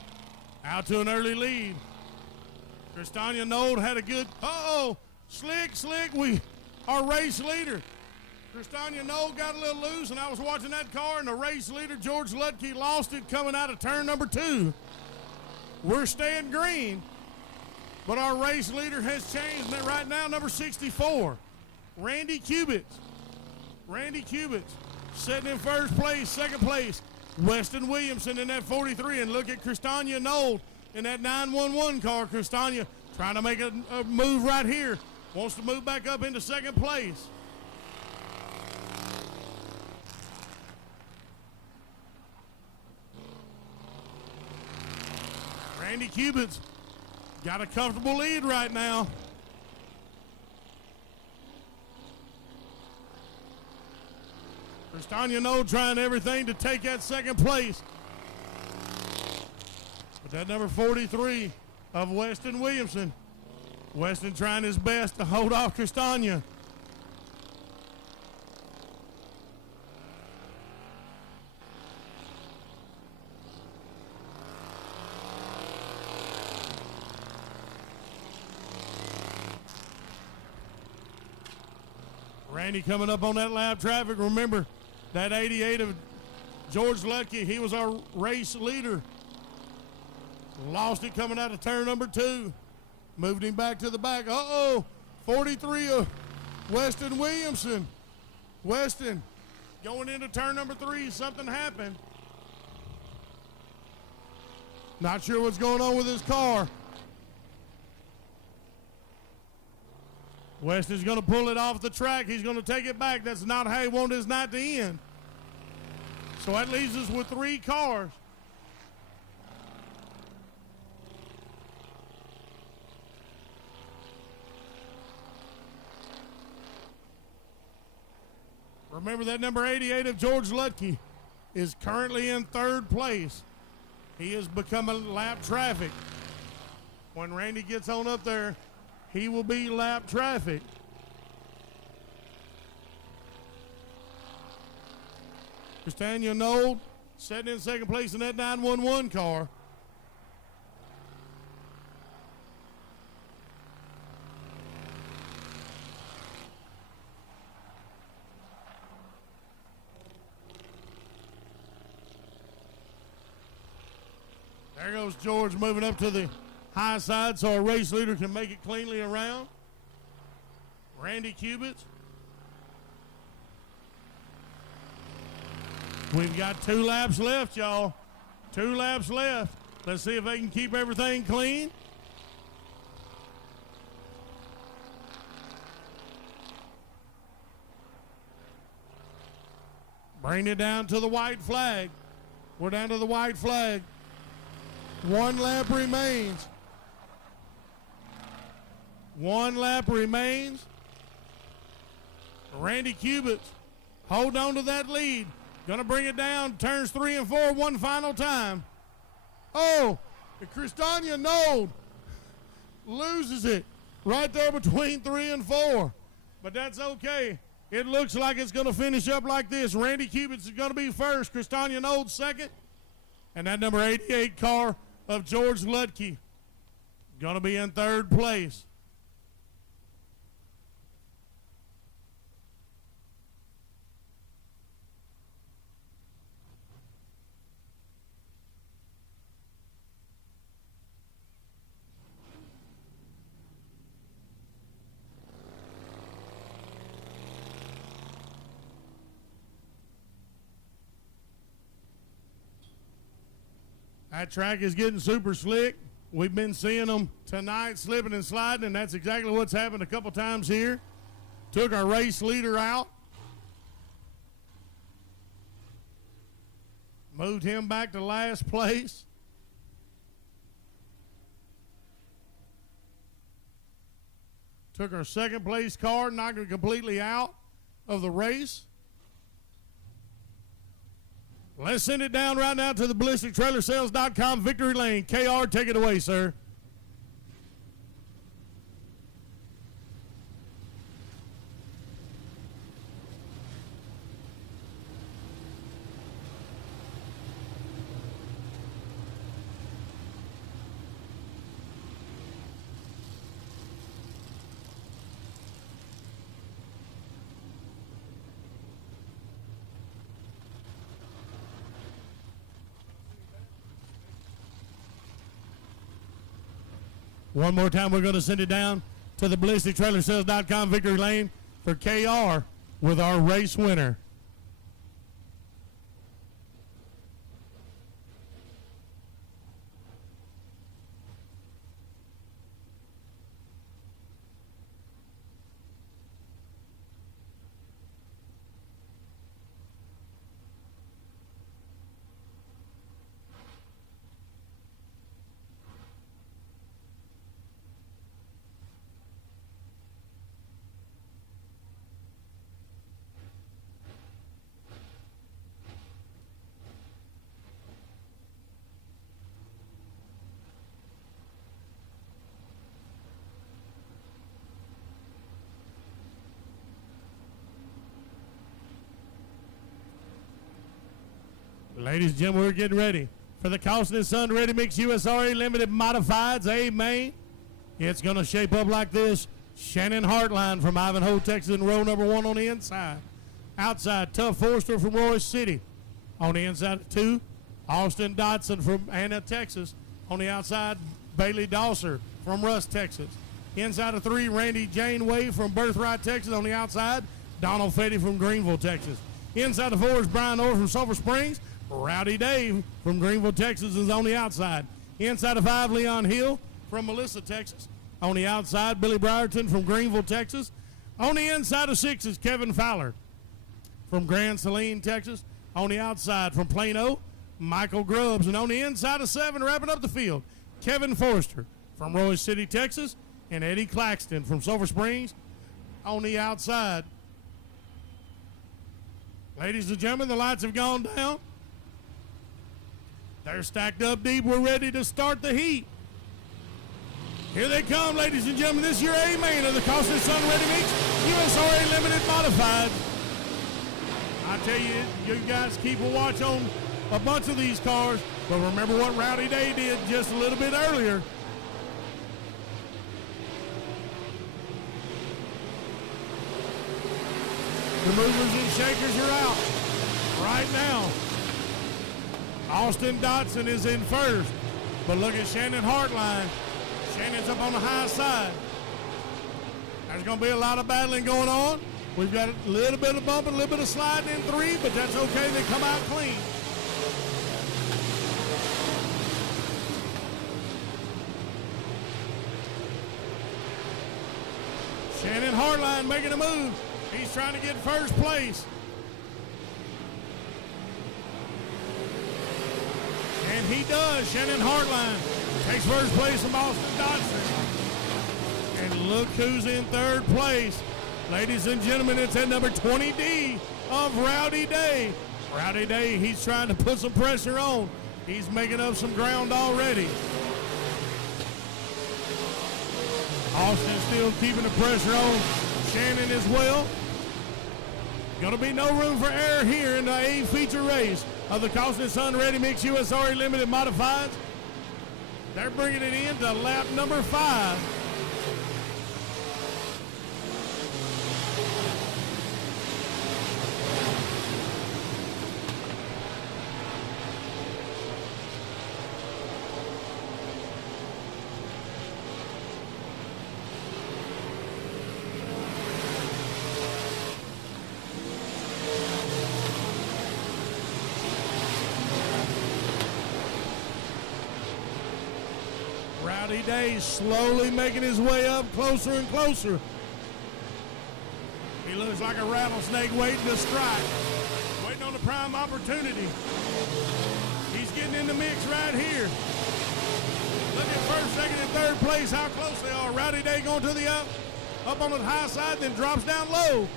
out to an early lead. Christania Knoll had a good, slick, our race leader. Christania Knoll got a little loose, and I was watching that car, and the race leader, George Lutke, lost it coming out of turn number 2. We're staying green, but our race leader has changed. And right now, number 64, Randy Cubits. Randy Cubits sitting in first place, second place. Weston Williamson in that 43, and look at Christania Knoll in that 911 car. Christania trying to make a move right here. Wants to move back up into second place. Randy Cubits got a comfortable lead right now. Christania Knoll trying everything to take that second place. But that number 43 of Weston Williamson. Weston trying his best to hold off Christania. Randy coming up on that lap traffic. Remember, that 88 of George Lutke, he was our race leader. Lost it coming out of turn number 2. Moved him back to the back. 43 of Weston Williamson. Weston going into turn number 3. Something happened. Not sure what's going on with his car. Weston's going to pull it off the track. He's going to take it back. That's not how he wanted his night to end. So that leaves us with 3 cars. Remember that number 88 of George Lutke is currently in 3rd place. He is becoming lap traffic. When Randy gets on up there, he will be lap traffic. Christania Knoll sitting in second place in that 911 car. There goes George moving up to the high side so a race leader can make it cleanly around. Randy Cubits. We've got 2 laps left, y'all. 2 laps left. Let's see if they can keep everything clean. Bring it down to the white flag. We're down to the white flag. 1 lap remains. 1 lap remains. Randy Cubits, hold on to that lead. Gonna bring it down, turns 3 and 4 one final time. Oh, Christania Knoll loses it right there between 3 and 4. But that's okay. It looks like it's gonna finish up like this. Randy Cubits is gonna be first, Christania Knoll second. And that number 88 car of George Ludke gonna be in third place. That track is getting super slick. We've been seeing them tonight slipping and sliding, and that's exactly what's happened a couple times here. Took our race leader out. Moved him back to last place. Took our second place car, knocked it completely out of the race. Let's send it down right now to the ballistictrailersales.com victory lane. KR, take it away, sir. One more time, we're going to send it down to the ballistictrailersales.com victory lane for KR with our race winner. Ladies and gentlemen, we're getting ready for the Carlson & Son Ready Mix USRA Limited Modifieds A main. It's going to shape up like this. Shannon Hartline from Ivanhoe, Texas in row number 1 on the inside. Outside, Tuff Forster from Royce City. On the inside of 2, Austin Dotson from Anna, Texas. On the outside, Bailey Dosser from Rusk, Texas. Inside of 3, Randy Janeway from Birthright, Texas. On the outside, Donald Fetty from Greenville, Texas. Inside of 4 is Brian Orr from Sulphur Springs. Rowdy Dave from Greenville, Texas is on the outside. Inside of 5, Leon Hill from Melissa, Texas. On the outside, Billy Brierton from Greenville, Texas. On the inside of 6 is Kevin Fowler from Grand Saline, Texas. On the outside from Plano, Michael Grubbs. And on the inside of 7, wrapping up the field, Kevin Forrester from Royce City, Texas. And Eddie Claxton from Sulphur Springs on the outside. Ladies and gentlemen, the lights have gone down. They're stacked up deep. We're ready to start the heat. Here they come, ladies and gentlemen. This is your A main of the Costin Sun Ready Mix USRA Limited Modified. I tell you, you guys keep a watch on a bunch of these cars, but remember what Rowdy Day did just a little bit earlier. The movers and shakers are out right now. Austin Dotson is in first, but look at Shannon Hartline. Shannon's up on the high side. There's going to be a lot of battling going on. We've got a little bit of bumping, a little bit of sliding in 3, but that's okay. They come out clean. Shannon Hartline making a move. He's trying to get first place. And he does. Shannon Hartline takes first place from Austin Dodson. And look who's in third place. Ladies and gentlemen, it's at number 20D of Rowdy Day. Rowdy Day, he's trying to put some pressure on. He's making up some ground already. Austin still keeping the pressure on Shannon as well. Going to be no room for error here in the A feature race of the Costin Sun Ready Mix USRA Limited Modifieds. They're bringing it in to lap number 5. Rowdy Day slowly making his way up closer and closer. He looks like a rattlesnake waiting to strike, waiting on the prime opportunity. He's getting in the mix right here. Look at first, second, and third place, how close they are. Rowdy Day going to the up on the high side, then drops down low.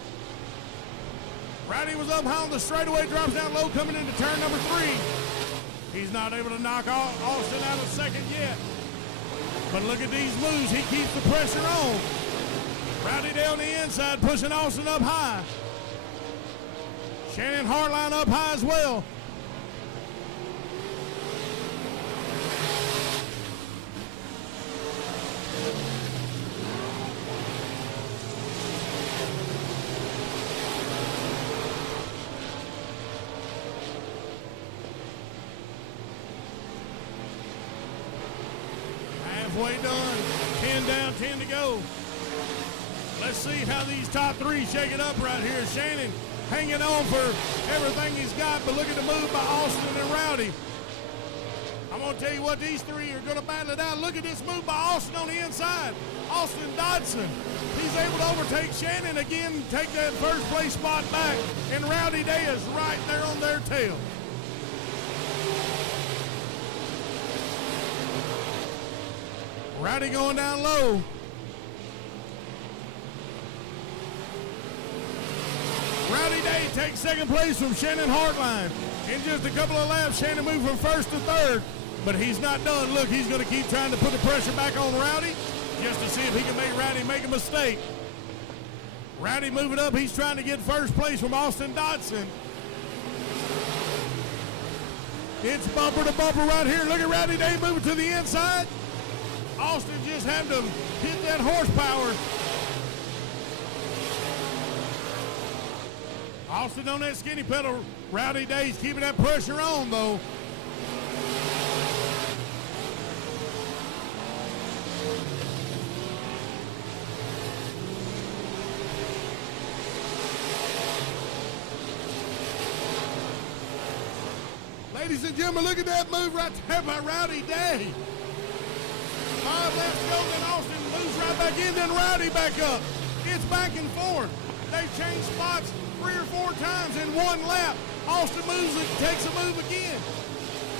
Rowdy was up high on the straightaway, drops down low, coming into turn number 3. He's not able to knock Austin out of second yet. But look at these moves. He keeps the pressure on. Rowdy Day on the inside, pushing Austin up high. Shannon Hartline up high as well. Halfway done, 10 down, 10 to go. Let's see how these top 3 shake it up right here. Shannon hanging on for everything he's got, but look at the move by Austin and Rowdy. I'm going to tell you what, these 3 are going to battle it out. Look at this move by Austin on the inside. Austin Dodson, he's able to overtake Shannon again, take that first place spot back, and Rowdy Day is right there on their tail. Rowdy going down low. Rowdy Day takes second place from Shannon Hartline. In just a couple of laps, Shannon moved from first to third, but he's not done. Look, he's going to keep trying to put the pressure back on Rowdy just to see if he can make Rowdy make a mistake. Rowdy moving up. He's trying to get first place from Austin Dodson. It's bumper to bumper right here. Look at Rowdy Day moving to the inside. Austin just had to hit that horsepower. Austin on that skinny pedal. Rowdy Day's keeping that pressure on, though. Ladies and gentlemen, look at that move right there by Rowdy Day. 5 laps to go, then Austin moves right back in, then Rowdy back up. It's back and forth. They've changed spots 3 or 4 times in 1 lap. Austin moves it, takes a move again.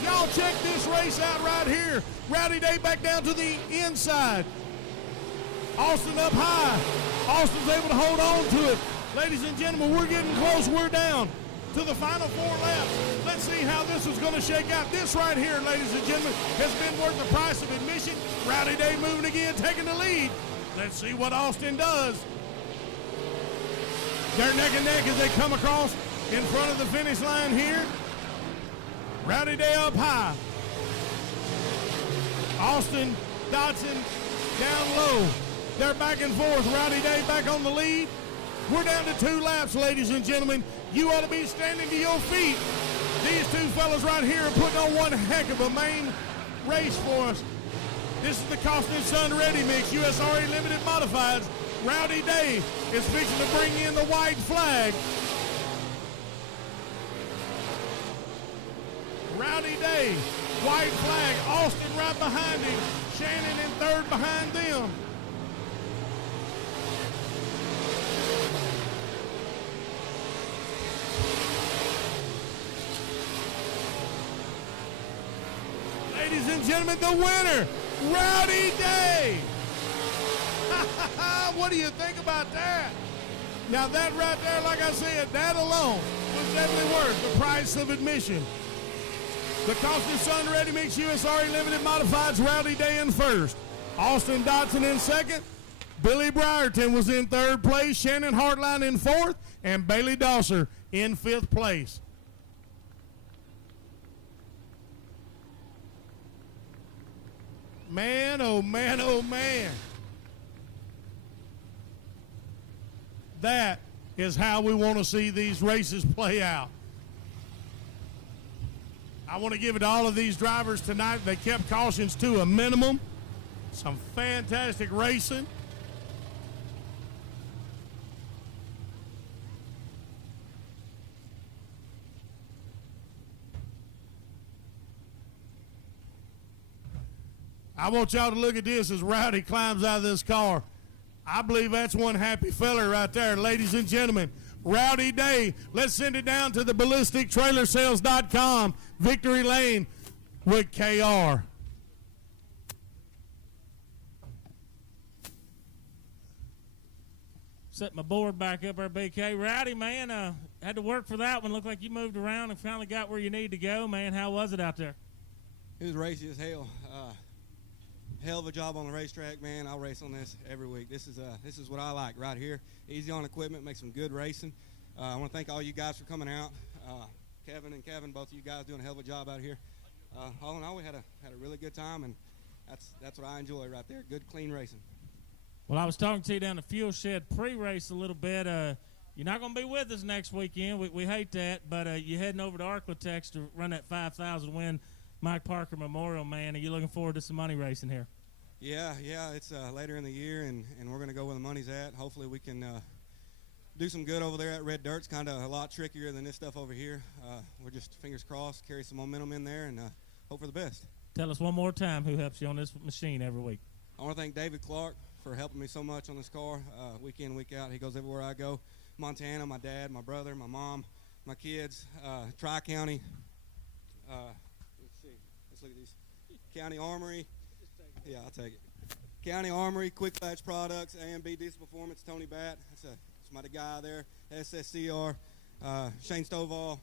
Y'all check this race out right here. Rowdy Day back down to the inside. Austin up high. Austin's able to hold on to it. Ladies and gentlemen, we're getting close. We're down to the final 4 laps. Let's see how this is going to shake out. This right here, ladies and gentlemen, has been worth the price of admission. Rowdy Day moving again, taking the lead. Let's see what Austin does. They're neck and neck as they come across in front of the finish line here. Rowdy Day up high. Austin, Dodson down low. They're back and forth. Rowdy Day back on the lead. We're down to 2 laps, ladies and gentlemen. You ought to be standing to your feet. These 2 fellas right here are putting on one heck of a main race for us. This is the Costin Sun Ready Mix USRA Limited Modifieds. Rowdy Day is fixing to bring in the white flag. Rowdy Day, white flag. Austin right behind him. Shannon in third behind them. Ladies and gentlemen, the winner, Rowdy Day. What do you think about that? Now that right there, like I said, that alone was definitely worth the price of admission. The Costin Sun Ready Mix USRA Limited Modifieds, Rowdy Day in first. Austin Dodson in second. Billy Brierton was in third place. Shannon Hartline in fourth. And Bailey Dosser in fifth place. Man, oh man, oh man. That is how we want to see these races play out. I want to give it to all of these drivers tonight. They kept cautions to a minimum. Some fantastic racing. I want y'all to look at this as Rowdy climbs out of this car. I believe that's one happy fella right there. Ladies and gentlemen, Rowdy Day. Let's send it down to the ballistictrailersales.com. Victory Lane with KR. Set my board back up there, BK. Rowdy, man, had to work for that one. Looked like you moved around and finally got where you need to go, man. How was it out there? It was racy as hell. Hell of a job on the racetrack, man. I'll race on this every week. This is what I like right here. Easy on equipment, make some good racing. I want to thank all you guys for coming out. Kevin and Kevin, both of you guys doing a hell of a job out here. All in all, we had a really good time, and that's what I enjoy right there. Good, clean racing. Well, I was talking to you down the fuel shed pre-race a little bit. You're not going to be with us next weekend. We hate that, but you're heading over to Arklatex to run that 5,000 win Mike Parker Memorial, man. Are you looking forward to some money racing here? Yeah, it's later in the year, and we're going to go where the money's at. Hopefully we can do some good over there at Red Dirt's kind of a lot trickier than this stuff over here. We're just fingers crossed, carry some momentum in there, and hope for the best. Tell us one more time who helps you on this machine every week. I want to thank David Clark for helping me so much on this car, week in, week out. He goes everywhere I go. Montana, my dad, my brother, my mom, my kids, Tri-County. Let's see. Let's look at these. County Armory. Yeah, I'll take it. County Armory, Quick Latch Products, A&B Diesel Performance, Tony Batt. That's my guy there. SSCR, Shane Stovall,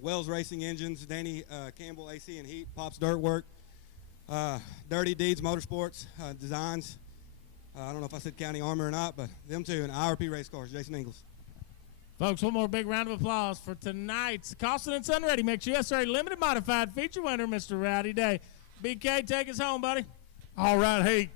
Wells Racing Engines, Danny Campbell, AC and Heat, Pops Dirt Work, Dirty Deeds Motorsports, Designs. I don't know if I said County Armory or not, but them two, and IRP Race Cars, Jason Ingles. Folks, one more big round of applause for tonight's Costin and Sun Ready Mix USRA Limited Modified feature winner, Mr. Rowdy Day. BK, take us home, buddy. All right, hey,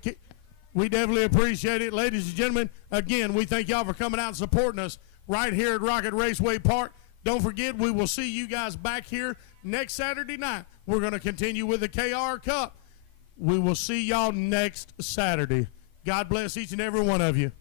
we definitely appreciate it. Ladies and gentlemen, again, we thank y'all for coming out and supporting us right here at Rocket Raceway Park. Don't forget, we will see you guys back here next Saturday night. We're going to continue with the KR Cup. We will see y'all next Saturday. God bless each and every one of you.